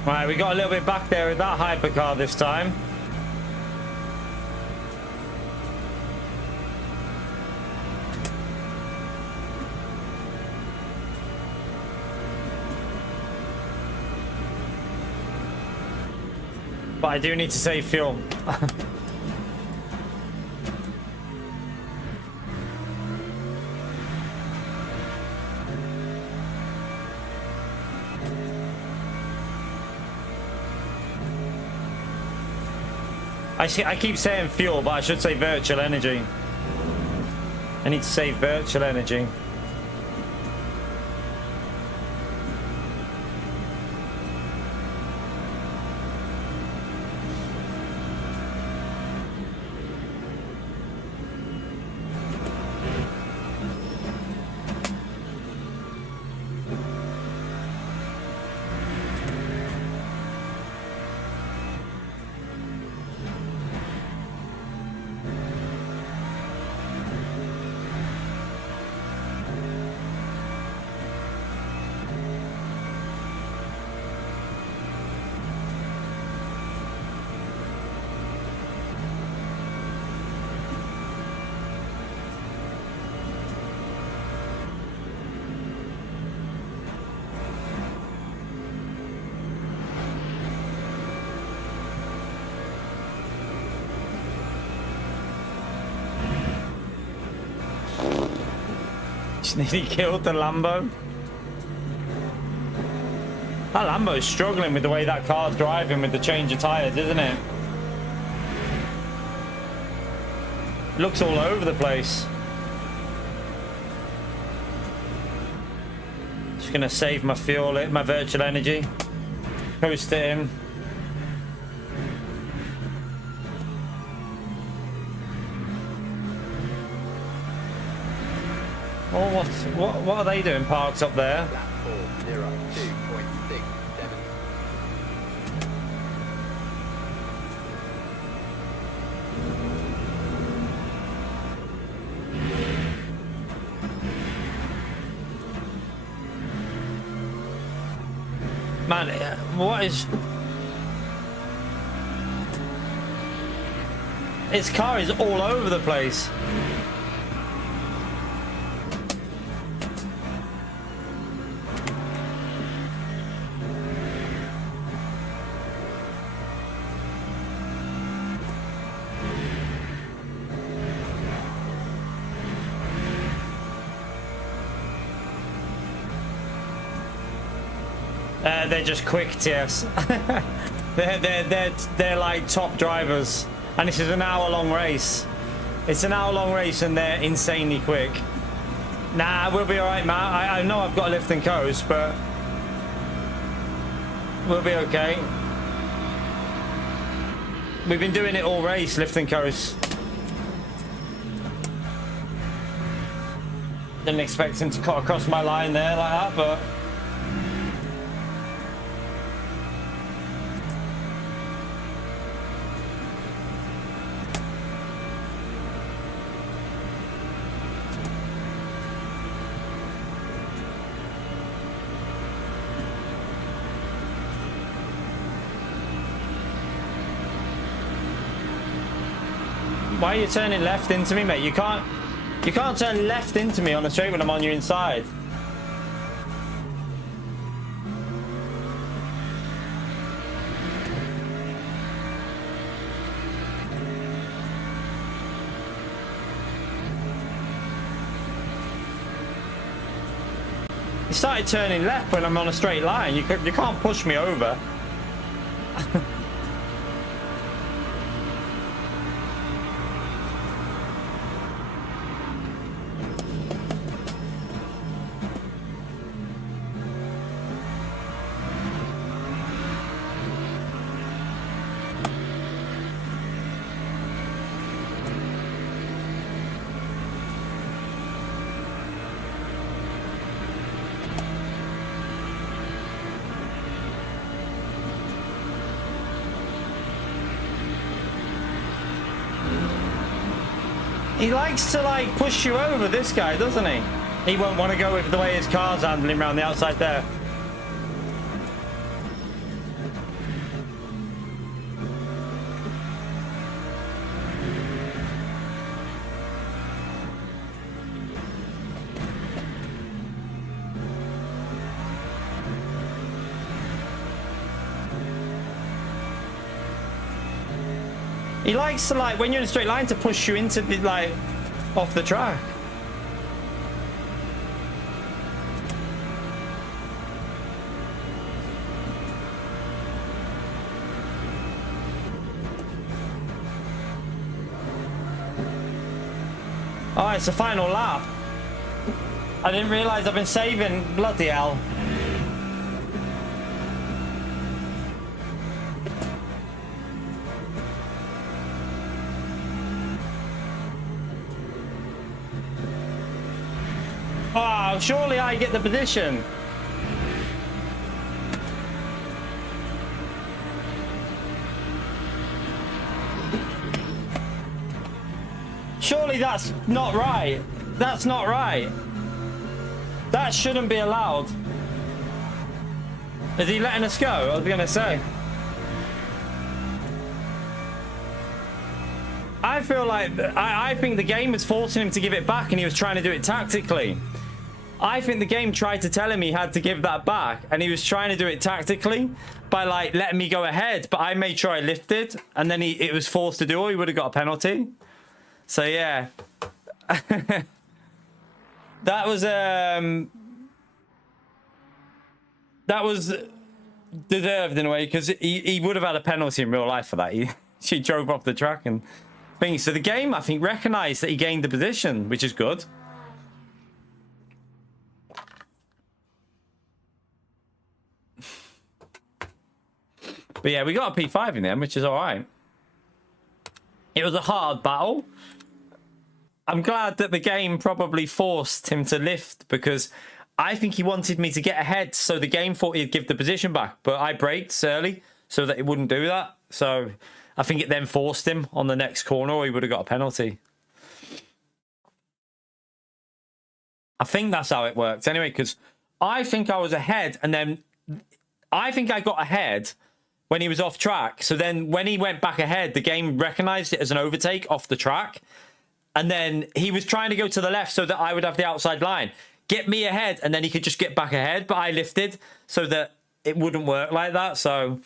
Right, we got a little bit back there with that hypercar this time. But I do need to save fuel. I keep saying fuel, but I should say virtual energy. I need to save virtual energy. Nearly killed the Lambo. That Lambo is struggling with the way that car's driving with the change of tyres, isn't it? Looks all over the place. Just gonna save my fuel, my virtual energy. Coast it in. Oh, what are they doing parked up there? Man, what is... Its car is all over the place. They're just quick TS. they're like top drivers, and this is an hour-long race. It's an hour-long race, and they're insanely quick. Nah, we'll be all right, Matt. I know I've got a lift and coast, but we'll be okay. We've been doing it all race, lift and coast. Didn't expect him to cut across my line there like that, but... Why are you turning left into me, mate? You can't turn left into me on the straight when I'm on your inside. You started turning left when I'm on a straight line. You can't push me over. He likes to like push you over, this guy, doesn't he? He won't want to go with the way his car's handling around the outside there. He likes to, like, when you're in a straight line, to push you into the, like, off the track. Oh, it's the final lap. I didn't realise I've been saving. Bloody hell. Oh, surely I get the position. Surely that's not right. That's not right. That shouldn't be allowed. Is he letting us go? I was gonna say. I feel like I think the game was forcing him to give it back, and he was trying to do it tactically. I think the game tried to tell him he had to give that back, and he was trying to do it tactically by like letting me go ahead, but I made sure I lifted, and then it was forced to do, or he would have got a penalty. So yeah. That was deserved in a way, because he would have had a penalty in real life for that. She drove off the track and things. So the game, I think, recognized that he gained the position, which is good. But yeah, we got a P5 in the end, which is all right. It was a hard battle. I'm glad that the game probably forced him to lift, because I think he wanted me to get ahead, so the game thought he'd give the position back. But I braked early so that it wouldn't do that. So I think it then forced him on the next corner, or he would have got a penalty. I think that's how it worked anyway, because I think I was ahead, and then I think I got ahead when he was off track. So then when he went back ahead, the game recognized it as an overtake off the track. And then he was trying to go to the left so that I would have the outside line, get me ahead, and then he could just get back ahead. But I lifted so that it wouldn't work like that. So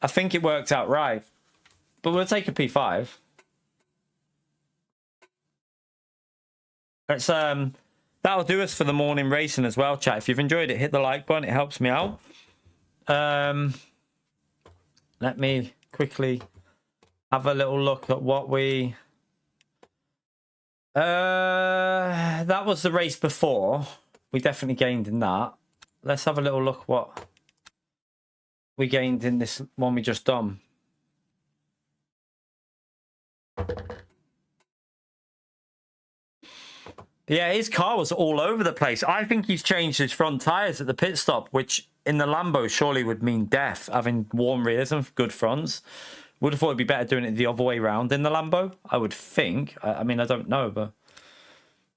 I think it worked out right. But we'll take a P5. Let's, that'll do us for the morning racing as well, chat. If you've enjoyed it, hit the like button. It helps me out. Let me quickly have a little look at what we... that was the race before. We definitely gained in that. Let's have a little look what we gained in this one we just done. Yeah, his car was all over the place. I think he's changed his front tyres at the pit stop, which in the Lambo surely would mean death, having warm rears and good fronts. Would have thought it'd be better doing it the other way around in the Lambo, I would think. I mean, I don't know, but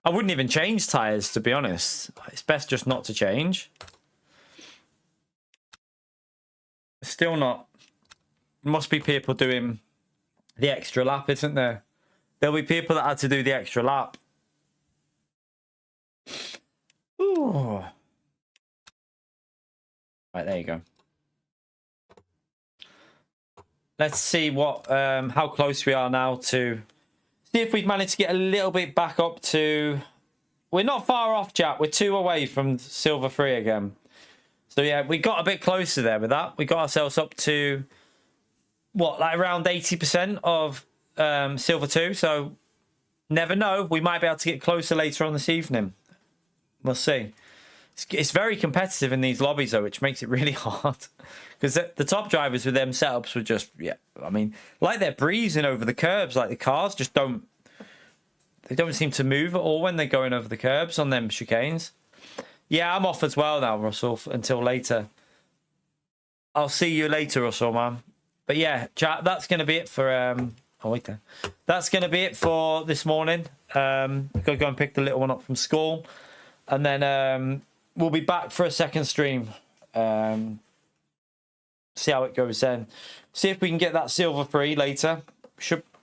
I wouldn't even change tyres, to be honest. It's best just not to change. Still not. Must be people doing the extra lap, isn't there? There'll be people that had to do the extra lap. Ooh. Right, there you go. Let's see what how close we are now to see if we've managed to get a little bit back up to. We're not far off, Jack. We're 2 away from silver 3 again. So yeah, we got a bit closer there with that. We got ourselves up to what, like around 80% of silver 2. So never know. We might be able to get closer later on this evening. We'll see. It's very competitive in these lobbies, though, which makes it really hard. Because the top drivers with them setups were just, yeah, I mean, like they're breezing over the curbs. Like the cars just don't, they don't seem to move at all when they're going over the curbs on them chicanes. Yeah, I'm off as well now, Russell, until later. I'll see you later, Russell, man. But yeah, chat, that's going to be it for... oh, wait there. That's going to be it for this morning. We've got to go and pick the little one up from school. And then we'll be back for a second stream. See how it goes then. See if we can get that silver 3 later.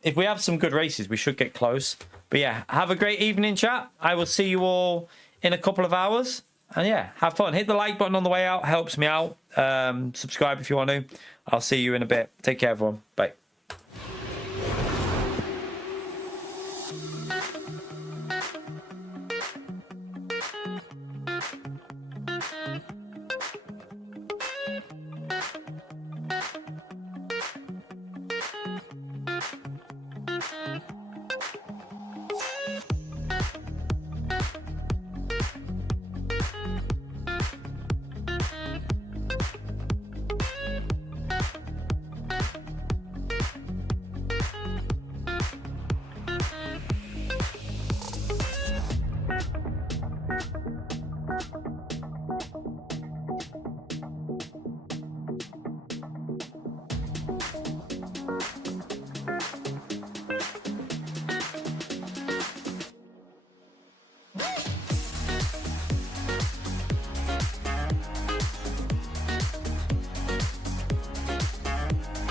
If we have some good races, we should get close. But yeah, have a great evening, chat. I will see you all in a couple of hours. And yeah, have fun. Hit the like button on the way out. Helps me out. Subscribe if you want to. I'll see you in a bit. Take care, everyone. Bye.